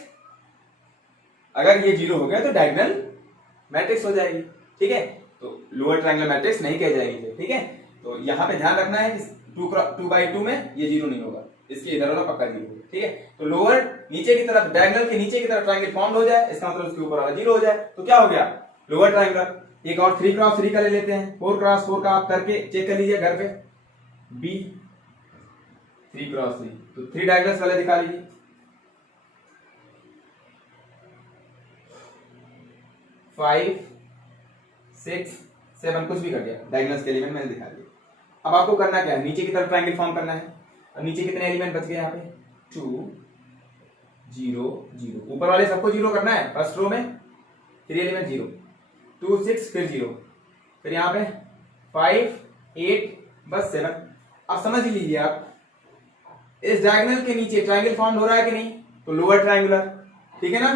अगर ये जीरो हो गया तो डायगोनल मैट्रिक्स हो जाएगी। ठीक है, तो लोअर ट्रायंगुलर मैट्रिक्स नहीं कह जाएगी। ठीक है, तो यहां पे ध्यान रखना है कि 2x2 में ये जीरो नहीं होगा, इसके इधर वाला पक्का जीरो होगा। ठीक है, तो लोअर नीचे की तरफ, डायगोनल के नीचे की तरफ ट्रायंगल फॉर्म हो जाए, इसका मतलब उसके ऊपर वाला जीरो हो जाए, तो क्या हो गया, लोअर ट्रायंगुलर। एक और 3x3 का ले लेते हैं, 4x4 का आप करके चेक कर लीजिए घर पे, बी 3x3, तो 3 डायगोनल्स वाले दिखा लीजिए। 5 6 7 कुछ भी कर दिया, डायगोनल्स के एलिमेंट मैंने दिखा दिया। अब आपको करना क्या है, नीचे की तरफ ट्रायंगल फॉर्म करना है। अब नीचे कितने एलिमेंट बच गए यहाँ पे, 2 0 0, ऊपर वाले सबको जीरो करना है। फर्स्ट रो में 3 एलिमेंट 0, 2 6 फिर 0, फिर यहाँ पे 5 8 बस 7। अब समझ लीजिए आप, इस डायगोनल के नीचे ट्रायंगल फॉर्म हो रहा है कि नहीं, तो लोअर ट्रायंगुलर। ठीक है ना,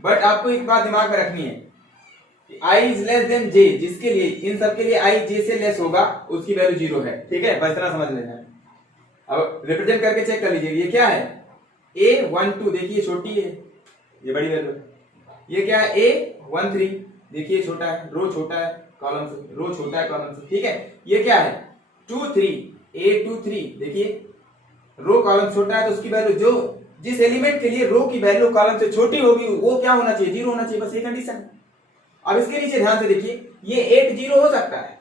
बट आपको एक बात दिमाग में रखनी है, i is less then j, जिसके लिए इन सब के लिए i j से लेस होगा उसकी वैल्यू जीरो है। ठीक है, बस इतना समझ लेना है। अब रिप्रेजेंट करके चेक कर लीजिए, ये क्या है, A12, देखिए छोटी है, ये बड़ी वैल्यू है। ये क्या है, A13, देखिए छोटा है, रो छोटा है कॉलम से, रो छोटा है कॉलम से। ठीक है, ये क्या है, 2 3, A23, देखिए रो कॉलम छोटा है, तो उसकी वैल्यू जो जिस एलिमेंट के लिए रो की वैल्यू कॉलम से छोटी होगी वो क्या होना चाहिए, जीरो होना चाहिए, बस ये कंडीशन है। अब इसके नीचे ध्यान से देखिए, ये 8 जीरो हो सकता है,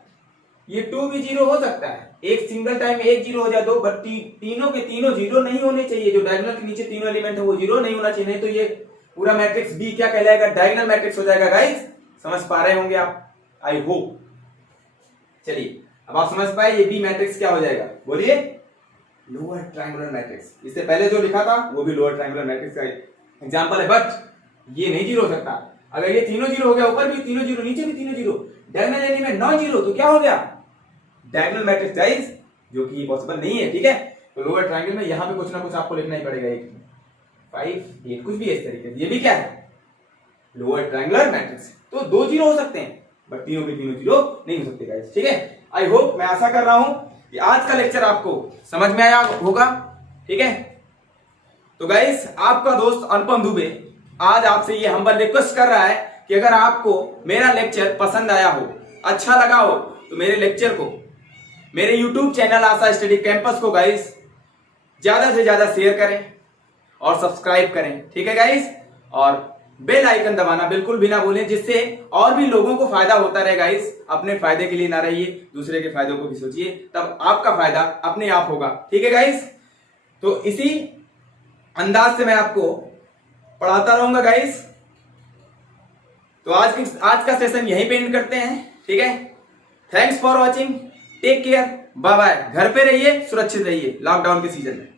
ये 2 भी जीरो हो सकता है, एक सिंगल टाइम एक जीरो हो जाए दो, बट तीनों के तीनों जीरो नहीं होने चाहिए। जो डायगोनल के नीचे तीनों एलिमेंट है वो जीरो नहीं होना चाहिए, नहीं तो ये पूरा मैट्रिक्स बी क्या कहलाएगा, डायगोनल मैट्रिक्स हो जाएगा। गाइस समझ पा रहे होंगे आप, आई होप। चलिए अब आप समझ पाए ये बी मैट्रिक्स क्या हो जाएगा, बोलिए, लोअर ट्रायंगुलर मैट्रिक्स। इससे पहले जो लिखा था वो भी लोअर ट्रायंगुलर मैट्रिक्स का एग्जांपल है, बट ये नहीं जीरो हो सकता। अगर ये तीनों जीरो हो गया, ऊपर भी तीनों जीरो, नीचे भी तीनों zero, diagonal element non zero, तो क्या हो गया, डायगोनल मैट्रिक्स गाइस, जो कि पॉसिबल नहीं है, ठीक है। तो लोअर ट्रायंगल में यहाँ पे कुछ ना कुछ आपको लिखना ही पड़ेगा, 1 5 8 कुछ भी है इस तरीके से। ये भी क्या है, लोअर ट्रायंगुलर मैट्रिक्स। तो 2 जीरो हो सकते हैं बट तीनों के तीनों जीरो नहीं हो सकते गाइस, ठीक है। आई होप, मैं आशा कर रहा हूं कि आज का लेक्चर आपको समझ में आया होगा, ठीक है। तो गाइस, आपका दोस्त अनुपम दुबे आज आपसे ये हम्बल रिक्वेस्ट कर रहा है कि अगर आपको मेरा लेक्चर पसंद आया हो, अच्छा लगा हो, तो मेरे लेक्चर को, मेरे YouTube चैनल आशा स्टडी कैंपस को गाइस ज्यादा से ज्यादा शेयर करें और सब्सक्राइब करें, ठीक है गाइस। और बेल आइकन दबाना बिल्कुल भी ना भूलें, जिससे और भी लोगों को फायदा होता रहे गाइस। अपने फायदे के लिए ना रहिए, दूसरे के फायदों को भी सोचिए, तब आपका फायदा अपने आप होगा, ठीक है गाइस। तो इसी अंदाज से मैं आपको पढ़ाता रहूंगा गाइस। तो आज का सेशन यहीं पे एंड करते हैं, ठीक है। Thanks for watching, take care, bye bye. घर पे रहिए, सुरक्षित रहिए लॉकडाउन के सीजन में।